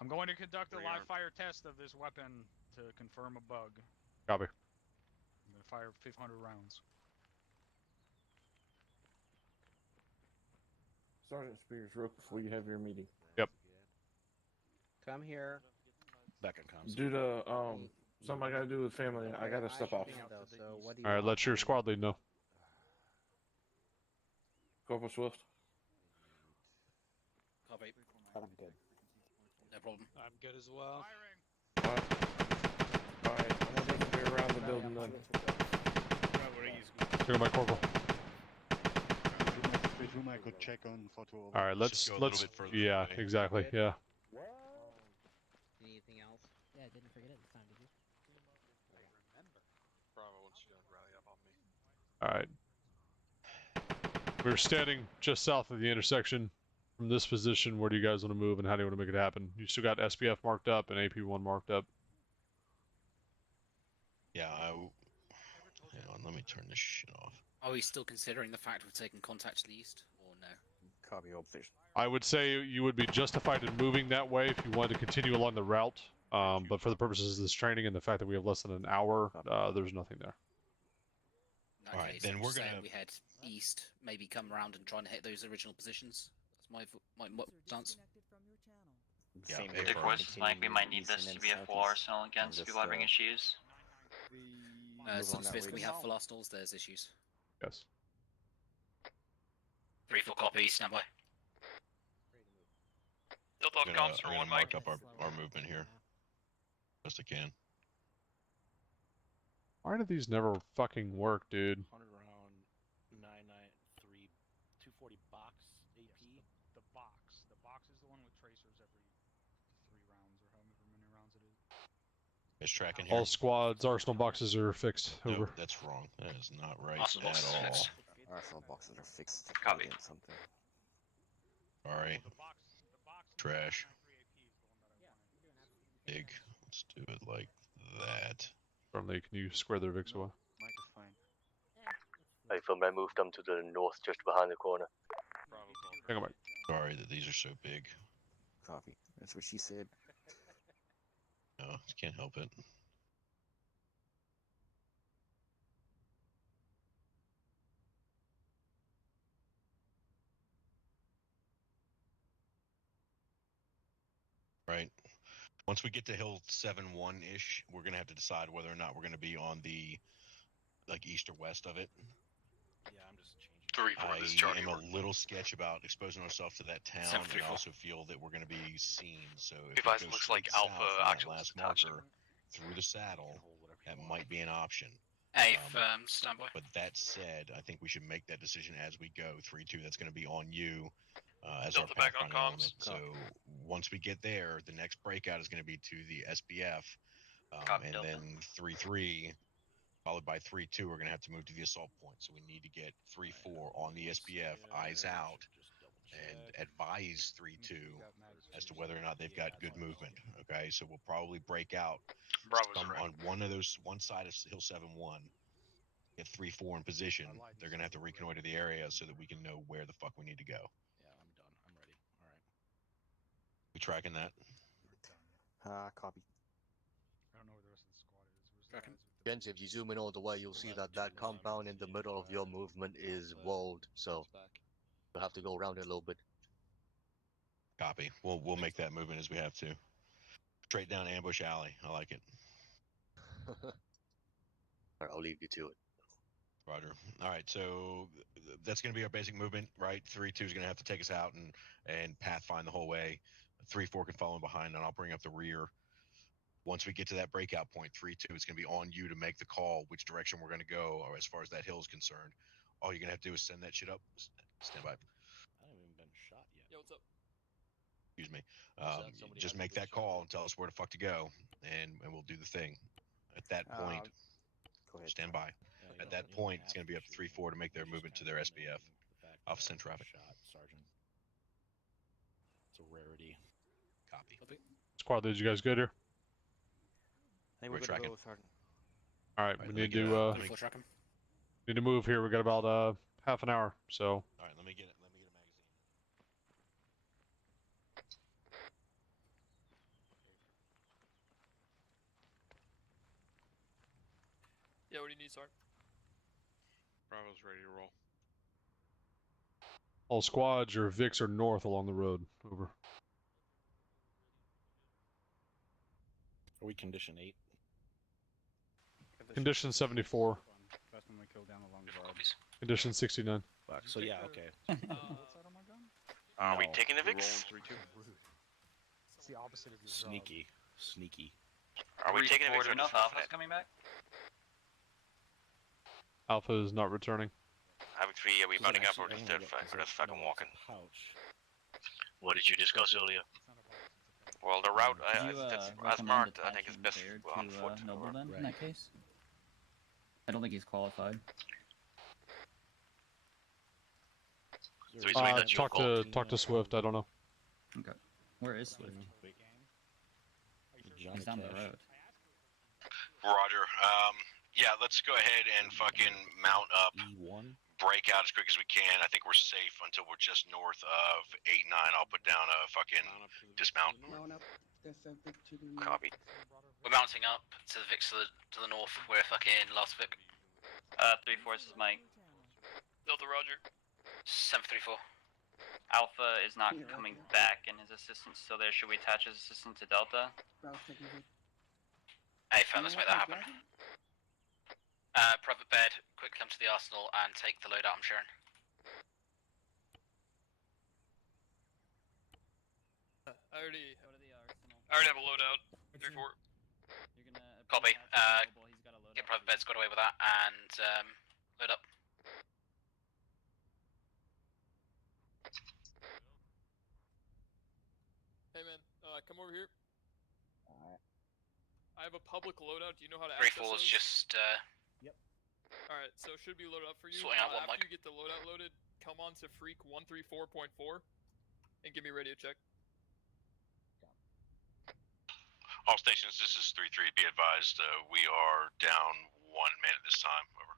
I'm going to conduct a live fire test of this weapon to confirm a bug. Copy. I'm going to fire 500 rounds. Sergeant Spears, Rook, before you have your meeting. Yep. Come here. Becca comes. Due to something I gotta do with family, I gotta step off. All right, let your squad lead know. Corporal Swift. Copy. I'm good. No problem. I'm good as well. Alright, I'm gonna be around the building then. Here go my corporal. I could check on photo. All right, let's yeah, exactly, yeah. Anything else? Yeah, I didn't forget it this time, did you? Bravo, once you're done, rally up on me. All right. We're standing just south of the intersection. From this position, where do you guys want to move and how do you want to make it happen? You still got SBF marked up and AP1 marked up. Yeah, hang on, let me turn this shit off. Are we still considering the fact of taking contact to the east, or no? Copy, Old Fish. I would say you would be justified in moving that way if you wanted to continue along the route. But for the purposes of this training and the fact that we have less than an hour, there's nothing there. All right, then we're gonna we head east, maybe come around and try and hit those original positions. That's my stance. Yeah, Dick West, Mike, we might need this to be a full arsenal against people having issues. Some space, can we have full arsenals? There's issues. Yes. 3-4 copy, stand by. Built off comms for one, Mike. Mark up our movement here. Best I can. Why do these never fucking work, dude? 100 round, 993, 240 box AP. The box. The box is the one with tracers every 3 rounds or however many rounds it is. Is tracking here? All squads, arsenal boxes are fixed. Over. Nope, that's wrong. That is not right Arsenal at boxes all. fixed. Arsenal boxes are fixed. Copy. Against something. Sorry. Trash. Big. Let's do it like that. Friendly, can you square their Vix away? I filmed I moved them to the north just behind the corner. Hang on back. Sorry that these are so big. Copy. That's what she said. No, can't help it. Right. Once we get to Hill 7-1-ish, we're going to have to decide whether or not we're going to be on the, like, east or west of it. Yeah, I'm just changing. I am a little sketch about exposing ourselves to that town, and I also feel that we're going to be seen. So if Advise it goes looks like straight Alpha south from that actual last attachment. marker through the saddle, that might be an option. Hey, standby. But that said, I think we should make that decision as we go. 3-2, that's going to be on you as our Delta back on pathfinding comms. element. So once we get there, the next breakout is going to be to the SBF, and Delta. then 3-3, followed by 3-2. We're going to have to move to the assault point. So we need to get 3-4 on the SBF, eyes out, and advise 3-2 as to whether or not they've got good movement. Okay, so we'll probably break out on one side of Hill 7-1. Get 3-4 in position. They're gonna have to reconnoiter the area so that we can know where the fuck we need to go. Yeah, I'm done. I'm ready. All right. We tracking that? Copy. I don't know where the rest of the squad is. Tracking. Jens, if you zoom in all the way, you'll see that compound in the middle of your movement is walled, so you'll have to go around it a little bit. Copy. We'll make that movement as we have to. Straight down ambush alley. I like it. Alright, I'll leave you to it. Roger. All right, so that's going to be our basic movement, right? 3-2 is going to have to take us out and pathfind the whole way. 3-4 can follow in behind, and I'll bring up the rear. Once we get to that breakout point, 3-2, it's going to be on you to make the call which direction we're going to go, or as far as that hill is concerned. All you're going to have to do is send that shit up. Stand by. I haven't even been shot yet. Yo, what's up? Excuse me. Just make that call and tell us where the fuck to go, and we'll do the thing. At that point, go ahead. stand by. At that point, it's going to be up to 3-4 to make their movement to their SBF. Alpha send traffic. Shot, Sergeant. It's a rarity. Copy. Squad leads, you guys good here? I think We're we're tracking. Go, Sergeant. All right, we need to Tracking. need to move here. We got about half an hour, so. All right, let me get a magazine. Yeah, what do you need, Sark? Bravo's ready to roll. All squads, your Vics are north along the road. Over. Are we condition 8? Condition 74. Best when we kill down along the road. Condition 69. So yeah, okay. Are we No, taking the we're Vix? rolling 3-2. It's the opposite of your Sneaky. Sneaky. Are we taking the Vix or enough? just Alpha's coming back. Alpha is not returning. Havoc 3, are we mounting up or just fucking walking? What did you discuss earlier? Well, the route Would you, that's as recommend marked, I think, is attaching best Baird on to, foot. Noble then, in that case? I don't think he's qualified. Talk to Swift. I don't know. Okay. Where is Swift? He's down the road. Roger. Yeah, let's go ahead and fucking mount up. Break out as quick as we can. I think we're safe until we're just north of 8-9. I'll put down a fucking dismount. Copy. We're mounting up to the Vix to the north. We're fucking last Vic. 3-4, this is Mike. Delta, Roger. 734. Alpha is not coming back in his assistance, so there should we attach his assistant to Delta? Hey, fam, let's make that happen. Private Bed, quick come to the arsenal and take the loadout I'm sharing. I already have a loadout. 3-4. Copy. Get private beds, got away with that, and load up. Hey man, come over here. Alright. I have a public loadout. Do you know how to 3-4 access those? is just Yep. Alright, so it should be loaded up for you. Sorting out one After mic. you get the loadout loaded, come on to Freak 134.4 and give me radio check. All stations, this is 3-3. Be advised, we are down 1 minute this time. Over.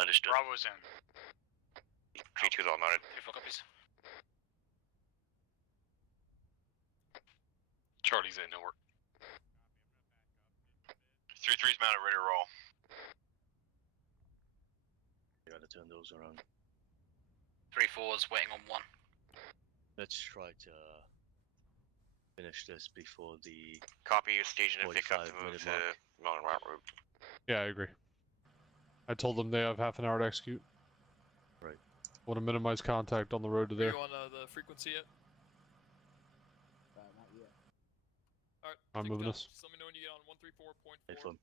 Understood. Bravo's in. 3-2's all mounted. 3-4 copies. Charlie's in, no work. 3-3's mounted, ready to roll. You gotta turn those around. 3-4's waiting on 1. Let's try to finish this before the Copy your station and pick up 45 to move minute to mark. Mountain Route route. Yeah, I agree. I told them they have half an hour to execute. Right. Want to minimize contact on the road to Are there. you on the frequency yet? Not yet. Alright, I'm moving down. us. Just let me know when you get on 134.4. Hey, fun.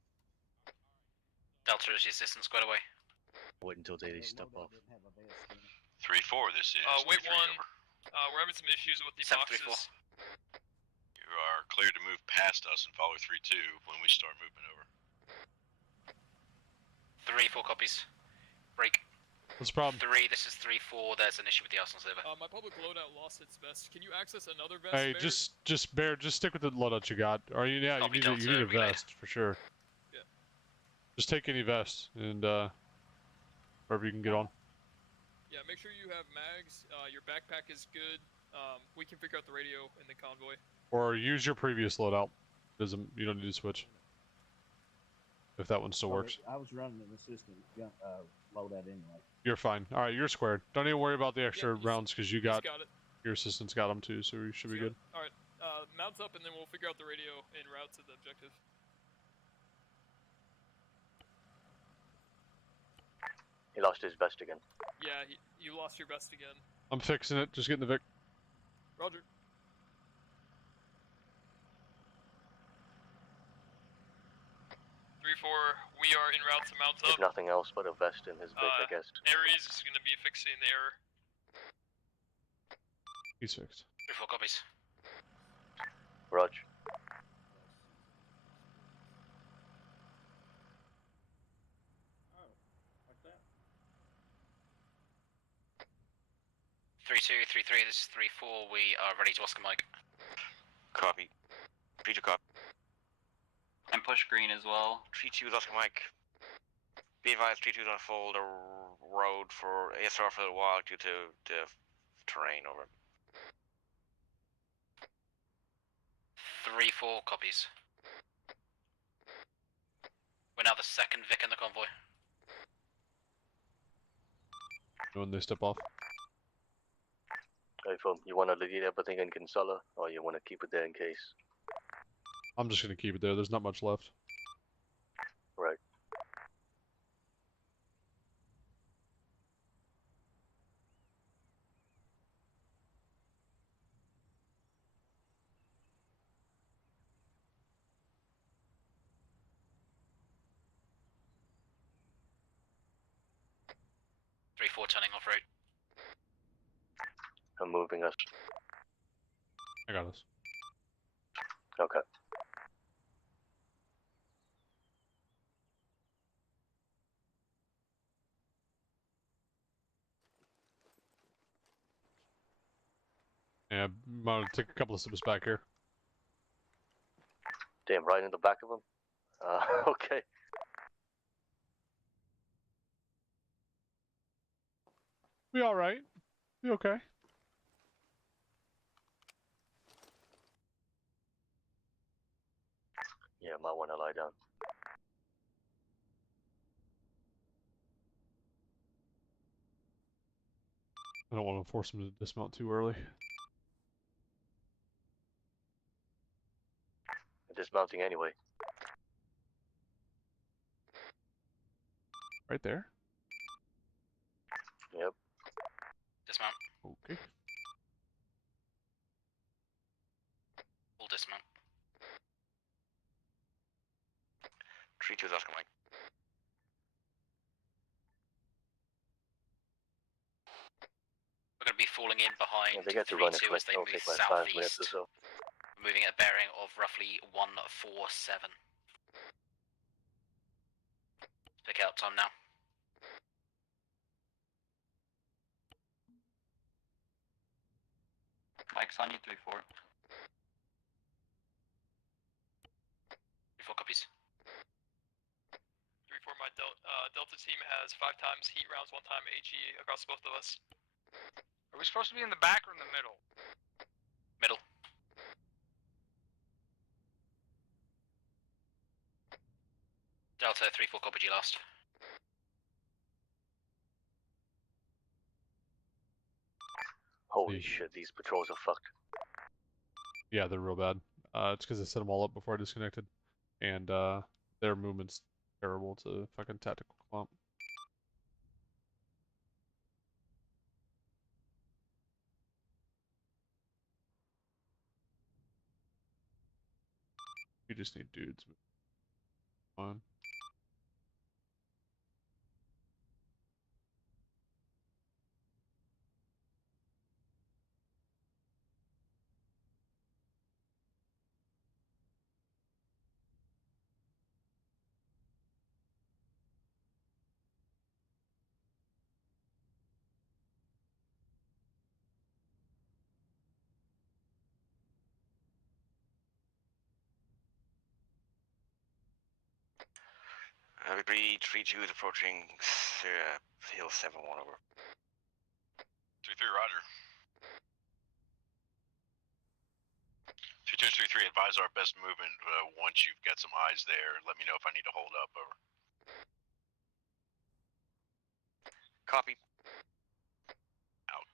Delta is your assistance, got away. Wait until they step off. 3-4, this is. Wait 3-3, one. over. We're having some issues with the 734. boxes. You are cleared to move past us and follow 3-2 when we start moving over. 3-4 copies. Break. What's the problem? 3, this is 3-4, there's an issue with the Arsenal server. My public loadout lost its vest. Can you access another vest? Hey, Bear? just Bear, just stick with the loadout you got. Or you, yeah, Copy, you need a relay. vest for sure. Yeah. Just take any vest and wherever you can get on. Yeah, make sure you have mags. Your backpack is good. We can figure out the radio in the convoy. Or use your previous loadout. You don't need to switch. If that one still works. I was running an assistant loadout anyway. You're fine. All right, you're squared. Don't even worry about the extra he's- rounds because you He's got got it. your assistant's got them too, so you should be good. Alright, mount up and then we'll figure out the radio en route to the objective. He lost his vest again. Yeah, you lost your vest again. I'm fixing it. Just getting the Vic. Roger. We are en route to mount There's up. nothing else but a vest in his Vic, I guess. Ares is going to be fixing the error. He's fixed. 3-4 copies. Rog. Oh, like that. 3-2, 3-3, this is 3-4, we are ready to Oscar Mike. Copy. 3-2 copy. And push green as well. 3-2 is Oscar Mike. Be advised, 3-2's on full the road for ASR for a little while due to the terrain over. 3-4 copies. We're now the second Vic in the convoy. When they step off. Hey, Phil, you want to leave everything in Kinsella, or you want to keep it there in case? I'm just gonna keep it there. There's not much left. Right. Three, 4 turning off road. I'm moving us. I got us. Okay. Yeah, I'm gonna take a couple of steps back here. Damn, right in the back of him? Okay. We alright. We okay. Yeah, might want to lie down. I don't want to force him to dismount too early. Dismounting anyway. Right there. Yep. Dismount. Okay. Full dismount. 3-2 is Oscar Mike. We're going to be falling in behind They get to run it 3-2 quick. as they It'll move take like 5 minutes or southeast. so. Moving at a bearing of roughly 147. Pick out time now. Mike's on you, 3-4. 3-4 copies. 3-4, my Delta team has 5 times heat rounds, 1 time HE across both of us. Are we supposed to be in the back or in the middle? Middle. Delta 3-4 copied you last. Holy shit, these patrols are fucked. Yeah, they're real bad. It's because I set them all up before I disconnected, and their movement's terrible. It's a fucking tactical clump. You just need dudes. On. Agree, 3-2 is approaching Hill 7-1 over. 3-3, roger. 2-2, 3-3, advise our best movement once you've got some eyes there. Let me know if I need to hold up, over. Copy. Out.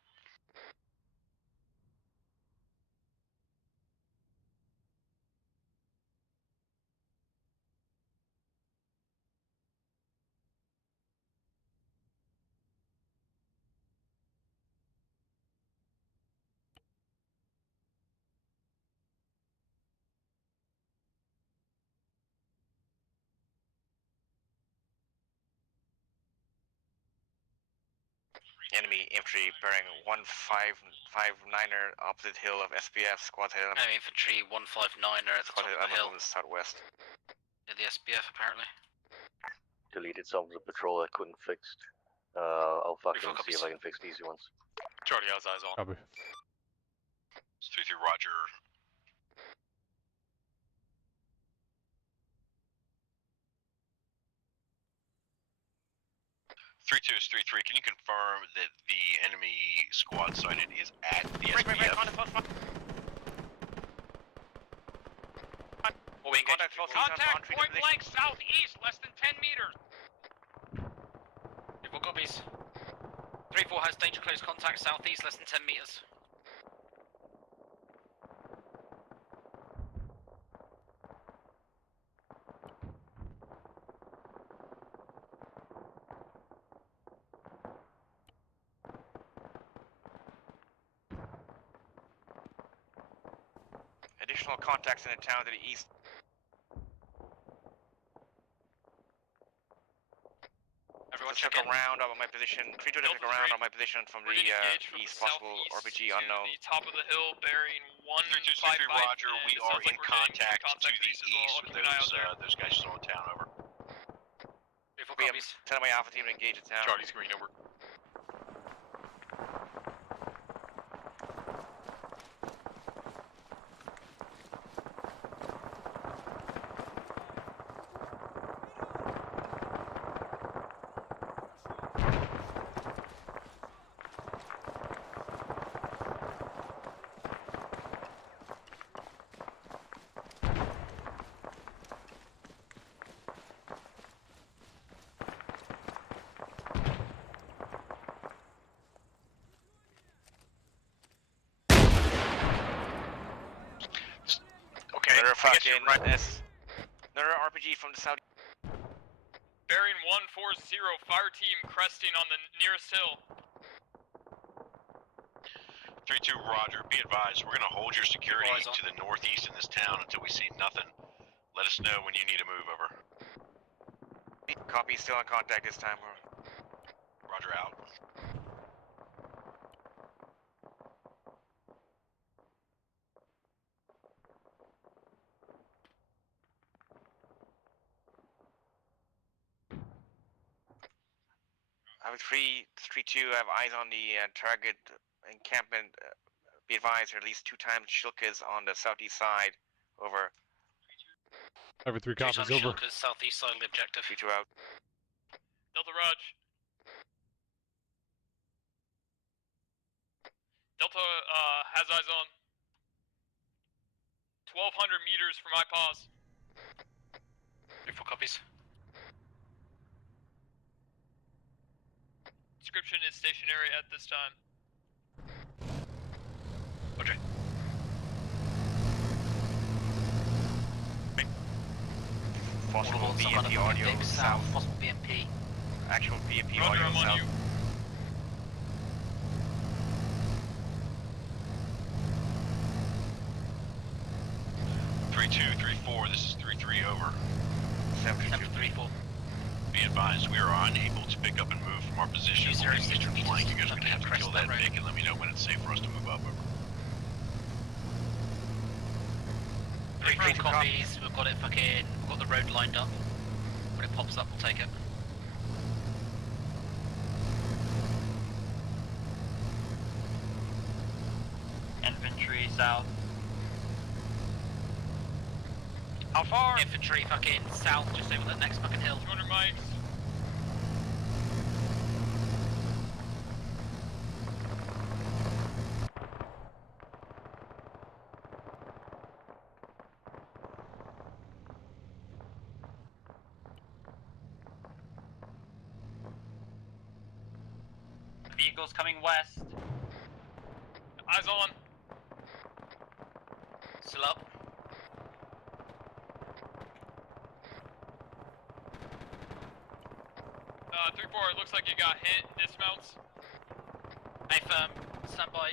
Enemy infantry bearing 159er opposite hill of SPF, squad head. Enemy infantry 159er at the top of the hill. Southwest. Yeah, the SPF apparently. Deleted some of the patrol I couldn't fix. I'll fucking see if I can fix these ones. Charlie has eyes on. Copy. 3-3, roger. 3-2 is 3-3. Can you confirm that the enemy squad sighted is at the SPF? Contact point blank southeast, less than 10 meters. 3-4 copies. 3-4 has danger close contact southeast, less than 10 meters. Additional contacts in the town to the east. Everyone check around on my position. 3-2 to check around on my position from the east. Possible RPG unknown. The top of the hill bearing 155. Roger, we are in contact to the east with those guys still in town, over. 3-4 We have copies. sent my alpha team to engage the town. Charlie's green, over. Another fucking another RPG from the south. Bearing 140, fire team cresting on the nearest hill. 3-2, roger. Be advised, we're going to hold your security to the northeast in this town until we see nothing. Let us know when you need to move, over. Copy, still in contact this time. Roger out. I have 3-2. I have eyes on the target encampment. Be advised, at least 2 times Shilkas on the southeast side. Over. Every 3 2 copies, times over. Shilka's southeast side of the objective. 3-2 out. Delta Raj. Delta has eyes on. 1,200 meters from my pause. 3-4 copies. Description is stationary at this time. Roger. Possible BMP audio south. Possible BMP. Actual BMP Roger, audio I'm on south. you. Three-two, 3-4. This is 3-3 over. 7-3-4. Be advised, we are unable to pick up and move from our position. We're going to be flying. You guys are going to have to kill that Vic and let me know when it's safe for us to move up. Over. 3-4 copies. We've got it fucking. We've got the road lined up. When it pops up, we'll take it. Infantry south. How far? Infantry fucking south, just over the next fucking hill. 200 mics. Vehicles coming west. Eyes on. Still up. Uh, 3-4, it looks like you got hit. Dismounts. Hey, firm. Stand by.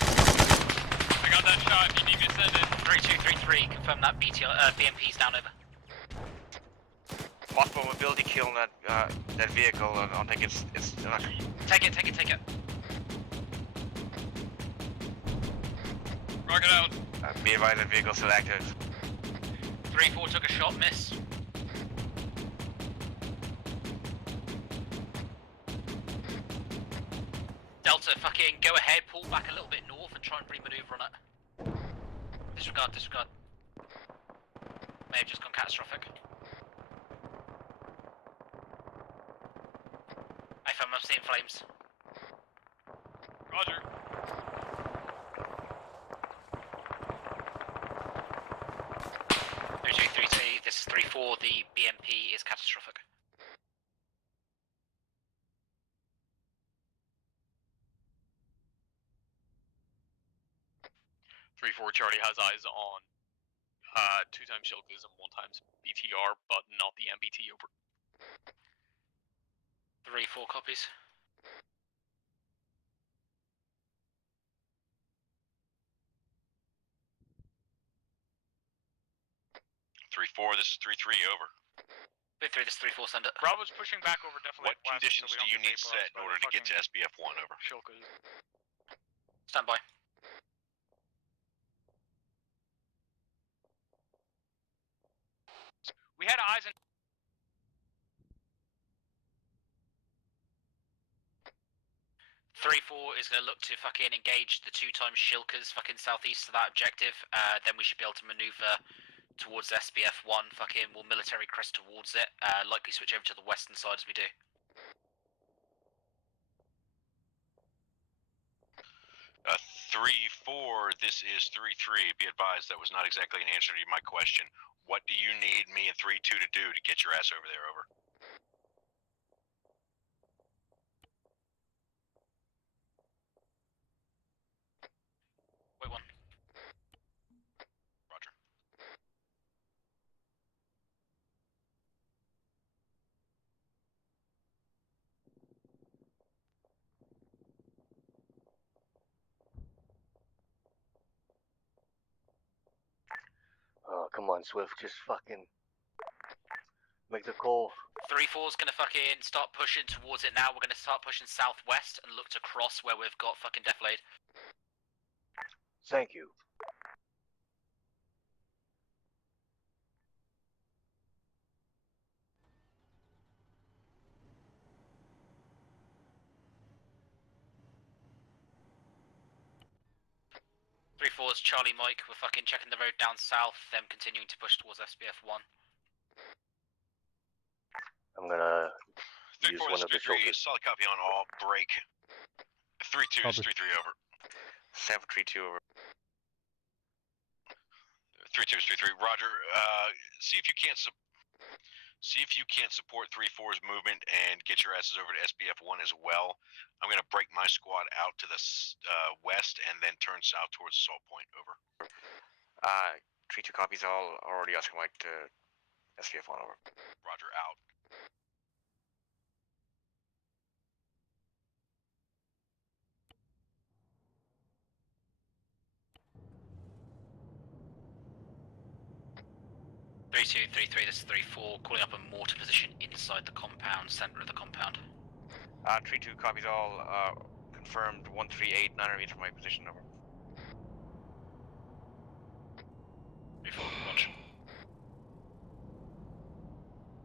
I got that shot if you need me to send it. 3233, confirm that BMP's down over. Possible mobility kill on that vehicle. I don't think it's not. Take it. Rocket out. Be advised, that vehicle still active. 3-4 took a shot, miss. Delta, fucking go ahead, pull back a little bit north and try and re-maneuver on it. Disregard. May have just gone catastrophic. I'm seeing flames. Roger. This is 3-4, the BMP is catastrophic. Charlie has eyes on 2 times Shilkas and 1 times BTR, but not the MBT over. 3-4 copies. This is 3-3 over. 3-3, this is 3-4, send it. Bravo's pushing back over definitely. What conditions do you need set in order to get to SBF 1 over? Shilkas. Stand by. We had eyes on 3-4 is going to look to fucking engage the 2 times Shilkas fucking southeast of that objective. Then we should be able to maneuver towards SBF 1. Fucking we'll military crest towards it. Likely switch over to the western side as we do. 3-4, this is 3-3. Be advised, that was not exactly an answer to my question. What do you need me and 3-2 to do to get your ass over there? Over. Wait 1. Roger. Oh, come on, Swift. Just fucking Make the call. 3-4's gonna fucking start pushing towards it now. We're gonna start pushing southwest and look to cross where we've got fucking deflated. Thank you. Three fours, Charlie Mike, we're fucking checking the road down south, them continuing to push towards SBF 1. I'm gonna 3-4, use one of the 3-3, shoulders. solid copy on all, break. 3-2 is 3-3 over. 732 over. 3-2 is 3-3, Roger, see if you can't support 3-4's movement and get your asses over to SBF 1 as well. I'm gonna break my squad out to the west and then turn south towards Assault Point, over. 3-2 copies all, already Oscar Mike to SBF 1 over. Roger, out. Three two, 3-3, this is 3-4, calling up a mortar position inside the compound, center of the compound. 3-2 copies all, confirmed 138, 900 meters from my position, over. 3-4, watch.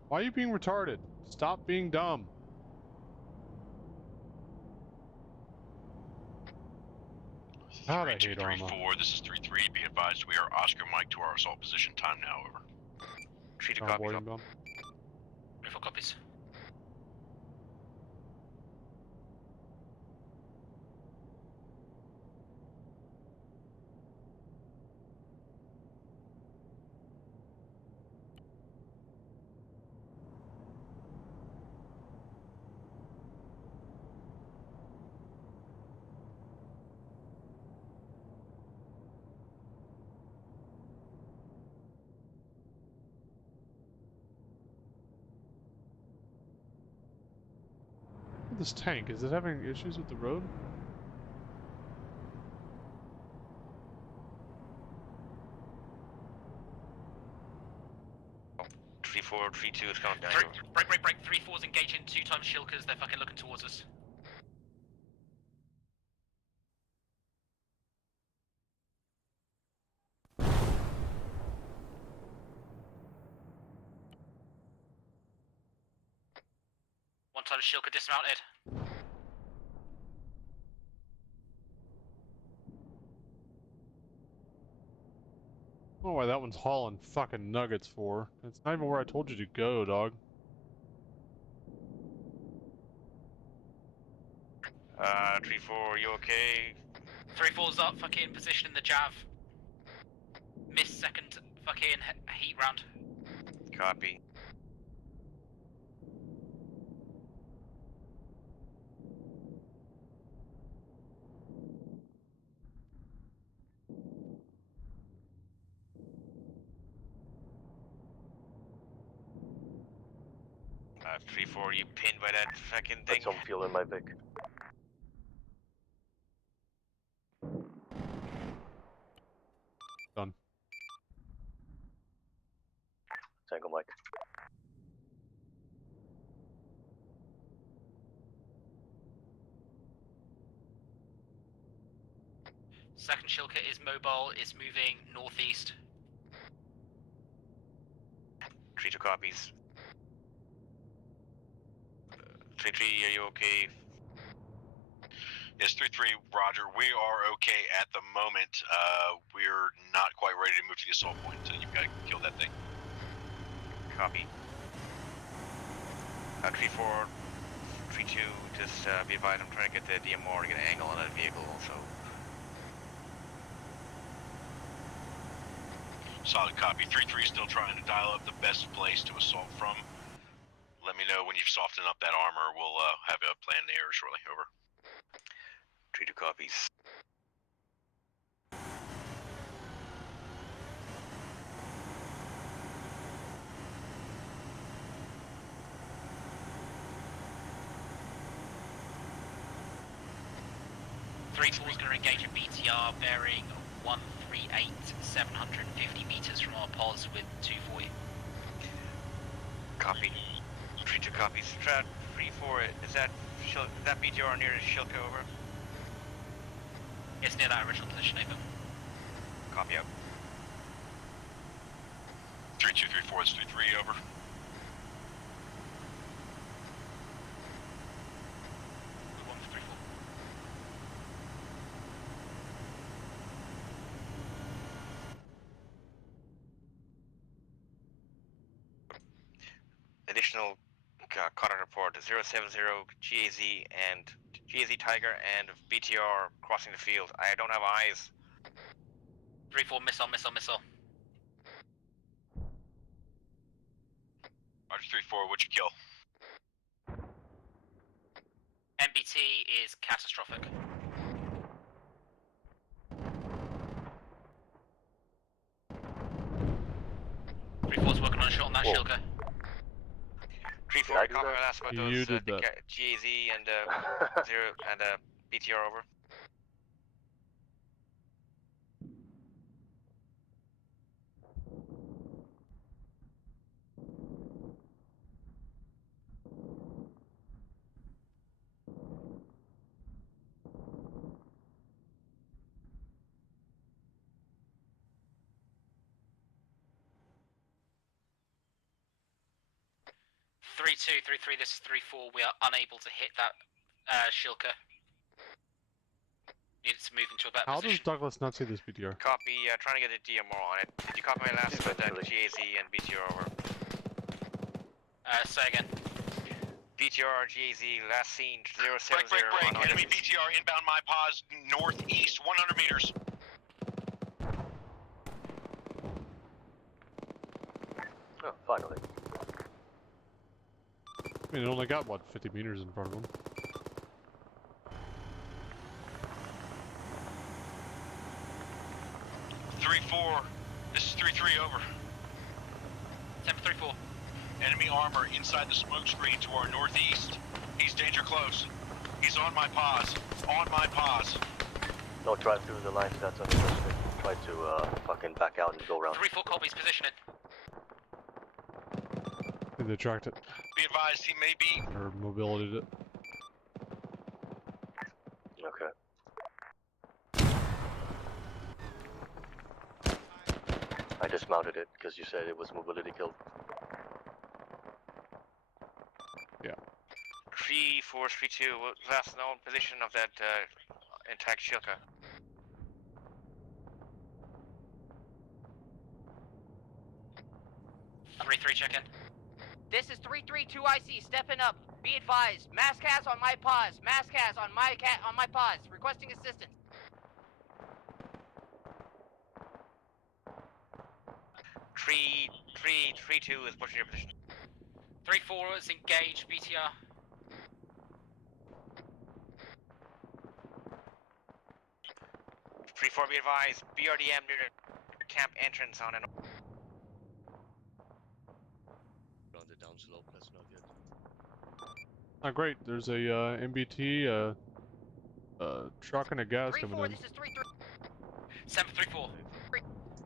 Why are you being retarded? Stop being dumb. God, I hate Arma. 3-4, this is 3-3, be advised we are Oscar Mike to our assault position, time now, over. 3-2 copies. 3-4 copies. This tank, is it having issues with the road? Oh, 3-4, 3-2 is coming down. Break. 3-4's engaging 2 times Shilkers, they're fucking looking towards us. One time Shilker dismounted. I don't know why that one's hauling fucking nuggets for. It's not even where I told you to go, dog. 3-4, you okay? 3-4's up, fucking position in the Jav. Missed second fucking heat round. Copy. Uh, 3-4, you pinned by that fucking thing? Put some fuel in my Vic. Done. Tango Mike. Second Shilker is mobile, it's moving northeast. 3-2 copies. 3-3, are you okay? Yes, 3-3, Roger. We are okay at the moment. We're not quite ready to move to the assault point, so you've got to kill that thing. Copy. 3-4, 3-2, just be advised, I'm trying to get the DMR to get an angle on that vehicle also. Solid copy. 3-3 still trying to dial up the best place to assault from. Let me know when you've softened up that armor. We'll have a plan in the air shortly. Over. 3-2 copies. Three four's going to engage a BTR bearing 138, 750 meters from our pos with 240. Copy. 3-2 copy. Strat 3-4. Is that BTR near Shilka? Over. It's near that original position, over. Copy out. 3234 is 33 over. Additional contact report 070 GAZ and GAZ Tiger and BTR crossing the field. I don't have eyes. 3-4 missile. Roger 3-4, what'd you kill? MBT is catastrophic. Three-4's working on a shot on that Shilka. 3-4, copy my last about those You did that. GAZ and BTR over. Three-two, 3-3, this is 3-4. We are unable to hit that Shilka. Needed to move into a better How does position. Douglas not see this BTR? Copy, trying to get a DMR on it. Did you copy my last about that GAZ and BTR over? Say again. BTR, GAZ, last seen 070. Break. Enemy BTR inbound my pause northeast 100 meters. Oh, finally. I mean, it only got, what, 50 meters in front of him? This is 3-3 over. 10-3-4. Enemy armor inside the smoke screen to our northeast. He's danger close. He's on my pause. Don't drive through the lines, that's unrealistic. Try to fucking back out and go around. 3-4 copies positioning. I think they tracked it. Be advised, he may be... Or mobility it. Okay. I dismounted it because you said it was mobility killed. Yeah. 3-4-3-2, last known position of that intact Shilka. Three, check in. This is 332 IC, stepping up. Be advised, Maskaz on my pause. Maskaz on my pause. Requesting assistance. 3-3-3-2 is pushing your position. 3-4 is engaged, BTR. Three-4, be advised, BRDM near the camp entrance on an... On the downslope, that's not good. Oh, great. There's a MBT, truck and a gas coming 3-4, in. this is 3-3. 7-3-4.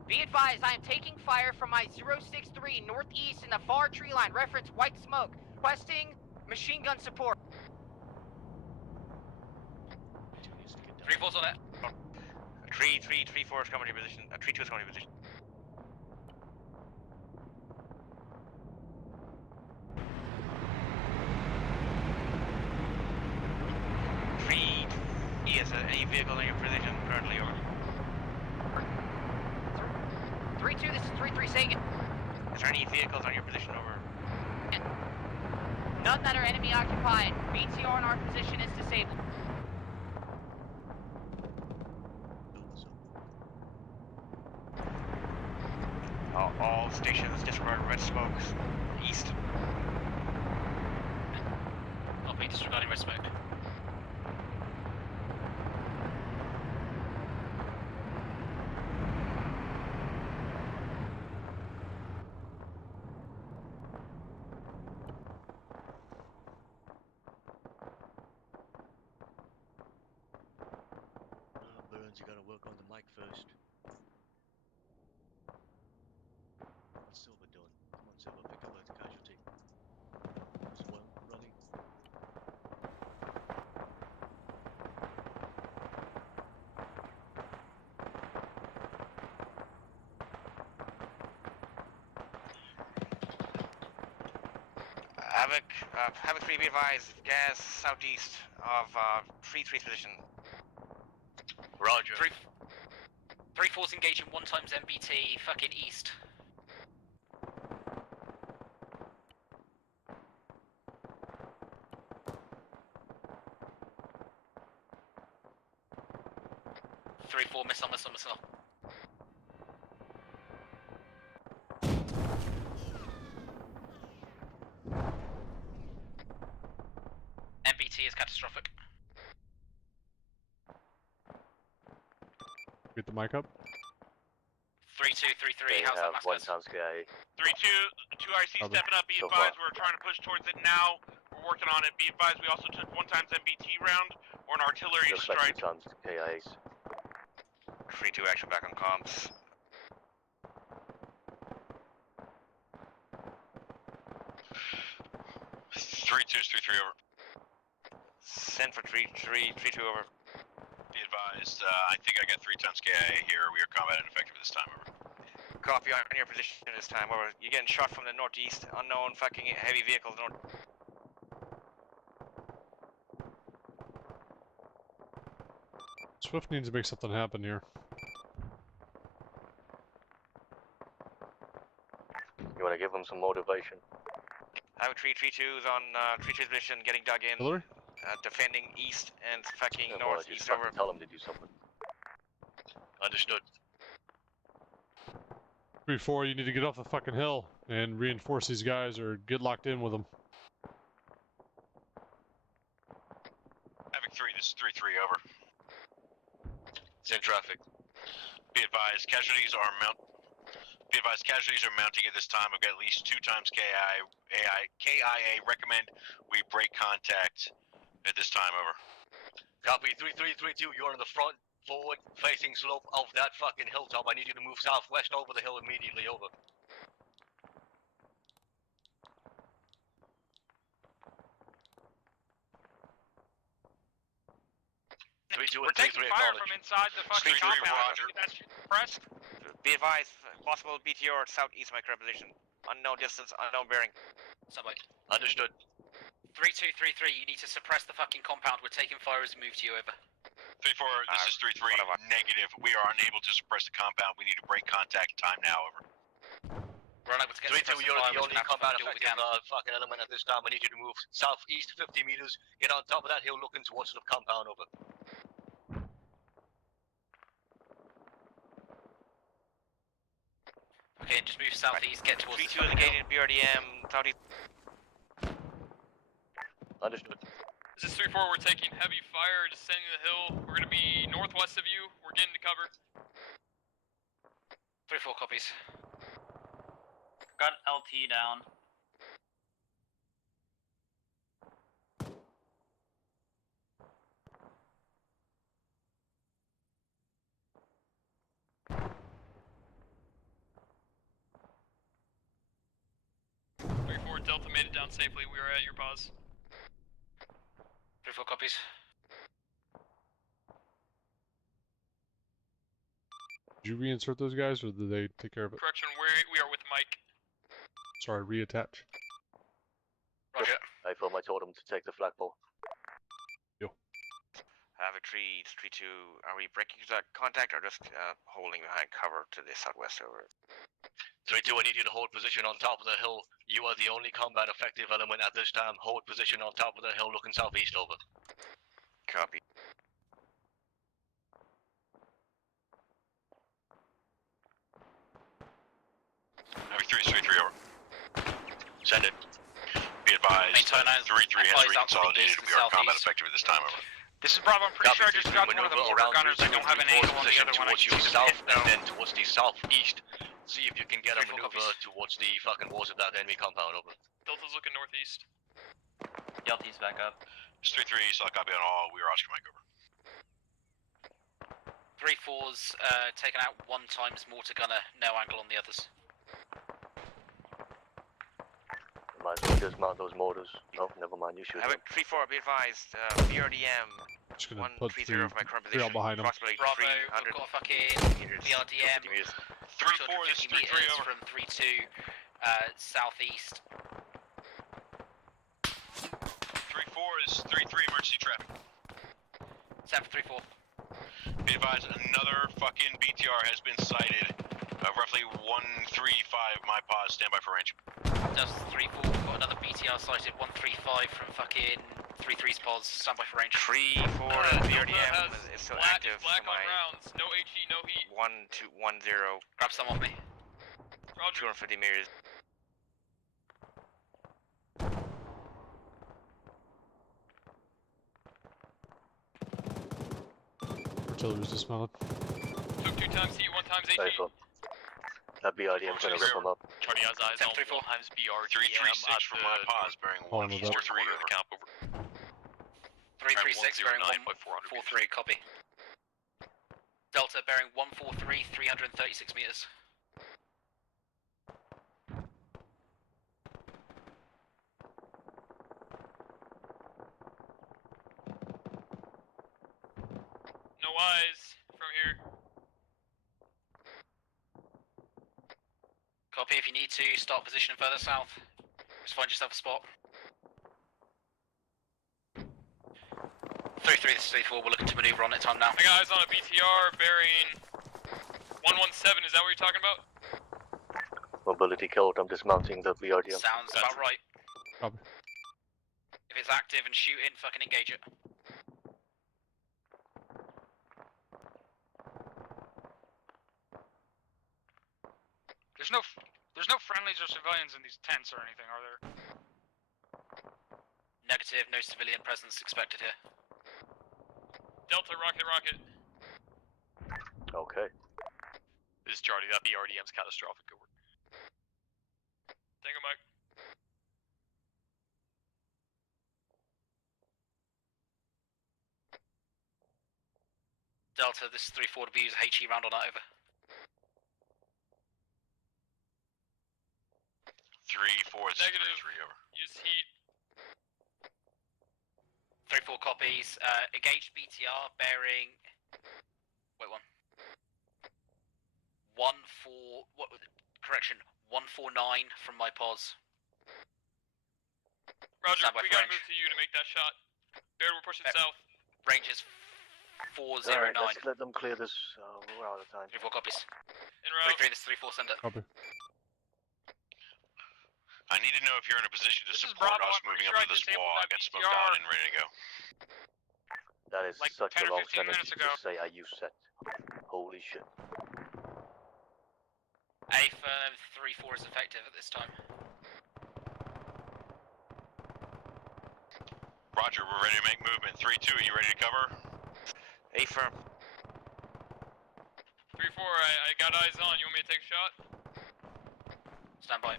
Be advised, I am taking fire from my 063 northeast in the far tree line. Reference white smoke. Requesting machine gun support. 3-4's on it. 3-3-3-4 is coming to your position. 3-2 is coming to your position. Is any vehicle in your position currently over? 3-2, this is 3-3 Sagan. Is there any vehicles on your position over? None that are enemy occupied. BTR in our position is disabled. All stations disregard red smokes. East. Copy, disregarding red smoke. Burns, you gotta work on the mic first. What's Silver doing? Come on, Silver, pick up a casualty. Havoc 3, be advised, gas southeast of 3-3's position. Roger. 3-4's engaging 1 times MBT, fucking east. Three-four, missile. MBT is catastrophic. Get the mic up. 3-2, 3-3, They how's have that 1 times KIA. 3-2, 2 IC Other. stepping up. Be So advised, far. we're trying to push towards it now. We're working on it. Be advised, we also took 1 times MBT round or an artillery Just like strike. 2 times KIAs. 3-2 action back on comms. Three 2's 3-3 over. Send for 3-3, 3-2 over. Be advised, I think I got 3 times KIA here. We are combat ineffective this time, over. Copy on your position this time, over. You're getting shot from the northeast. Unknown fucking heavy vehicles. Swift needs to make something happen here. You want to give them some motivation? Havoc 3-3-2's on 3-2's position, getting dug in. Hillary? Defending east and fucking Yeah, well, northeast just over. tell them to do something. Understood. 3-4, you need to get off the fucking hill and reinforce these guys or get locked in with them. Havoc 3, this is 3-3 over. It's in traffic. Be advised, casualties are mounting at this time. I've got at least 2 times KIA. Recommend we break contact at this time, over. Copy, 3-3-3-2, you're on the front, forward, facing slope of that fucking hilltop. I need you to move southwest over the hill immediately, over. We're taking fire from inside the fucking compound. That's pressed. Be advised, possible BTR southeast my current position. Unknown distance, unknown bearing. Subway. Understood. 3-2, 3-3, you need to suppress the fucking compound. We're taking fire as we move to you, over. 3-4, this is 3-3, negative. We are unable to suppress the compound. We need to break contact time now, over. We're unable to get 3-2, you're the only combat effective can. fucking element at this time. I need you to move southeast 50 meters, get on top of that hill looking towards the compound, over. Okay, just move southeast, get towards 3-2 indicated BRDM, southeast. Understood. This is 3-4, we're taking heavy fire, descending the hill. We're gonna be northwest of you. We're getting to cover. 3-4 copies. Got LT down. Delta made it down safely. We are at your pause. 3-4 copies. Did you reinsert those guys or did they take care of it? Correction, we are with Mike. Sorry, reattach. Roger. I thought I told them to take the flagpole. Yo. Havoc 3-2, are we breaking contact or just holding behind cover to the southwest over? 3-2, I need you to hold position on top of the hill. You are the only combat effective element at this time. Hold position on top of the hill looking southeast, over. Copy. Havoc 3 is 3-3, over. Send it. Be advised, 3-3 has reconsolidated. We are combat effective at this time, over. This is Bravo, I'm pretty sure I just got one of the mortar gunners. I don't have an angle on the other one. I Towards can you see south the and then towards the southeast. See if you can get a maneuver towards the fucking walls of that enemy compound, over. Delta's looking northeast. LT's back up. It's 3-3, solid copy on all. We are Oscar Mike, over. 3-4's taken out 1 times mortar gunner, no angle on the others. Might as well dismount those mortars. No, never mind, you shoot them. Havoc 3-4, be advised, BRDM. Just gonna 1-3-0 put of my current three position. out behind them. Approximately Bravo, 300 we've got a fucking BRDM. 3-4, this is 3-3, over. From 3-2 southeast. is 3-3 emergency traffic. 734. Be advised, another fucking BTR has been sighted. Roughly 135 my pause, stand by for range. Just 3-4, got another BTR sighted, 135 from fucking 3-3's pause, stand by for range. 3-4, BRDM is still active. Black for on my rounds, no HE, no heat. 1210. Grab some off me. Roger. 250 meters. Artillery's dismounted. Took 2 times heat, 1 times HE. Nice one. That BRDM's gonna rip him up. Charlie has eyes on 1 times BRDM 336 from my pause, bearing Hold on, 143 corner of over. the camp over. 336 bearing 109.400 143, copy. Delta bearing 143, 336 meters. No eyes from here. Copy, if you need to, start positioning further south. Just find yourself a spot. 3-3, this is 3-4, we're looking to maneuver on it time now. I got eyes on a BTR bearing 117, is that what you're talking about? Mobility killed, I'm dismounting the BRDM. Sounds about right. Copy. If it's active and shooting, fucking engage it. There's no friendlies or civilians in these tents or anything, are there? Negative, no civilian presence expected here. Delta, rocket. Okay. This is Charlie, that BRDM's catastrophic. Over. Tango Mike. Delta, this is 3-4 to be used HE round on that, over. 3-4 is Negative. 3-3 over. Use heat. 3-4 copies. Engaged BTR bearing. Wait, 1-4. What was it? Correction. 149 from my pause. Roger, Stand by we for gotta range. move to you to make that shot. Baird, we're pushing south. Range is 409. Alright, let's let them clear this. We're out of time. 3-4 copies. In route. 3-3, this is 3-4, send it. Copy. I need to know if you're in a position to This is support Bravo, us I'm moving pretty up sure to I this disabled wall. I that got smoked BTR. out and ready to go. That is Like such 10 a or long 15 sentence minutes to ago. just say I use set. Holy shit. A firm 3-4 is effective at this time. Roger, we're ready to make movement. 3-2, are you ready to cover? A firm. 3-4, I got eyes on. You want me to take a shot? Stand by.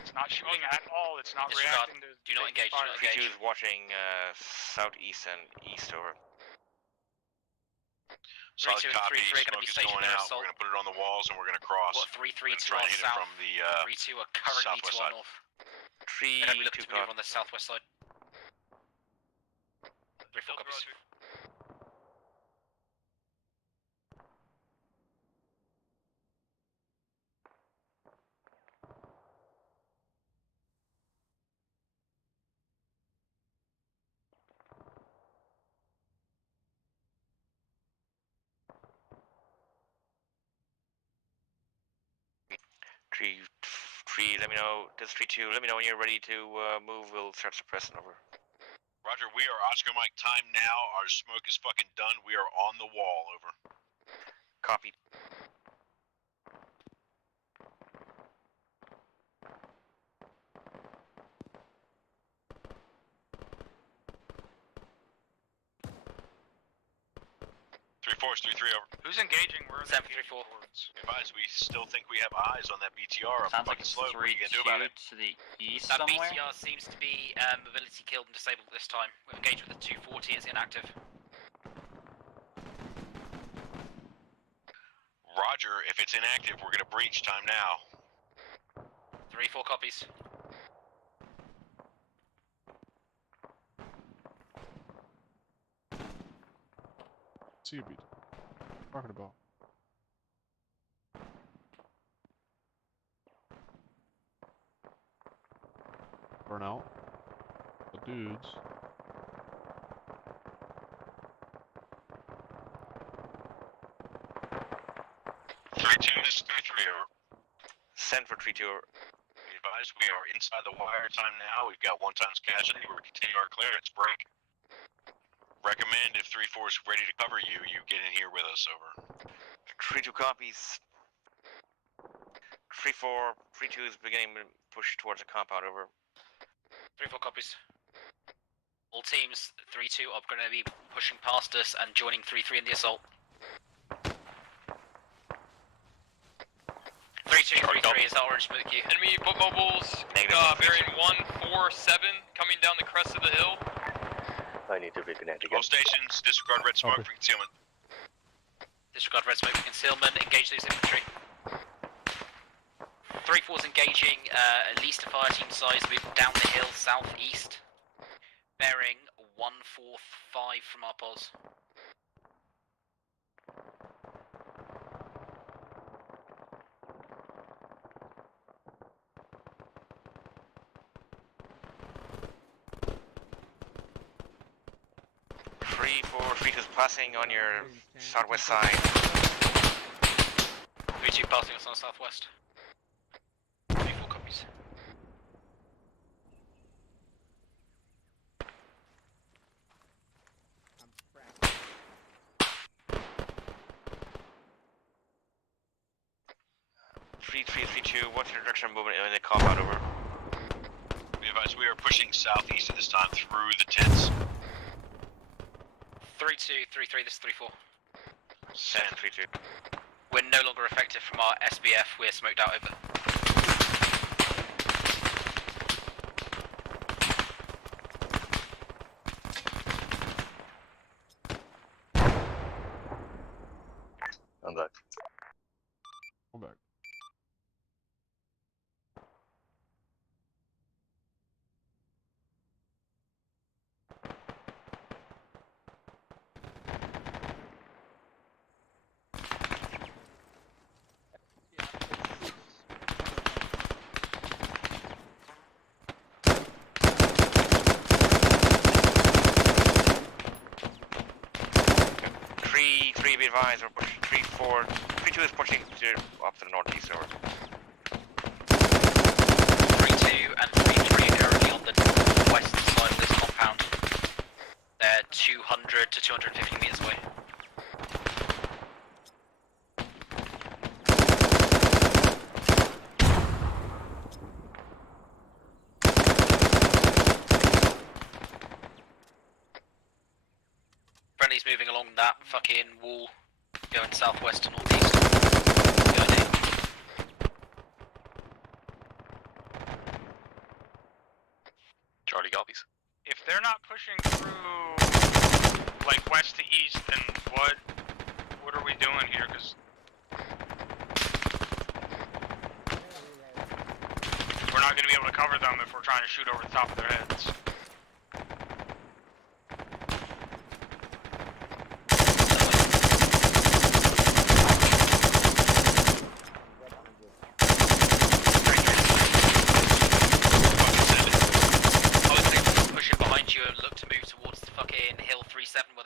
It's not shooting at all, it's not Disregard. reacting to Do not engage, taking do fire. not engage. 3-2 is watching southeast and east over. Solid 3-2 and copy. 3-3 are going to Smoke be is stationed going near out. assault. We're going to put it on the walls and we're going to cross. What, 3-3 We're to try our to hit it south. from the 3-2 are currently southwest to our side. north. They're going to be looking to move on the southwest side. 3-4 copies. Roger. Three, let me know. This 3-2, let me know when you're ready to move. We'll start suppressing over. Roger, we are Oscar Mike. Time now. Our smoke is fucking done. We are on the wall. Over. Copy. Force 3-3 over. Who's engaging? Where are they 7-3-4. Advise, we still think we have eyes on that BTR. I'm Sounds like fucking it's slow. What are you gonna do about it? to the east That somewhere. BTR seems to be mobility killed and disabled this time. We've engaged with the 240, it's inactive. Roger, if it's inactive, we're gonna breach. Time now. 3-4 copies. See you, beat. Talking about. Burn out. The dudes. 3-2, this is 3-3, over. Send for 3-2, over. Be advised, we are inside the wire time now. We've got 1 times casualty. We're continuing our clearance. Break. Recommend if 3-4 is ready to cover you, you get in here with us, over. 3-2 copies. 3-4, 3-2 is beginning to push towards the compound, over. 3-4 copies. All teams, 3-2 are going to be pushing past us and joining 3-3 in the assault. 3-2, 3-3 is that orange smoke you. Enemy foot mobiles, bearing 147, coming down the crest of the hill. I need to reconnect again. All stations, disregard red smoke for concealment. Disregard red smoke for concealment, engage those infantry. 3-4's engaging at least a fire team size, moving down the hill southeast, bearing 145 from our pos. Is passing on your southwest side. 3-2 passing us on southwest. 3-4 copies. Three, 3-2, what's your direction of movement in the compound, over? Be advised, we are pushing southeast at this time through the tents. 3-2, 3-3, this is 3-4. Send 3-2. We're no longer effective from our SBF, we're smoked out, over. I'm back. I'm back. Be advised, we're pushing 3-4. 3-2 is pushing up to the northeast, over. 3-2 and 3-3 are currently on the western side of this compound. They're 200 to 250 meters away. Friendly's moving along that fucking wall, going southwest to northeast. Going in. Charlie copies. If they're not pushing through, like, west to east, then what are we doing here? Because we're not going to be able to cover them if we're trying to shoot over the top of their heads.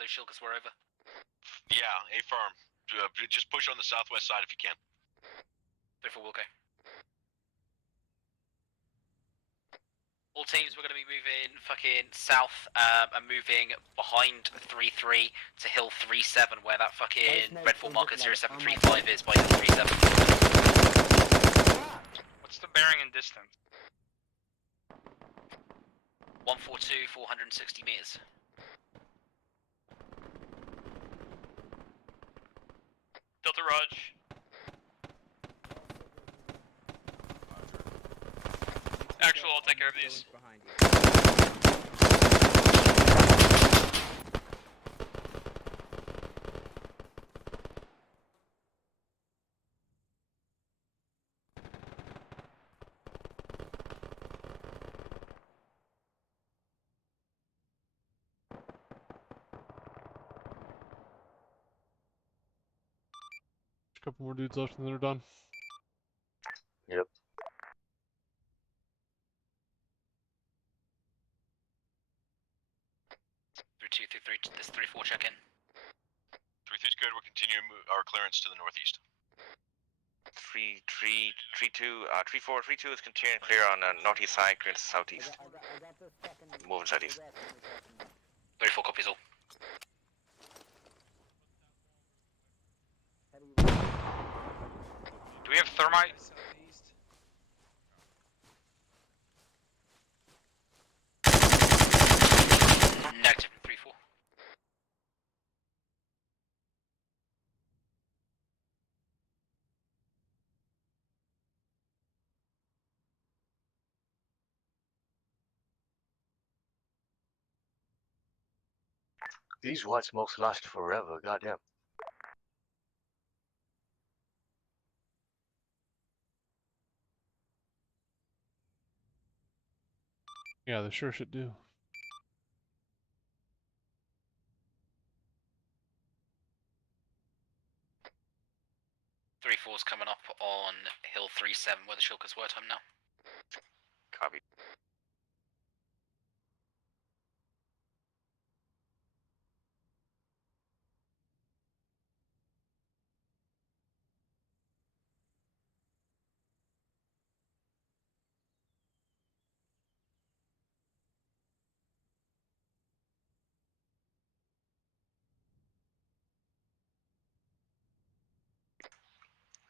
Shilkas were over. Yeah, affirm. Just push on the southwest side if you can. 3-4 will go. All teams, we're going to be moving fucking south and moving behind 3-3 to hill 3-7, where that fucking red 4 marker 0735 is by hill 3-7. What's the bearing and distance? 142, 460 meters. Delta Raj. Actual, I'll take care of these. A couple more dudes left and then they're done. Yep. This 3-4 check in. 3-3's good. We're continuing our clearance to the northeast. 3-4, 3-2 is continuing clear on the northeast side, clear to southeast. Moving southeast. 34 copies all. Do we have thermite? Negative 3-4. These white smokes last forever, goddamn. Yeah, they sure should do. Three four's coming up on Hill 3-7 where the Shulkers were time now. Copy.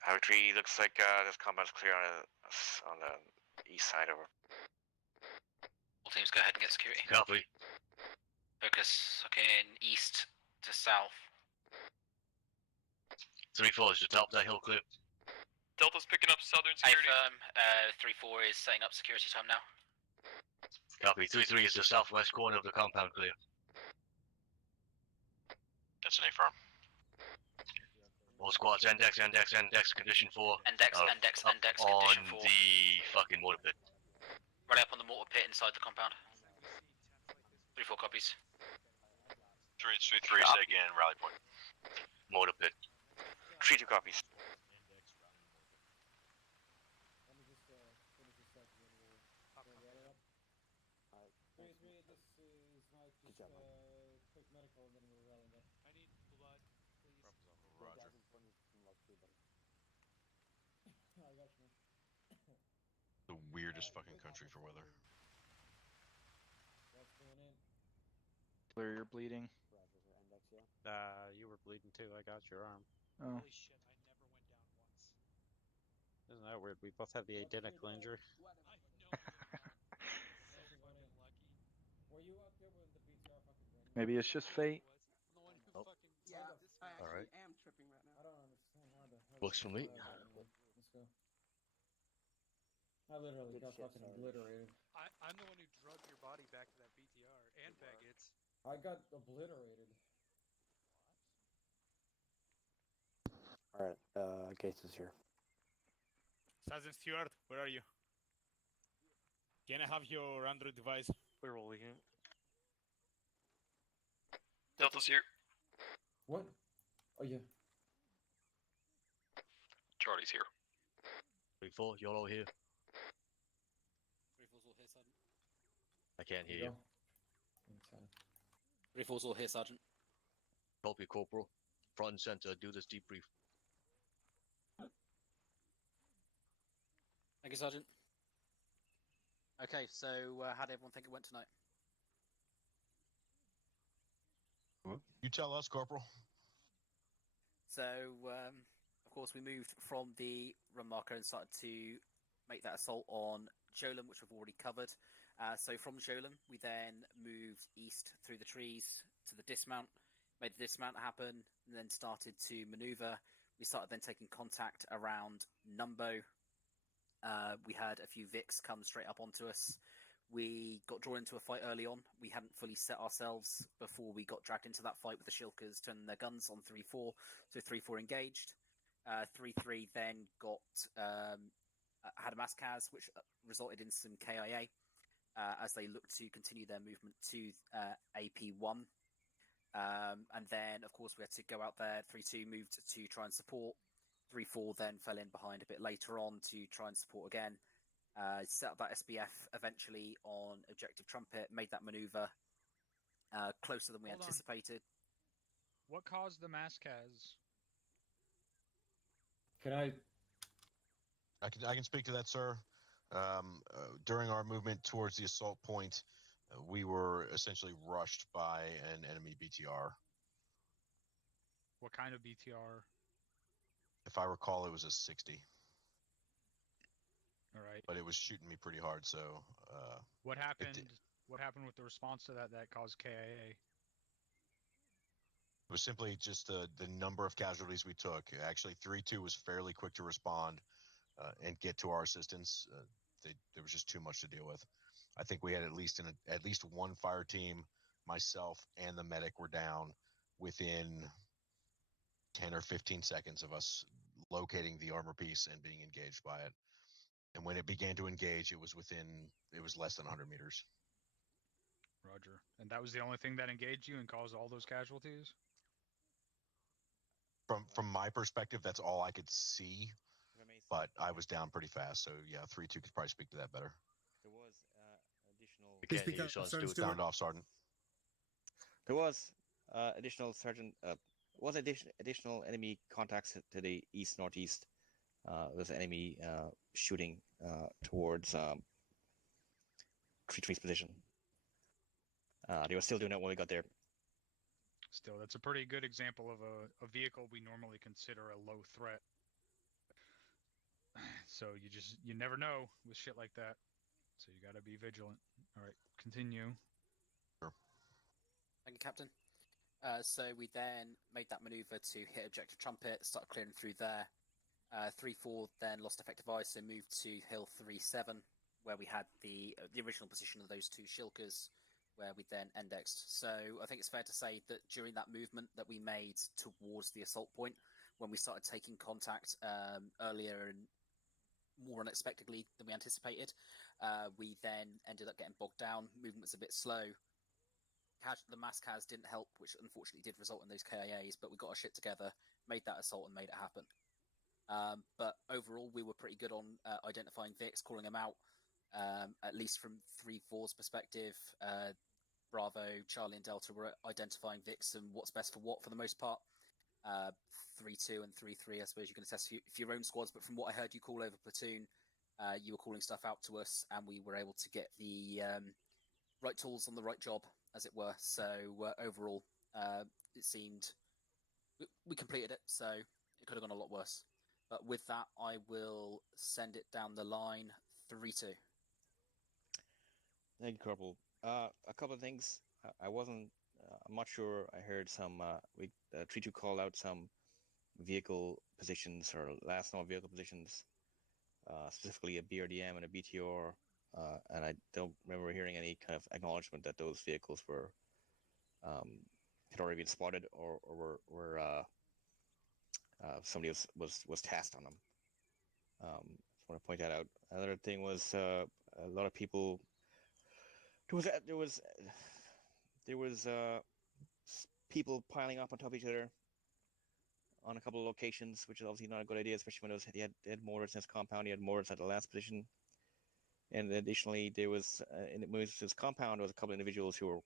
Havoc 3 looks like this compound's clear on the east side over. All teams go ahead and get security. Copy. Focus, okay, in east to south. 3-4 is just top that hill clip. Delta's picking up southern security. Affirm, 3-4 is setting up security time now. Copy. 3-3 is the southwest corner of the compound clear. That's an affirm. All squads, index, condition 4. Index, condition 4. On the fucking mortar pit. Rally up on the mortar pit inside the compound. 3-4 copies. 3-3, say again, rally point. Mortar pit. 3-2 copies. The weirdest fucking country for weather. Clear, you're bleeding. You were bleeding too. I got your arm. Oh. Holy shit, I never went down once. Isn't that weird? We both have the identical injury. Maybe it's just fate. Oh. Alright. Works for me. Let's go. I literally got fucking obliterated. I'm the one who drug your body back to that BTR and Baggett's. I got obliterated. Alright, Gates is here. Sergeant Stewart, where are you? Can I have your Android device? We're rolling it. Delta's here. What? Oh yeah. Charlie's here. 3-4, you're all here. 3-4's all here, Sergeant. I can't hear you. 3-4's all here, Sergeant. Copy, Corporal. Front and center, do this debrief. Thank you, Sergeant. Okay, so how did everyone think it went tonight? You tell us, Corporal. So, of course, we moved from the run marker and started to make that assault on Jolem, which we've already covered. So from Jolem, we then moved east through the trees to the dismount, made the dismount happen, and then started to maneuver. We started then taking contact around Numbo. We had a few Vics come straight up onto us. We got drawn into a fight early on. We hadn't fully set ourselves before we got dragged into that fight with the Shilkers turning their guns on 3-4. So 3-4 engaged. 3-3 then got had a mass cas, which resulted in some KIA as they looked to continue their movement to AP1. And then, of course, we had to go out there. 3-2 moved to try and support. 3-4 then fell in behind a bit later on to try and support again. Set up that SBF eventually on Objective Trumpet, made that maneuver closer than we anticipated. What caused the mass cas? Can I I can speak to that, sir. During our movement towards the assault point, we were essentially rushed by an enemy BTR. What kind of BTR? If I recall, it was a 60. All right. But it was shooting me pretty hard, so. What happened? What happened with the response to that caused KIA? It was simply just the number of casualties we took. Actually, 3-2 was fairly quick to respond and get to our assistance. There was just too much to deal with. I think we had at least one fire team, myself and the medic were down within 10 or 15 seconds of us locating the armor piece and being engaged by it. And when it began to engage, it was less than 100 meters. Roger. And that was the only thing that engaged you and caused all those casualties? From my perspective, that's all I could see, but I was down pretty fast. So yeah, 3-2 could probably speak to that better. There was additional. We can't hear you, Sergeant. Sound off, Sergeant. There was additional Sergeant. Was additional enemy contacts to the east northeast. There was enemy shooting towards 3-3's position. They were still doing it when we got there. Still, that's a pretty good example of a vehicle we normally consider a low threat. So you never know with shit like that. So you gotta be vigilant. All right, continue. Sure. Thank you, Captain. So we then made that maneuver to hit objective trumpet, started clearing through there. 3-4 then lost effective ice and moved to hill 3-7, where we had the original position of those two shilkers, where we then indexed. So I think it's fair to say that during that movement that we made towards the assault point, when we started taking contact earlier and more unexpectedly than we anticipated, we then ended up getting bogged down. Movement was a bit slow. The mass CAS didn't help, which unfortunately did result in those KIAs, but we got our shit together, made that assault and made it happen. But overall, we were pretty good on identifying Vix, calling them out, at least from 3-4's perspective. Bravo, Charlie and Delta were identifying Vix and what's best for what for the most part. 3-2 and 3-3, I suppose you can attest for your own squads, but from what I heard you call over platoon, you were calling stuff out to us, and we were able to get the right tools on the right job, as it were. So overall, it seemed we completed it, so it could have gone a lot worse. But with that, I will send it down the line 3-2. Thank you, Corporal. A couple of things. I wasn't. I'm not sure. I heard some. 3-2 called out some vehicle positions or last known vehicle positions, specifically a BRDM and a BTR. And I don't remember hearing any kind of acknowledgement that those vehicles were had already been spotted or were somebody was tasked on them. Just want to point that out. Another thing was a lot of people. There was people piling up on top of each other on a couple of locations, which is obviously not a good idea, especially when he had mortars in his compound. He had mortars at the last position. And additionally, there was in his compound, there was a couple of individuals who were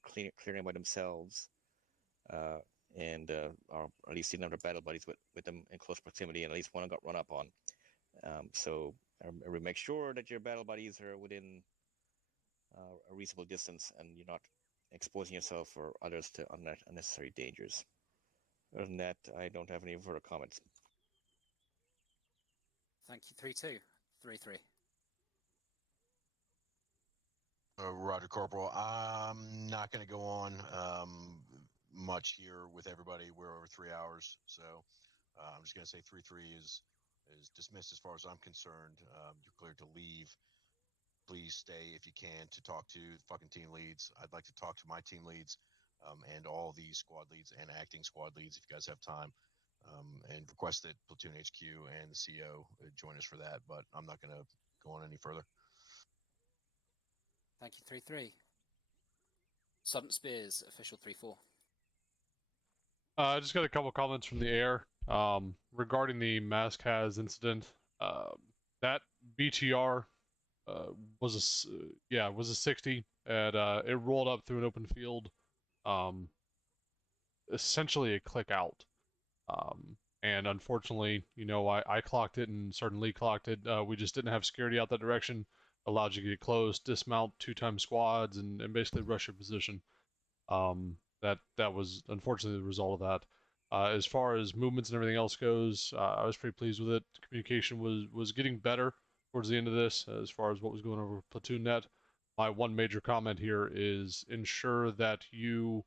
clearing by themselves, or at least didn't have their battle buddies with them in close proximity, and at least one got run up on. So make sure that your battle buddies are within a reasonable distance, and you're not exposing yourself or others to unnecessary dangers. Other than that, I don't have any further comments. Thank you, 3-2. 3-3. Roger, Corporal. I'm not going to go on much here with everybody. We're over 3 hours, so I'm just going to say 3-3 is dismissed as far as I'm concerned. You're cleared to leave. Please stay if you can to talk to fucking team leads. I'd like to talk to my team leads and all the squad leads and acting squad leads if you guys have time, and request that Platoon HQ and the CO join us for that, but I'm not going to go on any further. Thank you, 3-3. Sergeant Spears, official 3-4. I just got a couple comments from the air regarding the MassCAS incident. That BTR was a 60, and it rolled up through an open field, essentially a click out. And unfortunately, you know, I clocked it and certainly clocked it. We just didn't have security out that direction. Allowed you to get close, dismount 2-time squads, and basically rush your position. That was unfortunately the result of that. As far as movements and everything else goes, I was pretty pleased with it. Communication was getting better towards the end of this, as far as what was going over Platoon Net. My one major comment here is ensure that you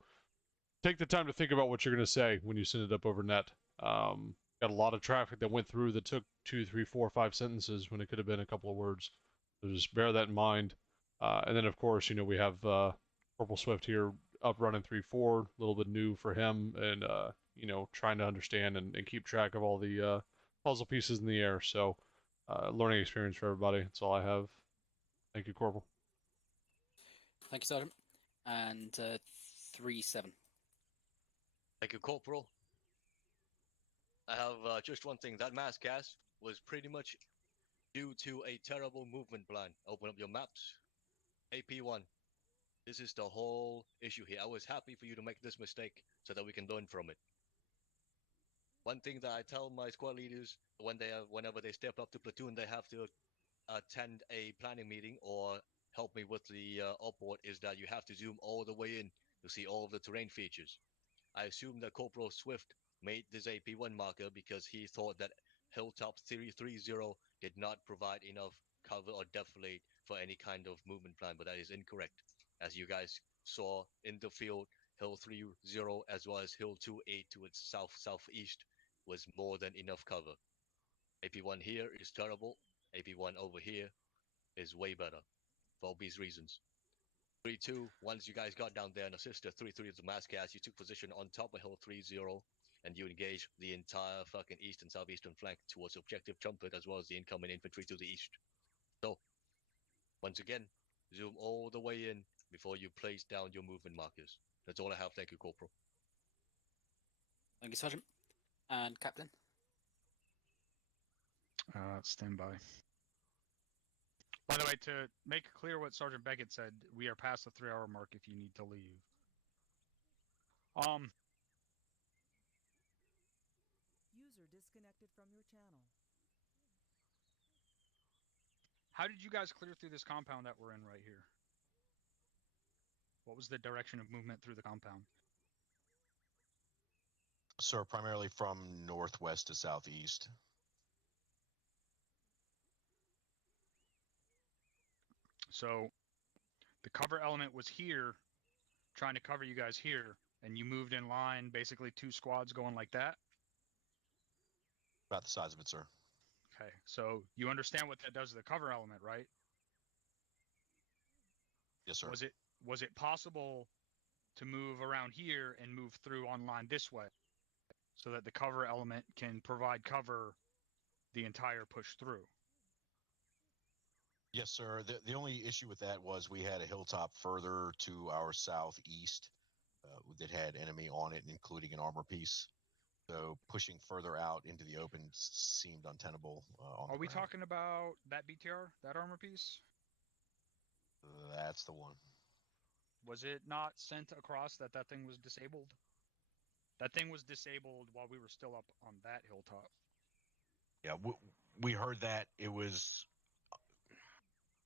take the time to think about what you're going to say when you send it up over net. Got a lot of traffic that went through that took 2, 3, 4, 5 sentences when it could have been a couple of words. So just bear that in mind. And then, of course, you know, we have Corporal Swift here up running 3-4, a little bit new for him, and, you know, trying to understand and keep track of all the puzzle pieces in the air. So, learning experience for everybody. That's all I have. Thank you, Corporal. Thank you, Sergeant. And 3-7. Thank you, Corporal. I have just one thing. That mass cast was pretty much due to a terrible movement plan. Open up your maps. AP1. This is the whole issue here. I was happy for you to make this mistake so that we can learn from it. One thing that I tell my squad leaders whenever they step up to platoon, they have to attend a planning meeting or help me with the opport, is that you have to zoom all the way in to see all of the terrain features. I assume that Corporal Swift made this AP1 marker because he thought that Hilltop 330 did not provide enough cover or defilade for any kind of movement plan, but that is incorrect. As you guys saw in the field, Hill 30 as well as Hill 28 to its south-southeast was more than enough cover. AP1 here is terrible. AP1 over here is way better for obvious reasons. 3-2, once you guys got down there and assisted 3-3 of the mass cast, you took position on top of Hill 30 and you engaged the entire fucking east and southeastern flank towards Objective Trumpet as well as the incoming infantry to the east. So, once again, zoom all the way in before you place down your movement markers. That's all I have. Thank you, Corporal. Thank you, Sergeant. And Captain? Stand by. By the way, to make clear what Sergeant Beckett said, we are past the 3-hour mark if you need to leave. User disconnected from your channel. How did you guys clear through this compound that we're in right here? What was the direction of movement through the compound? Sir, primarily from northwest to southeast. So the cover element was here, trying to cover you guys here, and you moved in line, basically 2 squads going like that? About the size of it, sir. Okay, so you understand what that does to the cover element, right? Yes, sir. Was it possible to move around here and move through online this way so that the cover element can provide cover the entire push through? Yes, sir. The only issue with that was we had a hilltop further to our southeast that had enemy on it, including an armor piece. So pushing further out into the open seemed untenable. Are we talking about that BTR, that armor piece? That's the one. Was it not sent across that thing was disabled? That thing was disabled while we were still up on that hilltop. Yeah, we heard that. It was,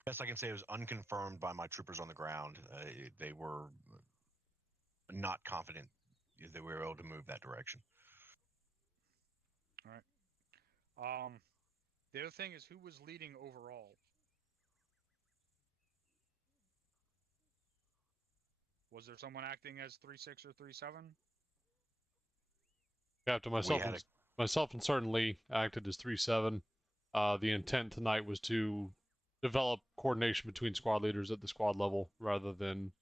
best I can say, it was unconfirmed by my troopers on the ground. They were not confident that we were able to move that direction. All right. The other thing is, who was leading overall? Was there someone acting as 3-6 or 3-7? Captain, myself and Sergeant Lee acted as 3-7. The intent tonight was to develop coordination between squad leaders at the squad level rather than,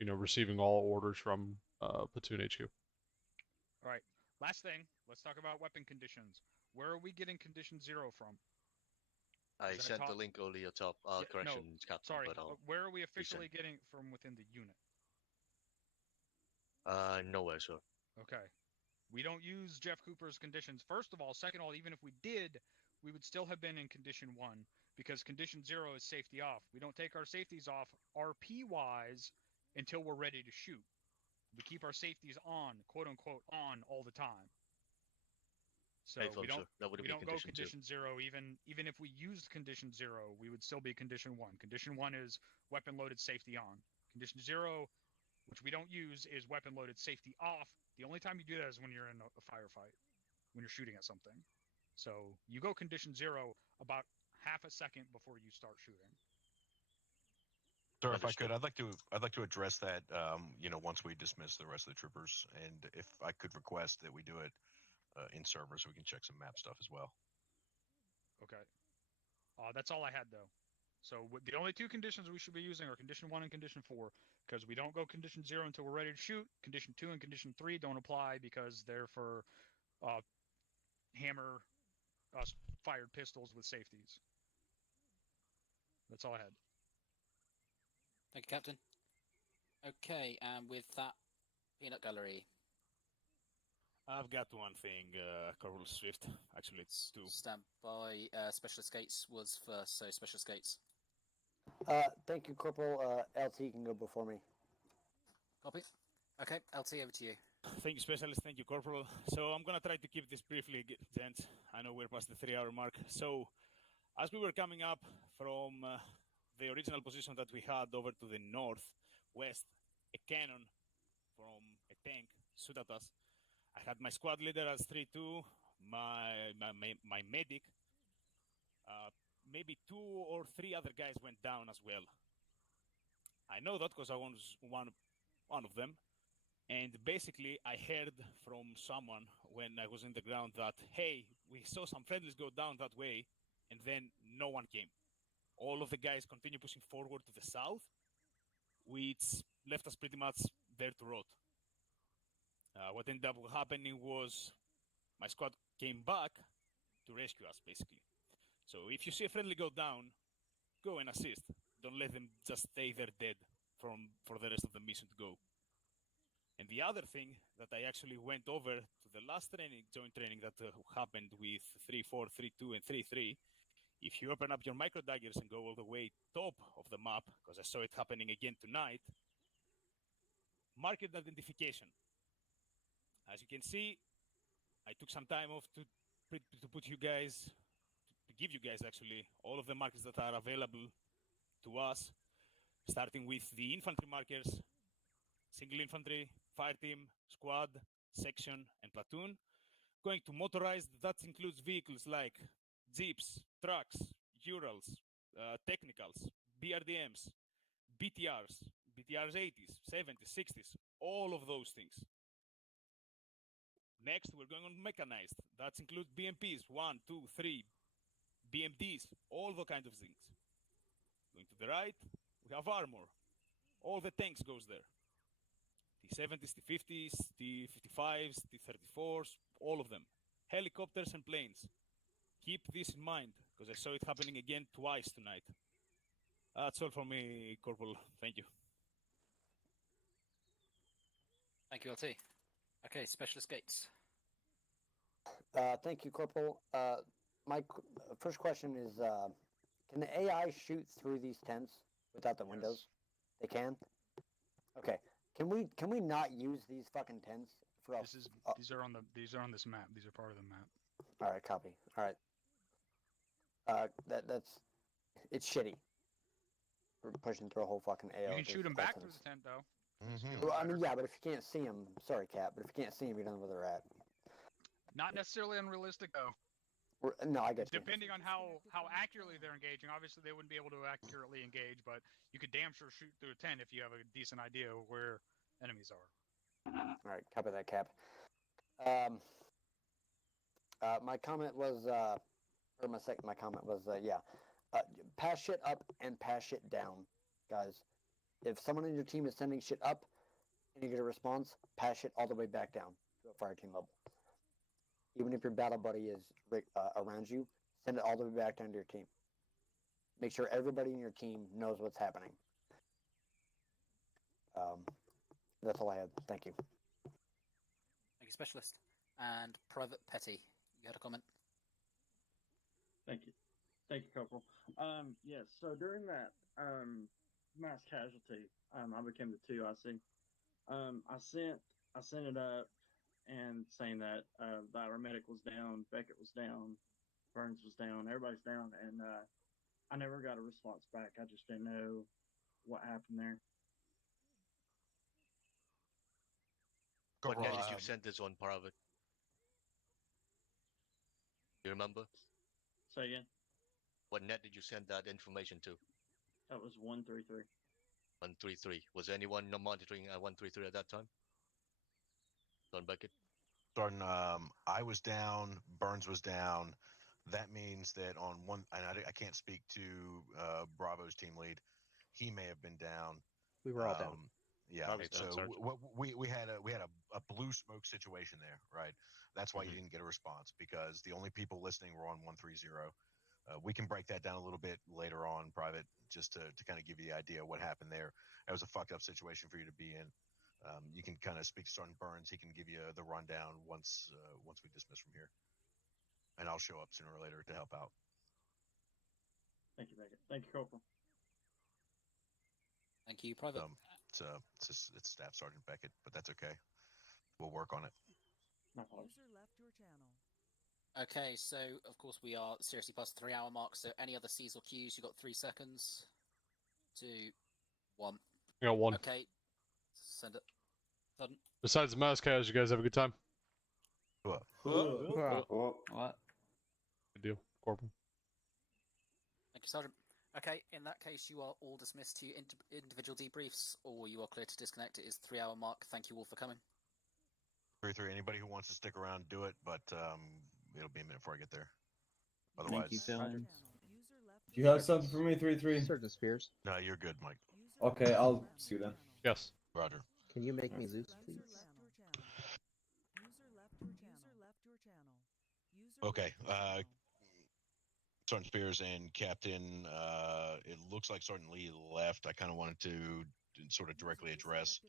you know, receiving all orders from platoon HQ. All right. Last thing, let's talk about weapon conditions. Where are we getting condition 0 from? I sent the link earlier, top. Corrections, no, Captain. Sorry, but where are we officially getting from within the unit? Nowhere, sir. Okay. We don't use Jeff Cooper's conditions. First of all, second of all, even if we did, we would still have been in condition 1 because condition 0 is safety off. We don't take our safeties off RP-wise until we're ready to shoot. We keep our safeties on, quote-unquote, on all the time. So we don't That would we be don't go condition 2. condition 0 even if we used condition 0, we would still be condition 1. Condition 1 is weapon loaded safety on. Condition 0, which we don't use, is weapon loaded safety off. The only time you do that is when you're in a firefight, when you're shooting at something. So you go condition 0 about half a second before you start shooting. Sir, if I could, I'd like to address that. Once we dismiss the rest of the troopers, and if I could request that we do it in server, so we can check some map stuff as well. Okay. That's all I had though. So the only two conditions we should be using are condition 1 and condition 4, because we don't go condition 0 until we're ready to shoot. Condition 2 and condition 3 don't apply because they're for hammer fired pistols with safeties. That's all I had. Thank you, Captain. Okay, and with that, Peanut Gallery. I've got one thing, Corporal Swift. Actually, it's two. Stand by. Specialist Gates was first, so Specialist Gates. Thank you, Corporal. LT can go before me. Copy. Okay, LT, over to you. Thank you, Specialist. Thank you, Corporal. So I'm gonna try to keep this briefly, gents. I know we're past the 3-hour mark. So, as we were coming up from the original position that we had over to the northwest, a cannon from a tank shot at us. I had my squad leader as 3-2, my medic. Maybe 2 or 3 other guys went down as well. I know that because I was one of them. And basically, I heard from someone when I was in the ground that, hey, we saw some friendlies go down that way, and then no one came. All of the guys continue pushing forward to the south, which left us pretty much there to rot. What ended up happening was my squad came back to rescue us, basically. So if you see a friendly go down, go and assist. Don't let them just stay there dead for the rest of the mission to go. And the other thing that I actually went over to the last joint training that happened with 3-4, 3-2, and 3-3, if you open up your micro daggers and go all the way top of the map, because I saw it happening again tonight, market identification. As you can see, I took some time off to put you guys, to give you guys actually all of the markers that are available to us, starting with the infantry markers, single infantry, fire team, squad, section, and platoon. Going to motorized, that includes vehicles like jeeps, trucks, Urals, technicals, BRDMs, BTRs, BTRs 80s, 70s, 60s, all of those things. Next, we're going on mechanized. That includes BMPs, 1, 2, 3, BMDs, all the kinds of things. Going to the right, we have armor. All the tanks goes there. T-70s, T-50s, T-55s, T-34s, all of them. Helicopters and planes. Keep this in mind, because I saw it happening again twice tonight. That's all for me, Corporal. Thank you. Thank you, LT. Okay, Specialist Gates. Thank you, Corporal. My first question is, can the AI shoot through these tents without the windows? They can? Okay. Can we not use these fucking tents for us? These are on this map. These are part of the map. All right, copy. All right. It's shitty. We're pushing through a whole fucking AO. You can shoot them back through the tent, though. Well, I mean, yeah, but if you can't see them, sorry, Cap, but if you can't see them, you don't know where they're at. Not necessarily unrealistic, though. No, I get you. Depending on how accurately they're engaging. Obviously, they wouldn't be able to accurately engage, but you could damn sure shoot through a tent if you have a decent idea of where enemies are. All right, copy that, Cap. My comment was, pass shit up and pass shit down, guys. If someone in your team is sending shit up and you get a response, pass shit all the way back down to a fire team level. Even if your battle buddy is around you, send it all the way back down to your team. Make sure everybody in your team knows what's happening. That's all I had. Thank you. Thank you, Specialist. And Private Petty, you had a comment? Thank you. Thank you, Corporal. Yes, so during that mass casualty, I became the 2IC. I sent it up, and saying that our medic was down, Beckett was down, Burns was down, everybody's down, and I never got a response back. I just didn't know what happened there. What net did you send this on, private? You remember? Say again? What net did you send that information to? That was 133. 133. Was anyone not monitoring at 133 at that time? Don Beckett? Starting, I was down, Burns was down. That means that on one, and I can't speak to Bravo's team lead. He may have been down. We were all down. Yeah. I was down, So Sergeant. we had a blue smoke situation there, right? That's why you didn't get a response, because the only people listening were on 130. We can break that down a little bit later on, private, just to kind of give you the idea of what happened there. That was a fucked up situation for you to be in. You can kind of speak to Sergeant Burns. He can give you the rundown once we dismiss from here, and I'll show up sooner or later to help out. Thank you, Beckett. Thank you, Corporal. Thank you, Private. It's Staff Sergeant Beckett, but that's okay. We'll work on it. User left your channel. Okay, so of course we are seriously past the 3-hour mark. So any other C's or Q's? You got 3 seconds. 2, 1. I got 1. Okay, send it. Done. Besides the mask guys, you guys have a good time? What? What? Good deal, Corporal. Thank you, Sergeant. Okay, in that case, you are all dismissed to individual debriefs, or you are clear to disconnect. It is 3-hour mark. Thank you all for coming. 3-3. Anybody who wants to stick around, do it, but it'll be a minute before I get there. Otherwise, Thank you, Phil. Do you have something for me, 3-3? Sergeant Spears. No, you're good, Mike. Okay, I'll see you then. Yes. Roger. Can you make me Zeus, please? Okay. Sergeant Spears and Captain, it looks like Sergeant Lee left. I kind of wanted to sort of directly address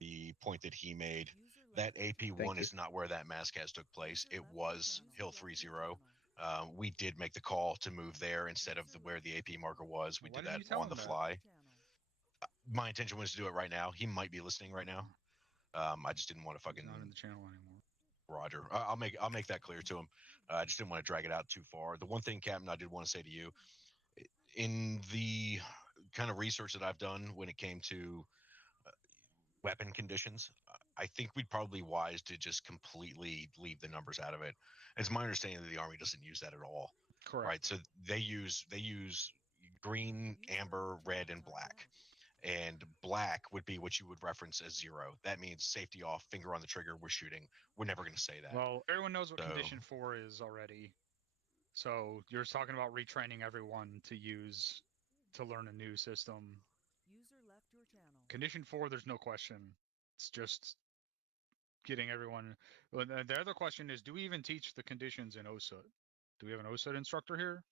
the point that he made. That AP1 is not where that mass cast took place. It was Hill 30. We did make the call to move there instead of where the AP marker was. We did that on the fly. My intention was to do it right now. He might be listening right now. I just didn't want to fucking Not in the channel anymore. Roger. I'll make that clear to him. I just didn't want to drag it out too far. The one thing, Captain, I did want to say to you, in the kind of research that I've done when it came to weapon conditions, I think we'd probably be wise to just completely leave the numbers out of it. It's my understanding that the Army doesn't use that at all. Correct. Right. So they use green, amber, red, and black. And black would be what you would reference as 0. That means safety off, finger on the trigger, we're shooting. We're never going to say that. Well, everyone knows what Condition 4 is already. So you're talking about retraining everyone to learn a new system. User left your channel. Condition 4, there's no question. It's just getting everyone. Well, the other question is, do we even teach the conditions in OSUT? Do we have an OSUT instructor here?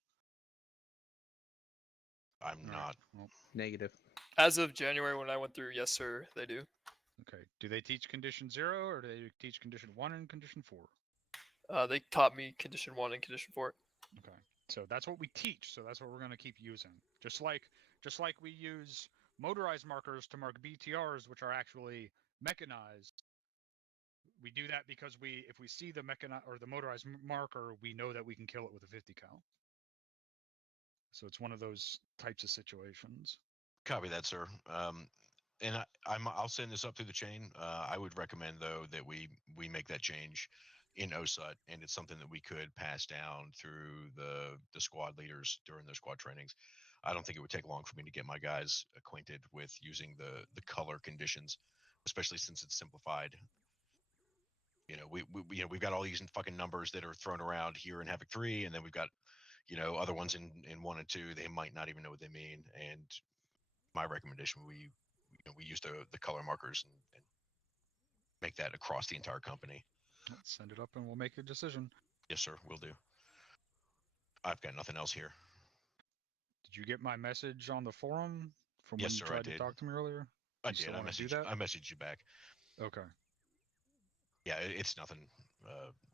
I'm not. Well, Negative. As of January when I went through, yes, sir, they do. okay. Do they teach Condition 0 or do they teach Condition 1 and Condition 4? They taught me Condition 1 and Condition 4. Okay. So that's what we teach. So that's what we're going to keep using. Just like we use motorized markers to mark BTRs, which are actually mechanized. We do that because if we see the motorized marker, we know that we can kill it with a 50 cal. So it's one of those types of situations. Copy that, sir. And I'll send this up through the chain. I would recommend, though, that we make that change in OSUT, and it's something that we could pass down through the squad leaders during their squad trainings. I don't think it would take long for me to get my guys acquainted with using the color conditions, especially since it's simplified. You know, we've got all these fucking numbers that are thrown around here in Havoc 3, and then we've got, other ones in 1 and 2. They might not even know what they mean. And my recommendation, we use the color markers and make that across the entire company. Let's send it up and we'll make a decision. Yes, sir, will do. I've got nothing else here. Did you get my message on the forum from when Yes, you sir, I tried to did. talk to me earlier? I You still did. I wanna do messaged. that? I messaged you back. Okay. Yeah, it's nothing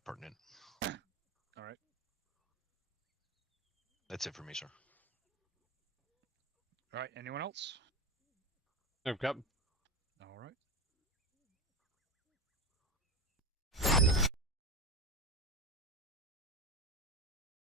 pertinent. All right. That's it for me, sir. All right. Anyone else? No, Captain. All right.